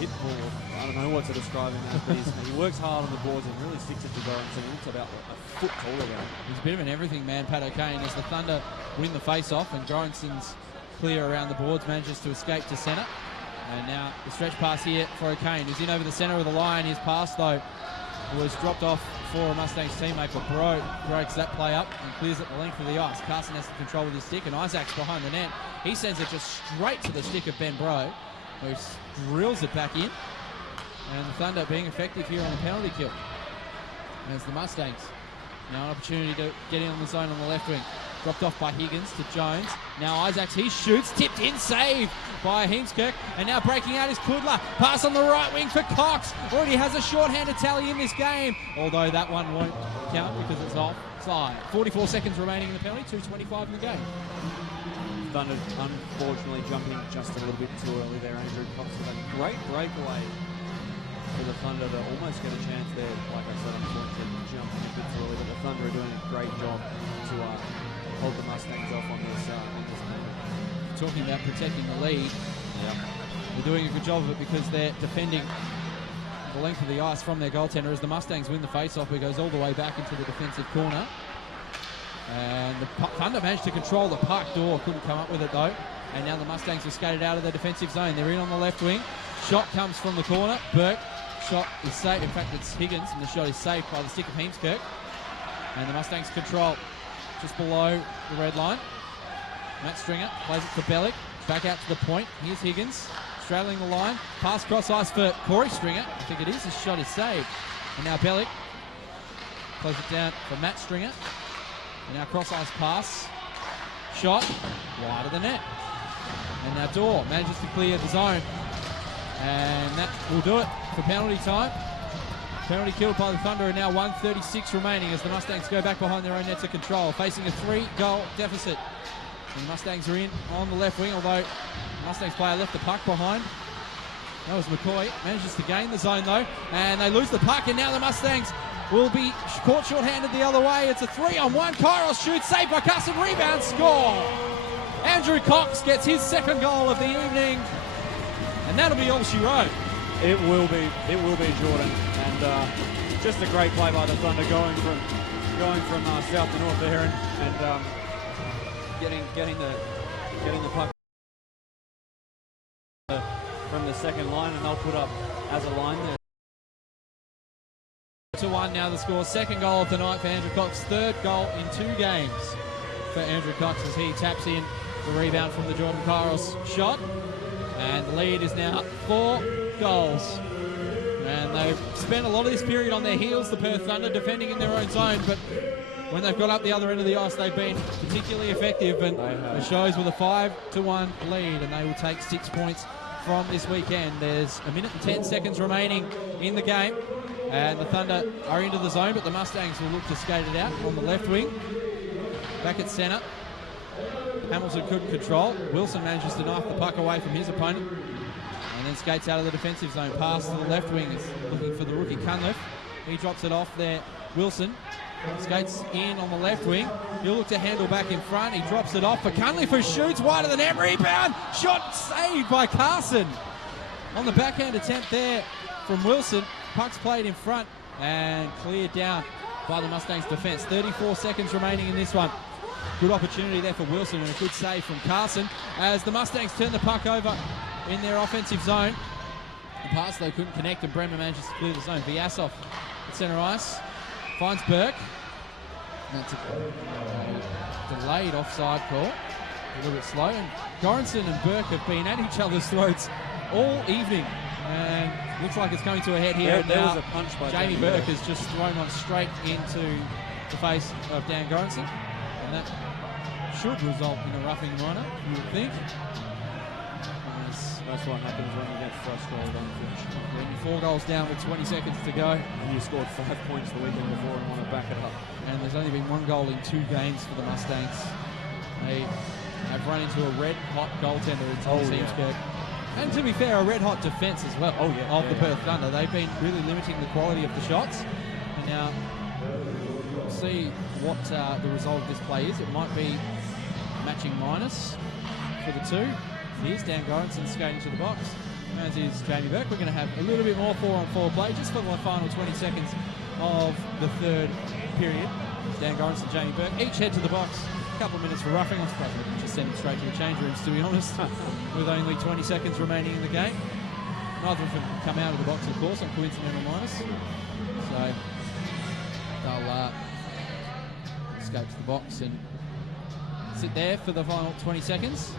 hit ball. I don't know what to describe him as, but he works hard on the boards and really sticks it to Goranson. He looks about a foot taller than him. He's a bit of an everything man, Pat O'Kane, as the Thunder win the face-off, and Goranson's clear around the boards, manages to escape to centre. And now the stretch pass here for O'Kane. He's in over the centre of the line. His pass, though, was dropped off for a Mustangs teammate, but Bro breaks that play up and clears it the length of the ice. Carson has to control with his stick, and Isaac's behind the net. He sends it just straight to the stick of Ben Bro, who drills it back in. And the Thunder being effective here on the penalty kill. As the Mustangs now an opportunity to get in on the zone on the left wing. Dropped off by Higgins to Jones. Now Isaacs, he shoots, tipped in, saved by Heemskirk. And now breaking out is Kudler. Pass on the right wing for Cox. Already has a shorthanded tally in this game, although that one won't count because it's offside. 44 seconds remaining in the penalty, 2:25 in the game. Thunder unfortunately jumping just a little bit too early there. Andrew Cox with a great breakaway for the Thunder to almost get a chance there. Like I said, unfortunately jumping a bit too early, but the Thunder are doing a great job to hold the Mustangs off on this moment. Talking about protecting the lead, they're doing a good job of it because they're defending the length of the ice from their goaltender as the Mustangs win the face-off. It goes all the way back into the defensive corner. And the Thunder managed to control the puck. Dorr couldn't come up with it though. And now the Mustangs have skated out of the defensive zone. They're in on the left wing. Shot comes from the corner. Burke shot is saved. In fact, it's Higgins, and the shot is saved by the stick of Heemskirk. And the Mustangs control just below the red line. Matt Stringer plays it to Bellick. Back out to the point. Here's Higgins, straddling the line. Pass cross ice for Corey Stringer. I think it is. His shot is saved. And now Bellick plays it down for Matt Stringer. And now cross ice pass. Shot wide of the net. And now Dorr manages to clear the zone. And that will do it for penalty time. Penalty killed by the Thunder, and now 1:36 remaining as the Mustangs go back behind their own net to control, facing a 3-goal deficit. And the Mustangs are in on the left wing, although the Mustangs player left the puck behind. That was McCoy. Manages to gain the zone though, and they lose the puck, and now the Mustangs will be caught short-handed the other way. It's a 3-on-1. Kairos shoots, saved by Cusson, rebound, score! Andrew Cox gets his second goal of the evening, and that'll be all she wrote. It will be Jordan, and just a great play by the Thunder, going from south to north there, and getting the puck from the second line, and they'll put up as a line there. 2-1 now the score. Second goal of the night for Andrew Cox. Third goal in 2 games for Andrew Cox as he taps in the rebound from the Jordan Kairos shot. And the lead is now 4 goals. And they've spent a lot of this period on their heels, the Perth Thunder, defending in their own zone. But when they've got up the other end of the ice, they've been particularly effective. And it shows with a 5-1 lead. And they will take 6 points from this weekend. There's 1 minute and 10 seconds remaining in the game. And the Thunder are into the zone, but the Mustangs will look to skate it out on the left wing. Back at centre. Hamilton couldn't control. Wilson manages to knife the puck away from his opponent and then skates out of the defensive zone. Pass to the left wing. Is looking for the rookie Cunliffe. He drops it off there. Wilson skates in on the left wing. He'll look to handle back in front. He drops it off for Cunliffe, who shoots wide of the net. Rebound. Shot saved by Carson. On the backhand attempt there from Wilson. Puck's played in front and cleared down by the Mustangs defence. 34 seconds remaining in this one. Good opportunity there for Wilson and a good save from Carson as the Mustangs turn the puck over in their offensive zone. The pass though couldn't connect, and Bremer manages to clear the zone. Vyasov at centre ice finds Burke. That's a delayed offside call. A little bit slow. And Goranson and Burke have been at each other's throats all evening. And looks like it's coming to a head here. There was a punch by Jamie Burke has just thrown one straight into the face of Dan Goranson. And that should result in a roughing minor, you would think. That's what happens when you get frustrated, unfortunately. When you're 4 goals down with 20 seconds to go. And you scored 5 points the weekend before and want to back it up. And there's only been 1 goal in 2 games for the Mustangs. They have run into a red-hot goaltender in Thomas Heemskirk. And to be fair, a red-hot defence as well of the Perth Thunder. They've been really limiting the quality of the shots. And now we'll see what the result of this play is. It might be matching minus for the 2. Here's Dan Goranson skating to the box. As is Jamie Burke. We're going to have a little bit more 4-on-4 play just for the final 20 seconds of the third period. Dan Goranson, Jamie Burke, each head to the box. A couple of minutes for roughing. I suppose we can just send him straight to the change rooms, to be honest, with only 20 seconds remaining in the game. Neither of them come out of the box, of course, on coincidental minus. So they'll escape to the box and sit there for the final 20 seconds.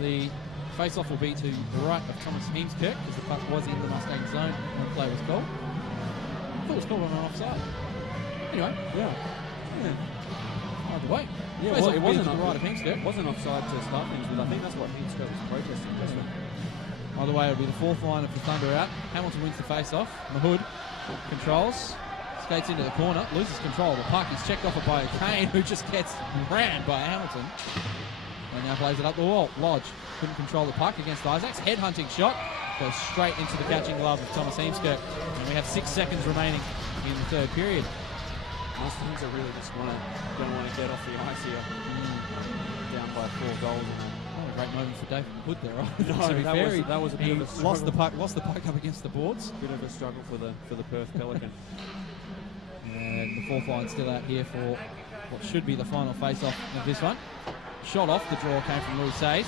The face-off will be to the right of Thomas Heemskirk, because the puck was in the Mustang zone when the play was called. I thought it was called on an offside. Anyway, either way. Yeah, it wasn't to the right of Heemskirk. It wasn't offside to start things with. I think that's what Heemskirk was protesting. Either way, it'll be the 4th line of the Thunder out. Hamilton wins the face-off. Mahood controls, skates into the corner, loses control of the puck. He's checked off it by Kane, who just gets ran by Hamilton. And now plays it up the wall. Lodge couldn't control the puck against Isaacs. Head-hunting shot goes straight into the catching glove of Thomas Heemskirk. And we have 6 seconds remaining in the third period. Mustangs are really just going to want to get off the ice here. Down by 4 goals. Not a great moment for David Hood there, right? No, to be fair, that was a bit of a struggle. Lost the puck up against the boards. Bit of a struggle for the Perth Pelican. And the 4th line still out here for what should be the final face-off of this one. Shot off the draw came from Lewis Hayes.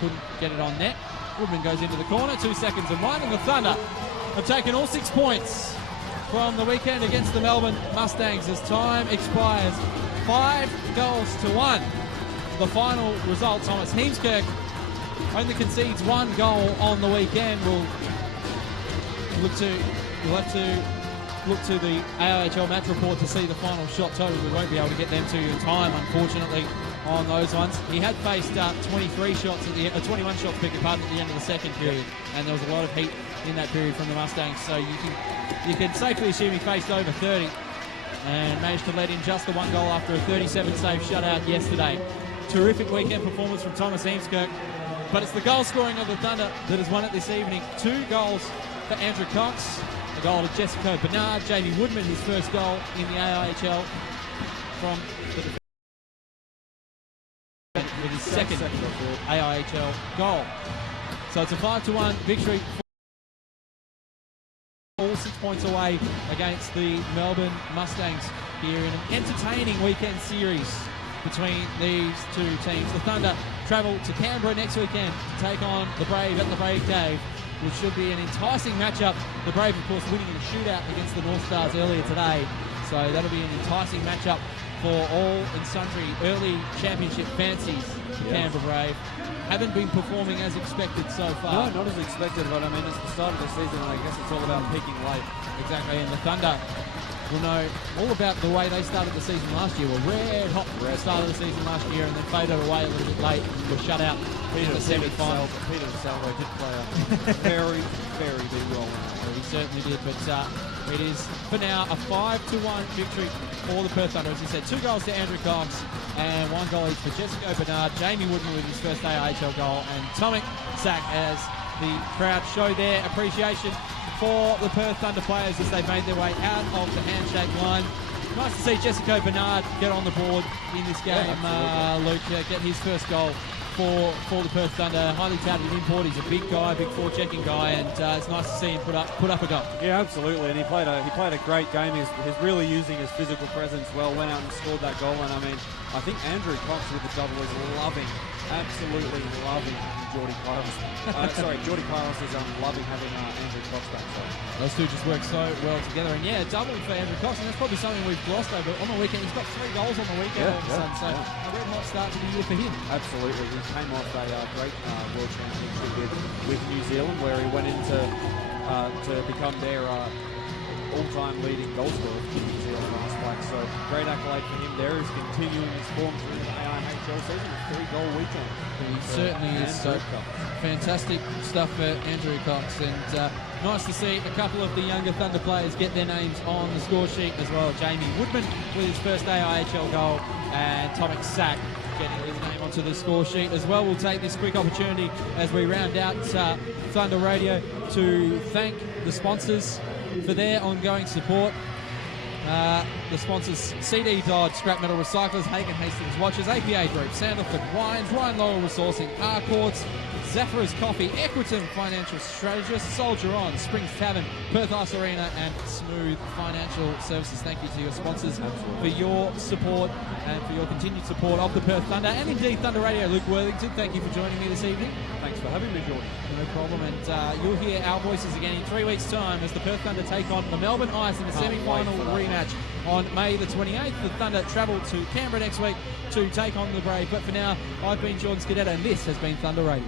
Couldn't get it on net. Woodman goes into the corner, 2 seconds and 1, and the Thunder have taken all 6 points from the weekend against the Melbourne Mustangs as time expires. 5-1. The final result, Thomas Heemskirk only concedes 1 goal on the weekend. We'll have to look to the AIHL match report to see the final shot total. We won't be able to get them to you in time, unfortunately, on those ones. He had faced 21 shots, beg your pardon, at the end of the second period, and there was a lot of heat in that period from the Mustangs, so you can safely assume he faced over 30 and managed to let in just the 1 goal after a 37-save shutout yesterday. Terrific weekend performance from Thomas Heemskirk, but it's the goal scoring of the Thunder that has won it this evening. 2 goals for Andrew Cox, a goal to Jessica Bernard, Jamie Woodman, his first goal in the AIHL from the defence with his second AIHL goal. So it's a 5-1 victory. All 6 points away against the Melbourne Mustangs here in an entertaining weekend series between these two teams. The Thunder travel to Canberra next weekend to take on the Brave at the Brave Cave, which should be an enticing matchup. The Brave, of course, winning in a shootout against the North Stars earlier today. So that'll be an enticing matchup for all and sundry early championship fancies. The Canberra Brave haven't been performing as expected so far. No, not as expected, but I mean, it's the start of the season, and I guess it's all about peaking late. Exactly, and the Thunder will know all about the way they started the season last year. Were red hot at the start of the season last year and then faded away a little bit late and were shut out in the semi-final. Peter Salvo did play a very, very big role in that. He certainly did, but it is, for now, a 5-1 victory for the Perth Thunder. As you said, 2 goals to Andrew Cox and 1 goal each for Jessica Bernard, Jamie Woodman with his first AIHL goal, and Tomic Sack as the crowd show their appreciation for the Perth Thunder players as they've made their way out of the handshake line. Nice to see Jessica Bernard get on the board in this game, Luke, get his first goal for the Perth Thunder. Highly touted import. He's a big guy, big forechecking guy, and it's nice to see him put up a goal. Yeah, absolutely, and he played a great game. He's really using his physical presence well. Went out and scored that goal, and I mean, I think Andrew Cox with the double is absolutely loving Geordie Kairos. Geordie Kairos is loving having Andrew Cox back. So. Those two just work so well together, and yeah, double for Andrew Cox, and that's probably something we've glossed over on the weekend. He's got 3 goals on the weekend all of a sudden, so a red hot start to the year for him. Absolutely, he came off a great World Championship with New Zealand, where he went into to become their all-time leading goal scorer for New Zealand last week. So great accolade for him there. He's continuing his form through the AIHL season, a 3-goal weekend. He certainly is. So fantastic stuff for Andrew Cox, and nice to see a couple of the younger Thunder players get their names on the score sheet as well. Jamie Woodman with his first AIHL goal, and Tomic Sack getting his name onto the score sheet as well. We'll take this quick opportunity as we round out Thunder Radio to thank the sponsors for their ongoing support. The sponsors: CD Dodd, Scrap Metal Recyclers, Hagen Hastings Watches, APA Group, Sandalford Wines, Ryan Lowell Resourcing, Harcourts, Zephyrus Coffee, Equiton Financial Strategist, Soldier On, Springs Tavern, Perth Ice Arena, and Smooth Financial Services. Thank you to your sponsors for your support and for your continued support of the Perth Thunder, and indeed Thunder Radio. Luke Worthington, thank you for joining me this evening. Thanks for having me, Jordan. No problem, and you'll hear our voices again in 3 weeks' time as the Perth Thunder take on the Melbourne Ice in the semi-final rematch on May the 28th. The Thunder travel to Canberra next week to take on the Brave. But for now, I've been Jordan Scudetto, and this has been Thunder Radio.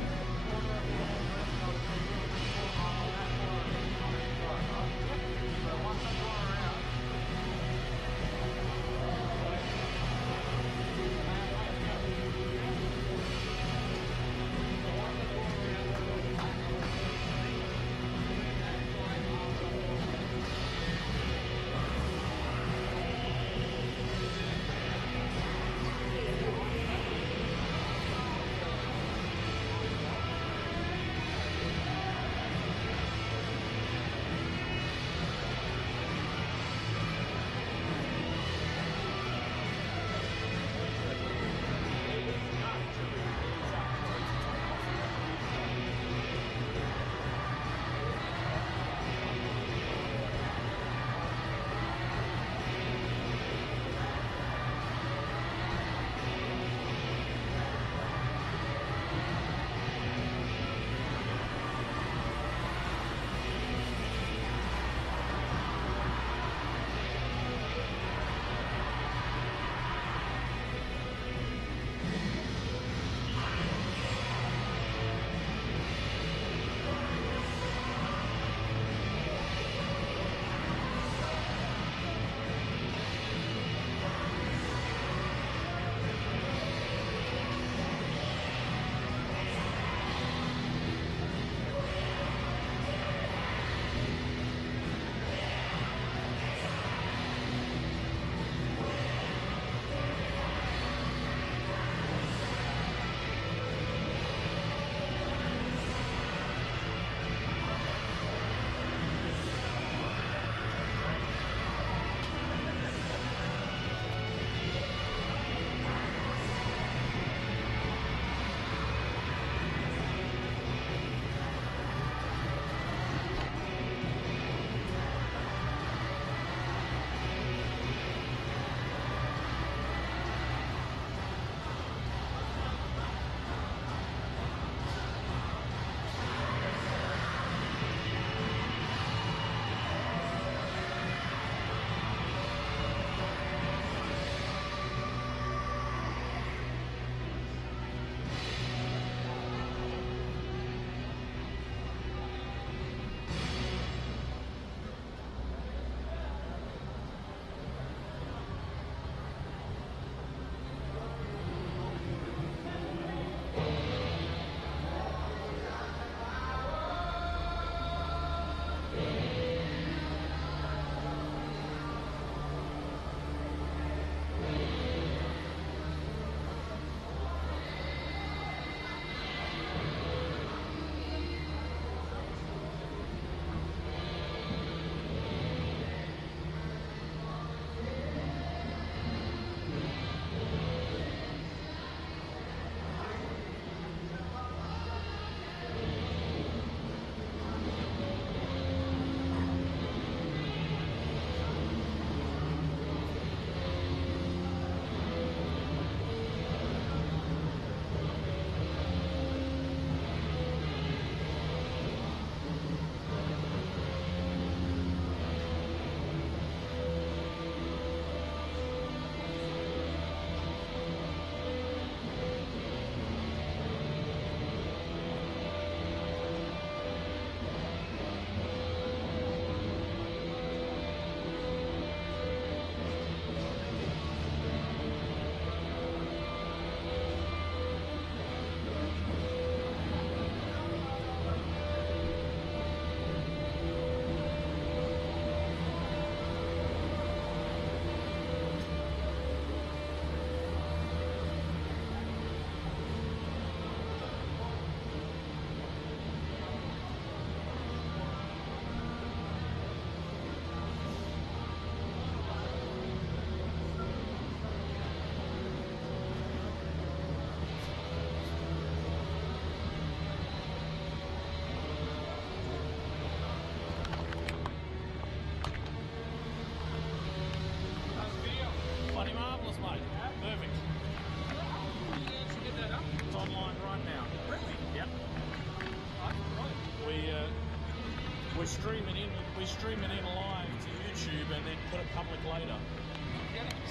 stream it in. We stream it in live to YouTube and then put it public later.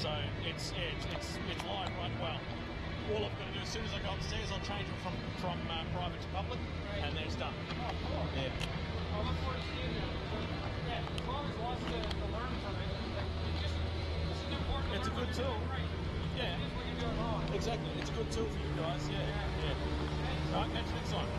So it's live, right? Well, all I've got to do as soon as I go upstairs, I'll change it from private to public, and then it's done. Yeah. I look forward to seeing it. Yeah, as long as wants to learn from it, this is important. It's a good tool. Yeah. It is what you're doing wrong. Exactly. It's a good tool for you guys. Yeah. All right, catch you next time.